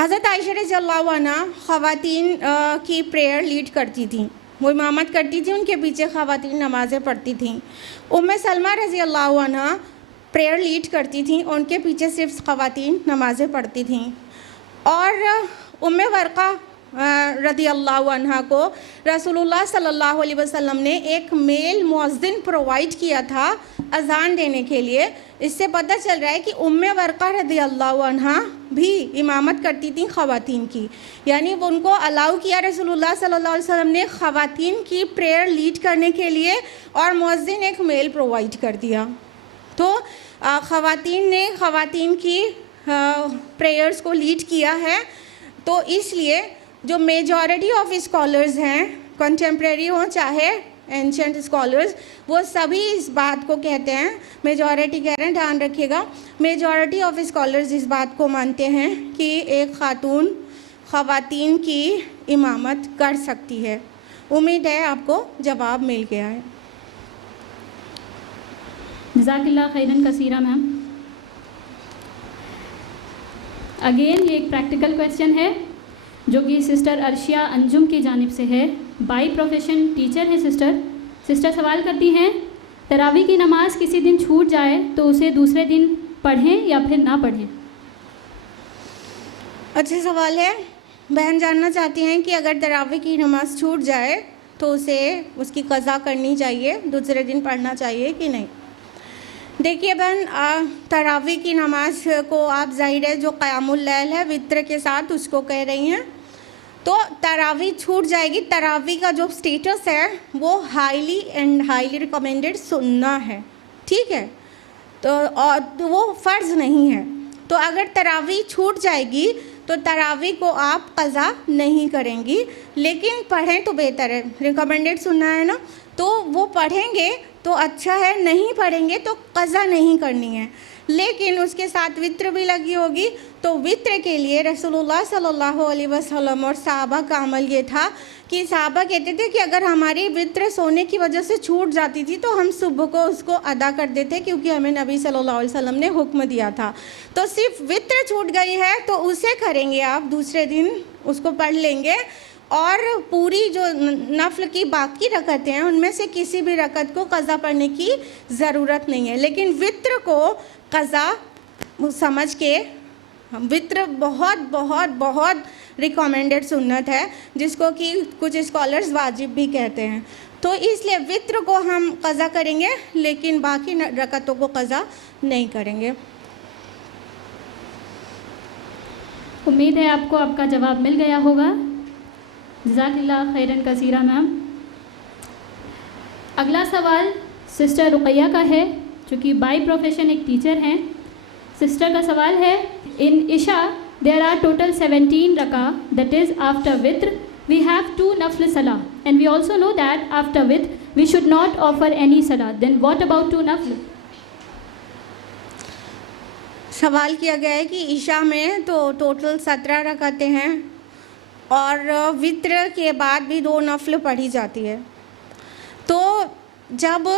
हज़रत आयशा रज़ियल्लाहु अन्हा ख़वातीन की प्रेयर लीड करती थी, वो इमामत करती थी, उनके पीछे ख़वातीन नमाज़ें पढ़ती थीं। उम्मे सलमा रज़ियल्लाहु अन्हा प्रेयर लीड करती थीं, उनके पीछे सिर्फ ख़वातीन नमाज़ें पढ़ती थीं। और उम्मे वर्क़ा रज़ियल्लाहु अन्हा को रसूलुल्लाह सल्लल्लाहु अलैहि वसल्लम ने एक मेल मुअज़्ज़िन प्रोवाइड किया था अज़ान देने के लिए। इससे पता चल रहा है कि उम्मे वर्क़ा रज़ियल्लाहु अन्हा भी इमामत करती थी ख़वातीन की, यानी वो उनको अलाउ किया रसूलुल्लाह सल्लल्लाहु अलैहि वसल्लम ने ख़वातीन की प्रेयर लीड करने के लिए, और मुअज़्ज़िन एक मेल प्रोवाइड कर दिया। तो ख़वातीन ने ख़वातीन की प्रेयर्स को लीड किया है। तो इसलिए जो मेजॉरिटी ऑफ स्कॉलर्स हैं, कंटेम्प्रेरी हों चाहे एंशेंट स्कॉलर्स, वो सभी इस बात को कहते हैं, मेजॉरिटी कह रहे हैं, ध्यान रखिएगा, मेजॉरिटी ऑफ स्कॉलर्स इस बात को मानते हैं कि एक खातून ख़वातीन की इमामत कर सकती है। उम्मीद है आपको जवाब मिल गया है। जज़ाकल्लाह खैरन कसीरा मैम। अगेन ये एक प्रैक्टिकल क्वेश्चन है जो कि सिस्टर अर्शिया अंजुम की जानिब से है, बाई प्रोफेशन टीचर है सिस्टर सवाल करती हैं, तरावी की नमाज़ किसी दिन छूट जाए तो उसे दूसरे दिन पढ़ें या फिर ना पढ़ें? अच्छा सवाल है। बहन जानना चाहती हैं कि अगर तरावी की नमाज़ छूट जाए तो उसे उसकी क़ज़ा करनी चाहिए, दूसरे दिन पढ़ना चाहिए कि नहीं। देखिए बहन, तरावी की नमाज को आप ज़ाहिर है जो क़यामुल लैल है वित्र के साथ उसको कह रही हैं, तो तरावी छूट जाएगी। तरावी का जो स्टेटस है वो हाईली रिकमेंडेड सुन्ना है, ठीक है, तो वो फ़र्ज़ नहीं है। तो अगर तरावी छूट जाएगी तो तरावी को आप क़ज़ा नहीं करेंगी, लेकिन पढ़ें तो बेहतर है, रिकमेंडेड सुन्ना है ना, तो वो पढ़ेंगे तो अच्छा है, नहीं पढ़ेंगे तो क़ज़ा नहीं करनी है। लेकिन उसके साथ वित्र भी लगी होगी, तो वित्र के लिए रसूलुल्लाह सल्लल्लाहु अलैहि वसल्लम और सहाबा का अमल ये था कि सहाबा कहते थे कि अगर हमारी वित्र सोने की वजह से छूट जाती थी तो हम सुबह को उसको अदा कर देते, क्योंकि हमें नबी सल्लल्लाहु अलैहि वसल्लम ने हुक्म दिया था। तो सिर्फ वित्र छूट गई है तो उसे करेंगे आप, दूसरे दिन उसको पढ़ लेंगे, और पूरी जो नफल की बाकी रकतें हैं उनमें से किसी भी रकत को क़ज़ा पढ़ने की ज़रूरत नहीं है। लेकिन वित्र को क़ज़ा समझ के, वित्र बहुत बहुत बहुत रिकमेंडेड सुन्नत है जिसको कि कुछ स्कॉलर्स वाजिब भी कहते हैं, तो इसलिए वित्र को हम क़ज़ा करेंगे लेकिन बाकी रकतों को क़ज़ा नहीं करेंगे। उम्मीद है आपको आपका जवाब मिल गया होगा। जज़ाकल्लाह खैरन कसीरा मैम। अगला सवाल सिस्टर रुक़ैया का है जो कि बाई प्रोफेशन एक टीचर हैं। सिस्टर का सवाल है, in Isha there are total 17 रका, दैट इज़ आफ्टर वित्र वी हैव 2 नफल सला and we also know that after वित्र we should not offer any सला, देन व्हाट अबाउट 2 नफल? सवाल किया गया है कि ईशा में तो टोटल 17 रकातें हैं और वित्र के बाद भी 2 नफल पढ़ी जाती है, तो जब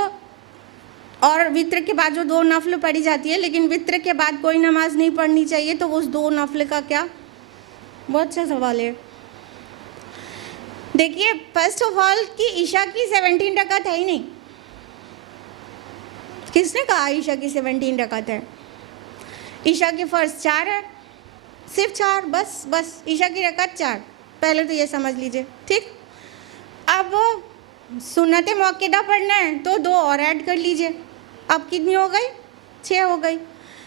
और वित्र के बाद जो 2 नफल पढ़ी जाती है, लेकिन वित्र के बाद कोई नमाज नहीं पढ़नी चाहिए, तो उस 2 नफल का क्या? बहुत अच्छा सवाल है। देखिए, फर्स्ट ऑफ ऑल कि ईशा की 17 रकात है ही नहीं। किसने कहा ईशा की 17 रकात है? ईशा के फ़र्ज़ 4 है, सिर्फ 4, बस ईशा की रकात 4। पहले तो ये समझ लीजिए, ठीक। अब सुन्नत मौक़िदा पढ़ना है तो 2 और ऐड कर लीजिए, अब कितनी हो गई? 6 हो गई।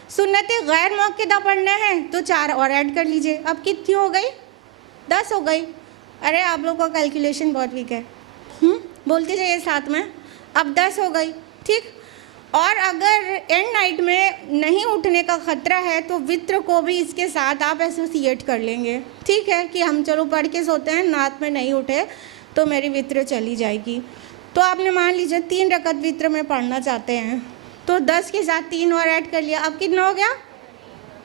सुन्नत गैर मौक़िदा पढ़ना है तो 4 और ऐड कर लीजिए, अब कितनी हो गई? 10 हो गई। अरे आप लोगों का कैलकुलेशन बहुत वीक है, बोलते जाइए साथ में। अब 10 हो गई, ठीक। और अगर एंड नाइट में नहीं उठने का ख़तरा है तो वित्र को भी इसके साथ आप एसोसिएट कर लेंगे, ठीक है, कि हम चलो पढ़ के सोते हैं, रात में नहीं उठे तो मेरी वित्र चली जाएगी। तो तो आपने मान लीजिए 3 रकत वित्र में पढ़ना चाहते हैं, तो 10 के साथ 3 और ऐड कर लिया, अब कितना हो गया?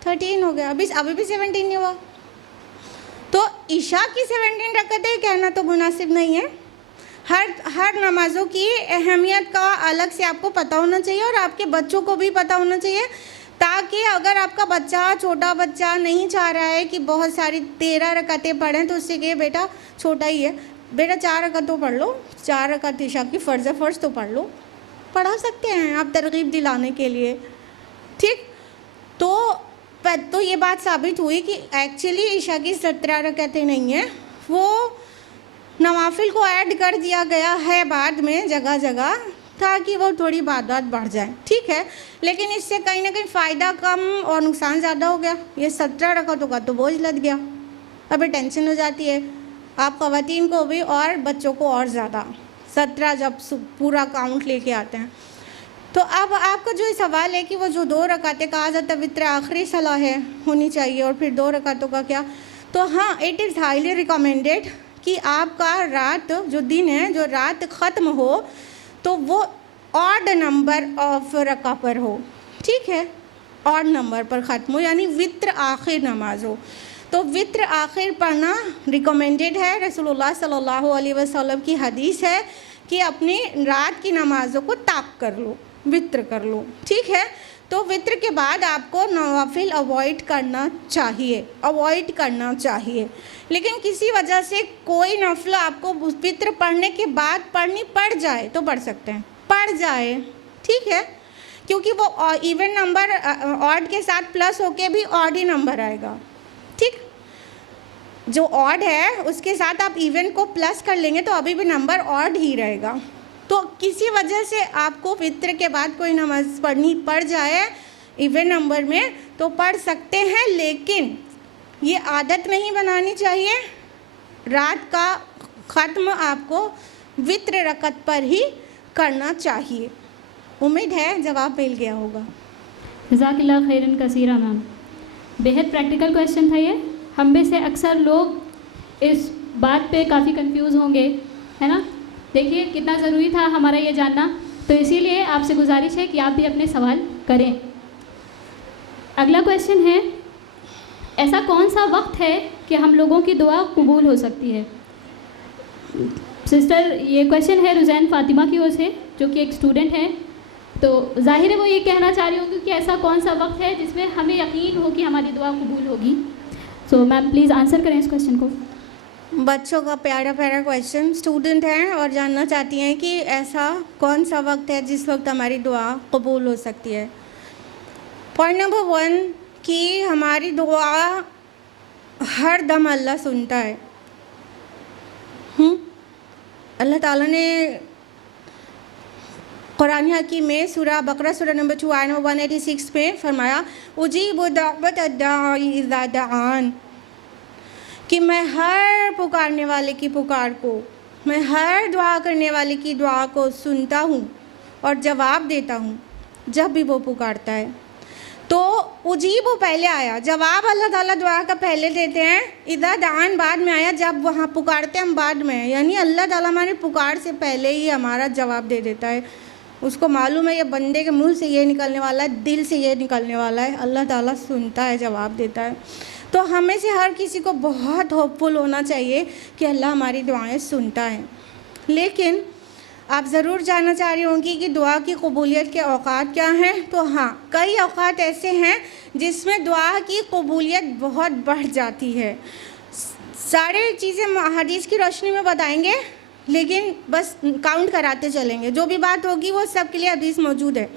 13 हो गया। अभी भी 17 नहीं हुआ। तो ईशा की 17 रकतें कहना तो मुनासिब नहीं है। हर नमाज़ों की अहमियत का अलग से आपको पता होना चाहिए और आपके बच्चों को भी पता होना चाहिए, ताकि अगर आपका बच्चा, छोटा बच्चा नहीं चाह रहा है कि बहुत सारी 13 रकतें पढ़ें, तो उससे कहिए बेटा छोटा ही है, बेटा 4 रकत तो पढ़ लो, 4 रकत ईशा की फ़र्ज़ तो पढ़ लो, पढ़ा सकते हैं आप तरगीब दिलाने के लिए। ठीक, तो ये बात साबित हुई कि एक्चुअली ईशा की 17 रकतें नहीं हैं, वो नवाफिल को ऐड कर दिया गया है बाद में जगह जगह, ताकि वो थोड़ी इबादत बढ़ जाए। ठीक है, लेकिन इससे कहीं ना कहीं फ़ायदा कम और नुकसान ज़्यादा हो गया। ये 17 रकतों का तो बोझ लद गया, अभी टेंशन हो जाती है आप ख़वातीन को भी और बच्चों को और ज़्यादा, 17 जब पूरा काउंट लेके आते हैं। तो अब आपका जो सवाल है कि वो जो 2 रकातें कहा जाता है वित्र आखिरी सलाह है होनी चाहिए और फिर 2 रकातों का क्या, तो हाँ, इट इज़ हाईली रिकमेंडेड कि आपका रात जो दिन है, जो रात ख़त्म हो, तो वो ऑड नंबर ऑफ रका पर हो। ठीक है, ऑड नंबर पर ख़त्म हो, यानी वित्र आखिर नमाज हो। तो वित्र आखिर पढ़ना रिकमेंडेड है। रसूलुल्लाह सल्लल्लाहु अलैहि वसल्लम की हदीस है कि अपनी रात की नमाज़ों को ताक कर लो, वित्र कर लो। ठीक है, तो वित्र के बाद आपको नवाफिल अवॉइड करना चाहिए, लेकिन किसी वजह से कोई नफल आपको वित्र पढ़ने के बाद पढ़नी पड़ जाए तो पढ़ सकते हैं, पढ़ जाए। ठीक है, क्योंकि वो इवन नंबर ऑड के साथ प्लस होके भी ऑड ही नंबर आएगा। ठीक, जो ऑड है उसके साथ आप इवन को प्लस कर लेंगे तो अभी भी नंबर ऑड ही रहेगा। तो किसी वजह से आपको वित्र के बाद कोई नमाज पढ़नी पड़ जाए इवन नंबर में तो पढ़ सकते हैं, लेकिन ये आदत नहीं बनानी चाहिए। रात का ख़त्म आपको वित्र रकत पर ही करना चाहिए। उम्मीद है जवाब मिल गया होगा। जज़ाकल्लाह खैरन कसीरा मैम, बेहद प्रैक्टिकल क्वेश्चन था ये। हम में से अक्सर लोग इस बात पे काफ़ी कंफ्यूज होंगे, है ना। देखिए कितना ज़रूरी था हमारा ये जानना, तो इसीलिए आपसे गुजारिश है कि आप भी अपने सवाल करें। अगला क्वेश्चन है, ऐसा कौन सा वक्त है कि हम लोगों की दुआ कबूल हो सकती है। सिस्टर, ये क्वेश्चन है रुज़ैन फ़ातिमा की ओर से, जो कि एक स्टूडेंट हैं। तो जाहिर है वो ये कहना चाह रही होंगी कि ऐसा कौन सा वक्त है जिसमें हमें यकीन हो कि हमारी दुआ कबूल होगी। सो मैम प्लीज़ आंसर करें इस क्वेश्चन को। बच्चों का प्यारा क्वेश्चन, स्टूडेंट हैं और जानना चाहती हैं कि ऐसा कौन सा वक्त है जिस वक्त हमारी दुआ कबूल हो सकती है। पॉइंट नंबर 1 कि हमारी दुआ हर दम अल्लाह सुनता है। अल्लाह ताला ने कुरान हकीम में सूरह बकरा सूरह नंबर 2 आयत नंबर 186 में फरमाया, उजीबु दावत अद्दाई इज़ा दआन, कि मैं हर पुकारने वाले की पुकार को, मैं हर दुआ करने वाले की दुआ को सुनता हूँ और जवाब देता हूँ जब भी वो पुकारता है। तो उजीबु पहले आया, जवाब अल्लाह ताला दुआ का पहले देते हैं, इज़ा दआन बाद में आया, जब वहाँ पुकारते हम बाद में, यानी अल्लाह ताला हमारे पुकार से पहले ही हमारा जवाब दे देता है। उसको मालूम है ये बंदे के मुंह से ये निकलने वाला है, दिल से ये निकलने वाला है, अल्लाह ताला सुनता है, जवाब देता है। तो हमें से हर किसी को बहुत होपफुल होना चाहिए कि अल्लाह हमारी दुआएं सुनता है। लेकिन आप ज़रूर जानना चाह रही होंगी कि दुआ की कबूलियत के औक़ात क्या हैं। तो हाँ, कई औक़ात ऐसे हैं जिसमें दुआ की कबूलियत बहुत बढ़ जाती है। सारे चीज़ें हदीस की रोशनी में बताएंगे, लेकिन बस काउंट कराते चलेंगे, जो भी बात होगी वो सब के लिए हदीस मौजूद है।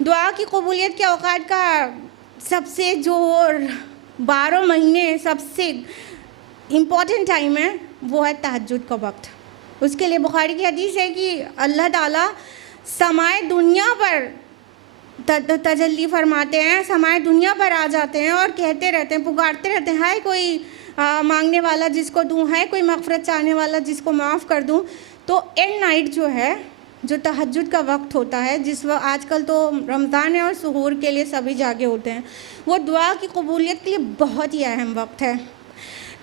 दुआ की कबूलियत के औक़ात का सबसे जो 12 महीने सबसे इम्पॉर्टेंट टाइम है वो है तहज्जुद का वक्त। उसके लिए बुखारी की हदीस है कि अल्लाह ताला समाए दुनिया पर तजल्ली फरमाते हैं, समाए दुनिया पर आ जाते हैं और कहते रहते हैं, पुकारते रहते हैं, हाय कोई मांगने वाला जिसको दूँ, है कोई मग़फ़िरत चाहने वाला जिसको माफ़ कर दूँ। तो एंड नाइट जो है, जो तहज्जुद का वक्त होता है, जिस वक्त आजकल तो रमज़ान है और सुहूर के लिए सभी जागे होते हैं, वो दुआ की कबूलियत के लिए बहुत ही अहम वक्त है।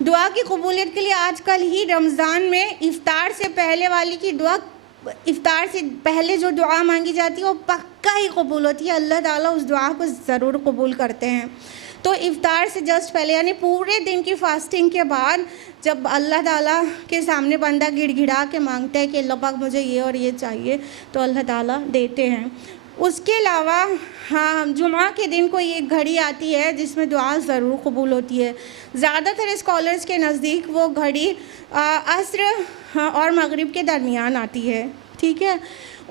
दुआ की कबूलियत के लिए आजकल ही रमज़ान में इफ्तार से पहले वाली की दुआ इफ्तार से पहले जो दुआ मांगी जाती है वो पक्का ही कबूल होती है, अल्लाह ताला उस दुआ को ज़रूर कबूल करते हैं। तो इफ्तार से जस्ट पहले यानी पूरे दिन की फास्टिंग के बाद जब अल्लाह ताला के सामने बंदा गिड़गिड़ा के मांगता है कि अल्लाह पाक मुझे ये और ये चाहिए, तो अल्लाह ताला देते हैं। उसके अलावा हाँ, जुमा के दिन कोई एक घड़ी आती है जिसमें दुआ ज़रूर कबूल होती है। ज़्यादातर स्कॉलर्स के नज़दीक वो घड़ी असर और मगरिब के दरमियान आती है, ठीक है।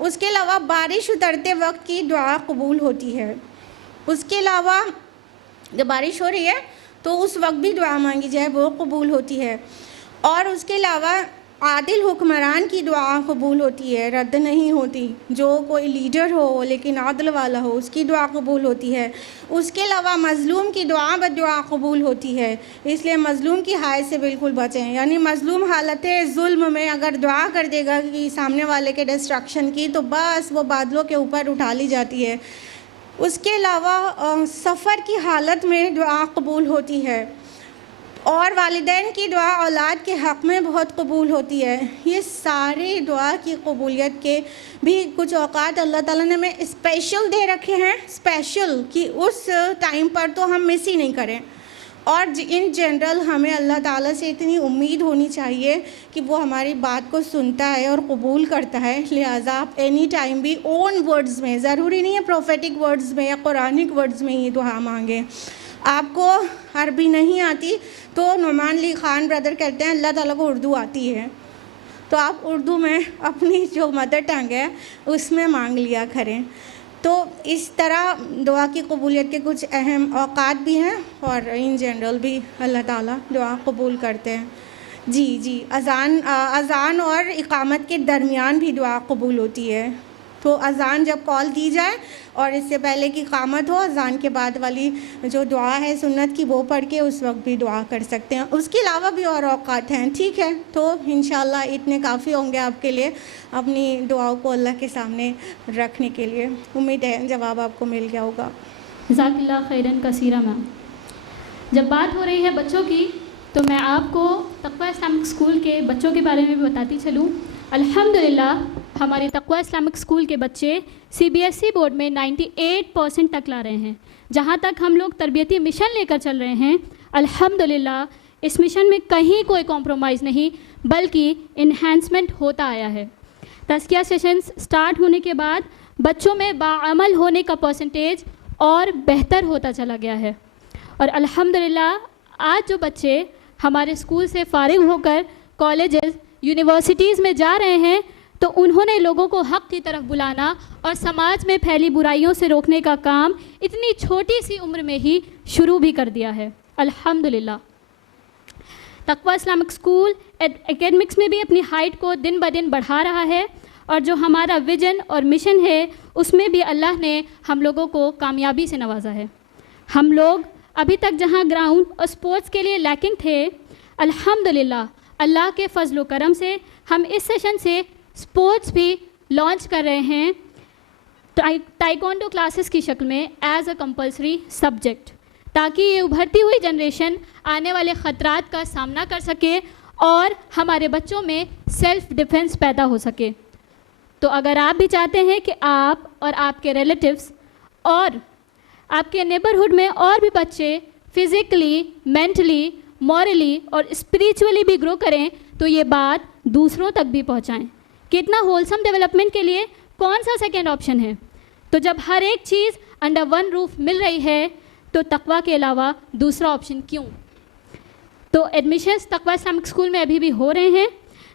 उसके अलावा बारिश उतरते वक्त की दुआ कबूल होती है। उसके अलावा जब बारिश हो रही है तो उस वक्त भी दुआ मांगी जाए वो कबूल होती है। और उसके अलावा आदिल हुक्मरान की दुआ कबूल होती है, रद्द नहीं होती। जो कोई लीडर हो लेकिन आदिल वाला हो उसकी दुआ कबूल होती है। उसके अलावा मज़लूम की दुआ बदुआ कबूल होती है, इसलिए मज़लूम की हाय से बिल्कुल बचें। यानी मज़लूम हालत जुल्म में अगर दुआ कर देगा कि सामने वाले के डिस्ट्रक्शन की, तो बस वो बादलों के ऊपर उठा ली जाती है। उसके अलावा सफ़र की हालत में दुआ कबूल होती है। और वालिदैन की दुआ औलाद के हक़ में बहुत कबूल होती है। ये सारे दुआ की कबूलियत के भी कुछ औक़ात अल्लाह ताला ने हमें स्पेशल दे रखे हैं, स्पेशल कि उस टाइम पर तो हम मिस ही नहीं करें। और इन जनरल हमें अल्लाह ताला से इतनी उम्मीद होनी चाहिए कि वो हमारी बात को सुनता है और कबूल करता है। लिहाजा आप एनी टाइम भी ओन वर्ड्स में, ज़रूरी नहीं है प्रोफेटिक वर्ड्स में या कुरानिक वर्ड्स में ही दुआ मांगें। आपको अरबी नहीं आती तो नुमान अली ख़ान ब्रदर कहते हैं अल्लाह ताला को उर्दू आती है, तो आप उर्दू में अपनी जो मदर टंग है उसमें मांग लिया करें। तो इस तरह दुआ की कबूलियत के कुछ अहम औक़ात भी हैं और इन जनरल भी अल्लाह ताला दुआ कबूल करते हैं। जी अज़ान और इक़ामत के दरमियान भी दुआ कबूल होती है। तो अज़ान जब कॉल दी जाए और इससे पहले की इक़ामत हो, अज़ान के बाद वाली जो दुआ है सुन्नत की वो पढ़ के उस वक्त भी दुआ कर सकते हैं। उसके अलावा भी और औक़ात हैं, ठीक है। तो इंशाअल्लाह इतने काफ़ी होंगे आपके लिए अपनी दुआओं को अल्लाह के सामने रखने के लिए। उम्मीद है जवाब आपको मिल गया होगा। जज़ाकल्लाह खैरन कसीरा मैम। जब बात हो रही है बच्चों की, तो मैं आपको तक़वा इस्लामिक स्कूल के बच्चों के बारे में भी बताती चलूँ। अल्हम्दुलिल्लाह हमारे तक़वा इस्लामिक स्कूल के बच्चे CBSE बोर्ड में 98% तक ला रहे हैं। जहाँ तक हम लोग तरबियती मिशन लेकर चल रहे हैं, अल्हम्दुलिल्लाह इस मिशन में कहीं कोई कॉम्प्रोमाइज़ नहीं, बल्कि इन्हांसमेंट होता आया है। तज़किया सेशंस स्टार्ट होने के बाद बच्चों में बाअमल होने का परसेंटेज और बेहतर होता चला गया है। और अल्हम्दुलिल्लाह आज जो बच्चे हमारे स्कूल से फ़ारिग होकर कॉलेजेस यूनिवर्सिटीज़ में जा रहे हैं, तो उन्होंने लोगों को हक़ की तरफ बुलाना और समाज में फैली बुराइयों से रोकने का काम इतनी छोटी सी उम्र में ही शुरू भी कर दिया है। अल्हम्दुलिल्लाह तक़वा इस्लामिक स्कूल एकेडमिक्स में भी अपनी हाइट को दिन ब दिन बढ़ा रहा है, और जो हमारा विजन और मिशन है उसमें भी अल्लाह ने हम लोगों को कामयाबी से नवाजा है। हम लोग अभी तक जहाँ ग्राउंड और स्पोर्ट्स के लिए लैकिंग थे, अल्हम्दुलिल्लाह अल्लाह के फ़ज़ल व करम से हम इस सेशन से स्पोर्ट्स भी लॉन्च कर रहे हैं, ताइक्वांडो क्लासेस की शक्ल में एज़ अ कंपल्सरी सब्जेक्ट, ताकि ये उभरती हुई जनरेशन आने वाले ख़तरात का सामना कर सके और हमारे बच्चों में सेल्फ़ डिफेंस पैदा हो सके। तो अगर आप भी चाहते हैं कि आप और आपके रिलेटिव्स और आपके नेबरहुड में और भी बच्चे फ़िज़िकली, मेंटली, मॉरली और स्पिरिचुअली भी ग्रो करें, तो ये बात दूसरों तक भी पहुंचाएं। कितना होलसम डेवलपमेंट के लिए कौन सा सेकेंड ऑप्शन है? तो जब हर एक चीज़ अंडर वन रूफ मिल रही है, तो तकवा के अलावा दूसरा ऑप्शन क्यों? तो एडमिशन्स तकवा इस्लामिक स्कूल में अभी भी हो रहे हैं।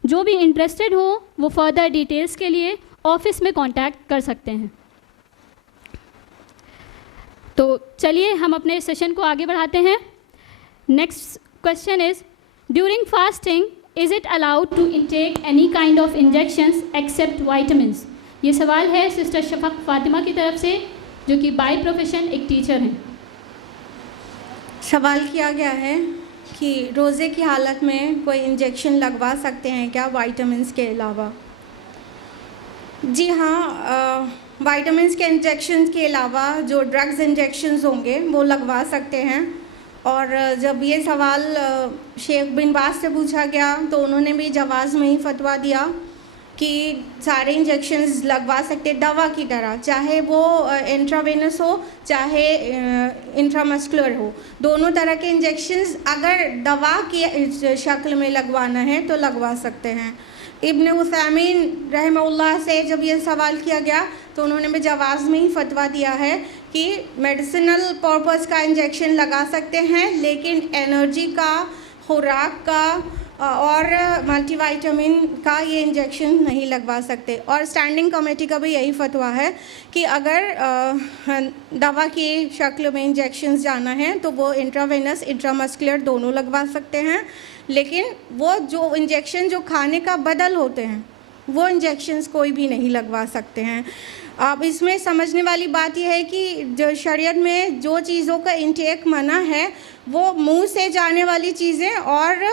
जो भी इंटरेस्टेड हो वो फर्दर डिटेल्स के लिए ऑफिस में कांटेक्ट कर सकते हैं। तो चलिए हम अपने सेशन को आगे बढ़ाते हैं। Next question is, during fasting is it allowed to intake any kind of injections except vitamins? ये सवाल है सिस्टर शफक फातिमा की तरफ से, जो कि बाय प्रोफेशन एक टीचर हैं। सवाल किया गया है कि रोज़े की हालत में कोई इंजेक्शन लगवा सकते हैं क्या वाइटामिन्स के अलावा? जी हाँ, वाइटामिन्स के इंजेक्शन के अलावा जो ड्रग्स इंजेक्शंस होंगे वो लगवा सकते हैं। और जब ये सवाल शेख बिन बाज से पूछा गया तो उन्होंने भी जवाज़ में ही फतवा दिया कि सारे इंजेक्शंस लगवा सकते दवा की तरह, चाहे वो इंट्रावेनस हो चाहे इंट्रामस्कुलर हो, दोनों तरह के इंजेक्शंस अगर दवा की शक्ल में लगवाना है तो लगवा सकते हैं। इब्न उथैमीन रहमहुल्लाह से जब ये सवाल किया गया तो उन्होंने भी जवाज़ में ही फतवा दिया है कि मेडिसिनल पर्पस का इंजेक्शन लगा सकते हैं, लेकिन एनर्जी का, खुराक का और मल्टीविटामिन का ये इंजेक्शन नहीं लगवा सकते। और स्टैंडिंग कमेटी का भी यही फतवा है कि अगर दवा की शक्ल में इंजेक्शंस जाना है तो वो इंट्रावेनस इंट्रामस्कुलर दोनों लगवा सकते हैं, लेकिन वो जो इंजेक्शन जो खाने का बदल होते हैं वो इंजेक्शंस कोई भी नहीं लगवा सकते हैं। अब इसमें समझने वाली बात यह है कि जो शरीयत में जो चीज़ों का इंटेक मना है वो मुंह से जाने वाली चीज़ें और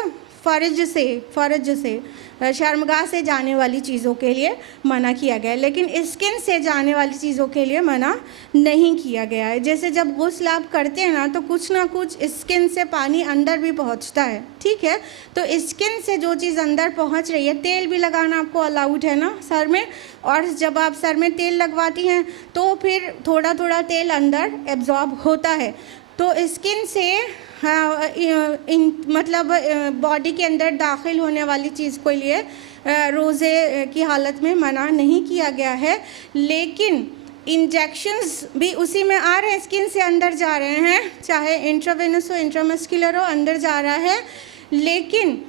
फ़र्ज से शर्मगाह से जाने वाली चीज़ों के लिए मना किया गया है, लेकिन स्किन से जाने वाली चीज़ों के लिए मना नहीं किया गया है। जैसे जब गुस्ल आप करते हैं ना कुछ स्किन से पानी अंदर भी पहुंचता है, ठीक है, तो स्किन से जो चीज़ अंदर पहुंच रही है, तेल भी लगाना आपको अलाउड है ना सर में, और जब आप सर में तेल लगवाती हैं तो फिर थोड़ा थोड़ा तेल अंदर एब्जॉर्ब होता है, तो स्किन से मतलब बॉडी के अंदर दाखिल होने वाली चीज़ के लिए रोज़े की हालत में मना नहीं किया गया है, लेकिन इंजेक्शंस भी उसी में आ रहे हैं, स्किन से अंदर जा रहे हैं, चाहे इंट्रावेनस हो इंट्रामस्कुलर हो, अंदर जा रहा है, लेकिन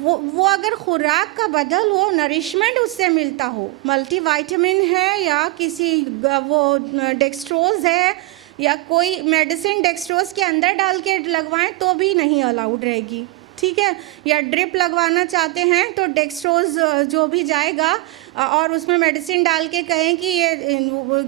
वो अगर खुराक का बदल हो, नरिशमेंट उससे मिलता हो, मल्टीविटामिन है या किसी वो डेक्सट्रोज है या कोई मेडिसिन डेक्सट्रोज के अंदर डाल के लगवाएं तो भी नहीं अलाउड रहेगी, ठीक है। या ड्रिप लगवाना चाहते हैं तो डेक्सट्रोज जो भी जाएगा और उसमें मेडिसिन डाल के कहें कि ये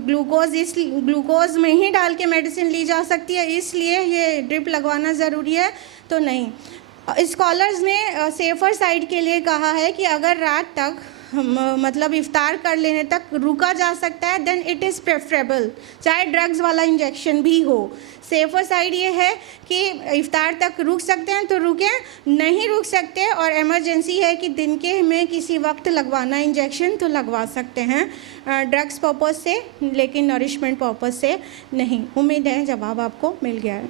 ग्लूकोज में ही डाल के मेडिसिन ली जा सकती है, इसलिए ये ड्रिप लगवाना ज़रूरी है, तो नहीं। स्कॉलर्स ने सेफ़र साइड के लिए कहा है कि अगर रात तक मतलब इफ्तार कर लेने तक रुका जा सकता है देन इट इज़ प्रेफरेबल, चाहे ड्रग्स वाला इंजेक्शन भी हो। सेफ़र साइड ये है कि इफ्तार तक रुक सकते हैं तो रुकें, नहीं रुक सकते और इमरजेंसी है कि दिन के में किसी वक्त लगवाना इंजेक्शन तो लगवा सकते हैं ड्रग्स पर्पस से, लेकिन नरिशमेंट पर्पस से नहीं। उम्मीद है जवाब आपको मिल गया है।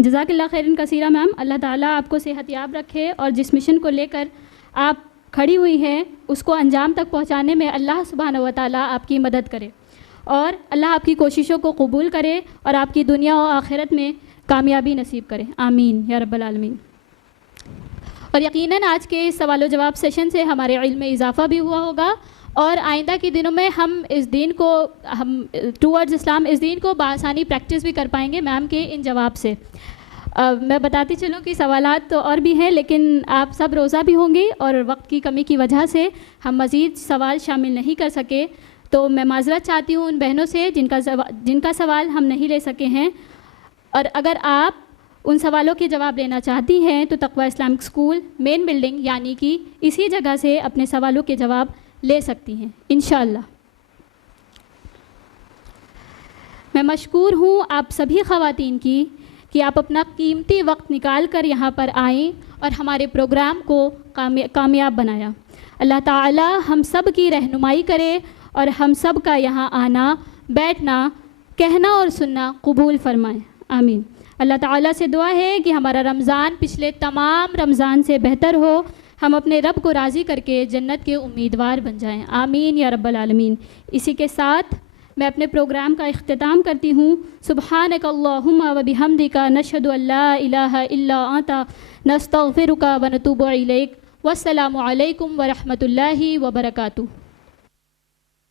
जज़ाकल्लाह खैरन कसीरा मैम, अल्लाह ताला आपको सेहतयाब रखे और जिस मिशन को लेकर आप खड़ी हुई हैं उसको अंजाम तक पहुंचाने में अल्लाह सुब्हानहू व तआला आपकी मदद करे और अल्लाह आपकी कोशिशों को कबूल करे और आपकी दुनिया और आखिरत में कामयाबी नसीब करे, आमीन या रब्बल आलमीन। और यकीनन आज के इस सवाल जवाब सेशन से हमारे इल्म में इजाफ़ा भी हुआ होगा और आइंदा के दिनों में हम इस दीन को टूवर्ड्स इस्लाम इस दीन को बआसानी प्रैक्टिस भी कर पाएंगे मैम के इन जवाब से। मैं बताती चलूँ कि सवालात तो और भी हैं, लेकिन आप सब रोज़ा भी होंगी और वक्त की कमी की वजह से हम मज़ीद सवाल शामिल नहीं कर सके, तो मैं माज़रत चाहती हूँ उन बहनों से जिनका सवाल हम नहीं ले सके हैं। और अगर आप उन सवालों के जवाब लेना चाहती हैं तो तक़वा इस्लामिक स्कूल मेन बिल्डिंग यानी कि इसी जगह से अपने सवालों के जवाब ले सकती हैं इंशाअल्लाह। मैं मशकूर हूँ आप सभी ख़वातीन की कि आप अपना कीमती वक्त निकाल कर यहाँ पर आएँ और हमारे प्रोग्राम को कामयाब बनाया। अल्लाह ताला हम सब की रहनुमाई करे और हम सब का यहाँ आना, बैठना, कहना और सुनना कबूल फरमाए, आमीन। अल्लाह ताला से दुआ है कि हमारा रमज़ान पिछले तमाम रमज़ान से बेहतर हो, हम अपने रब को राज़ी करके जन्नत के उम्मीदवार बन जाएं, आमीन या रब्बल आलमीन। इसी के साथ मैं अपने प्रोग्राम का इख्तिताम करती हूँ। सुब्हानक अल्लाहुम्मा व बिहम्दिका नशहदु अल्ला इलाहा इल्ला अंता नस्तगफिरुका व नतूबु इलैक। वस्सलामु अलैकुम व रहमतुल्लाहि व बरकातुहू।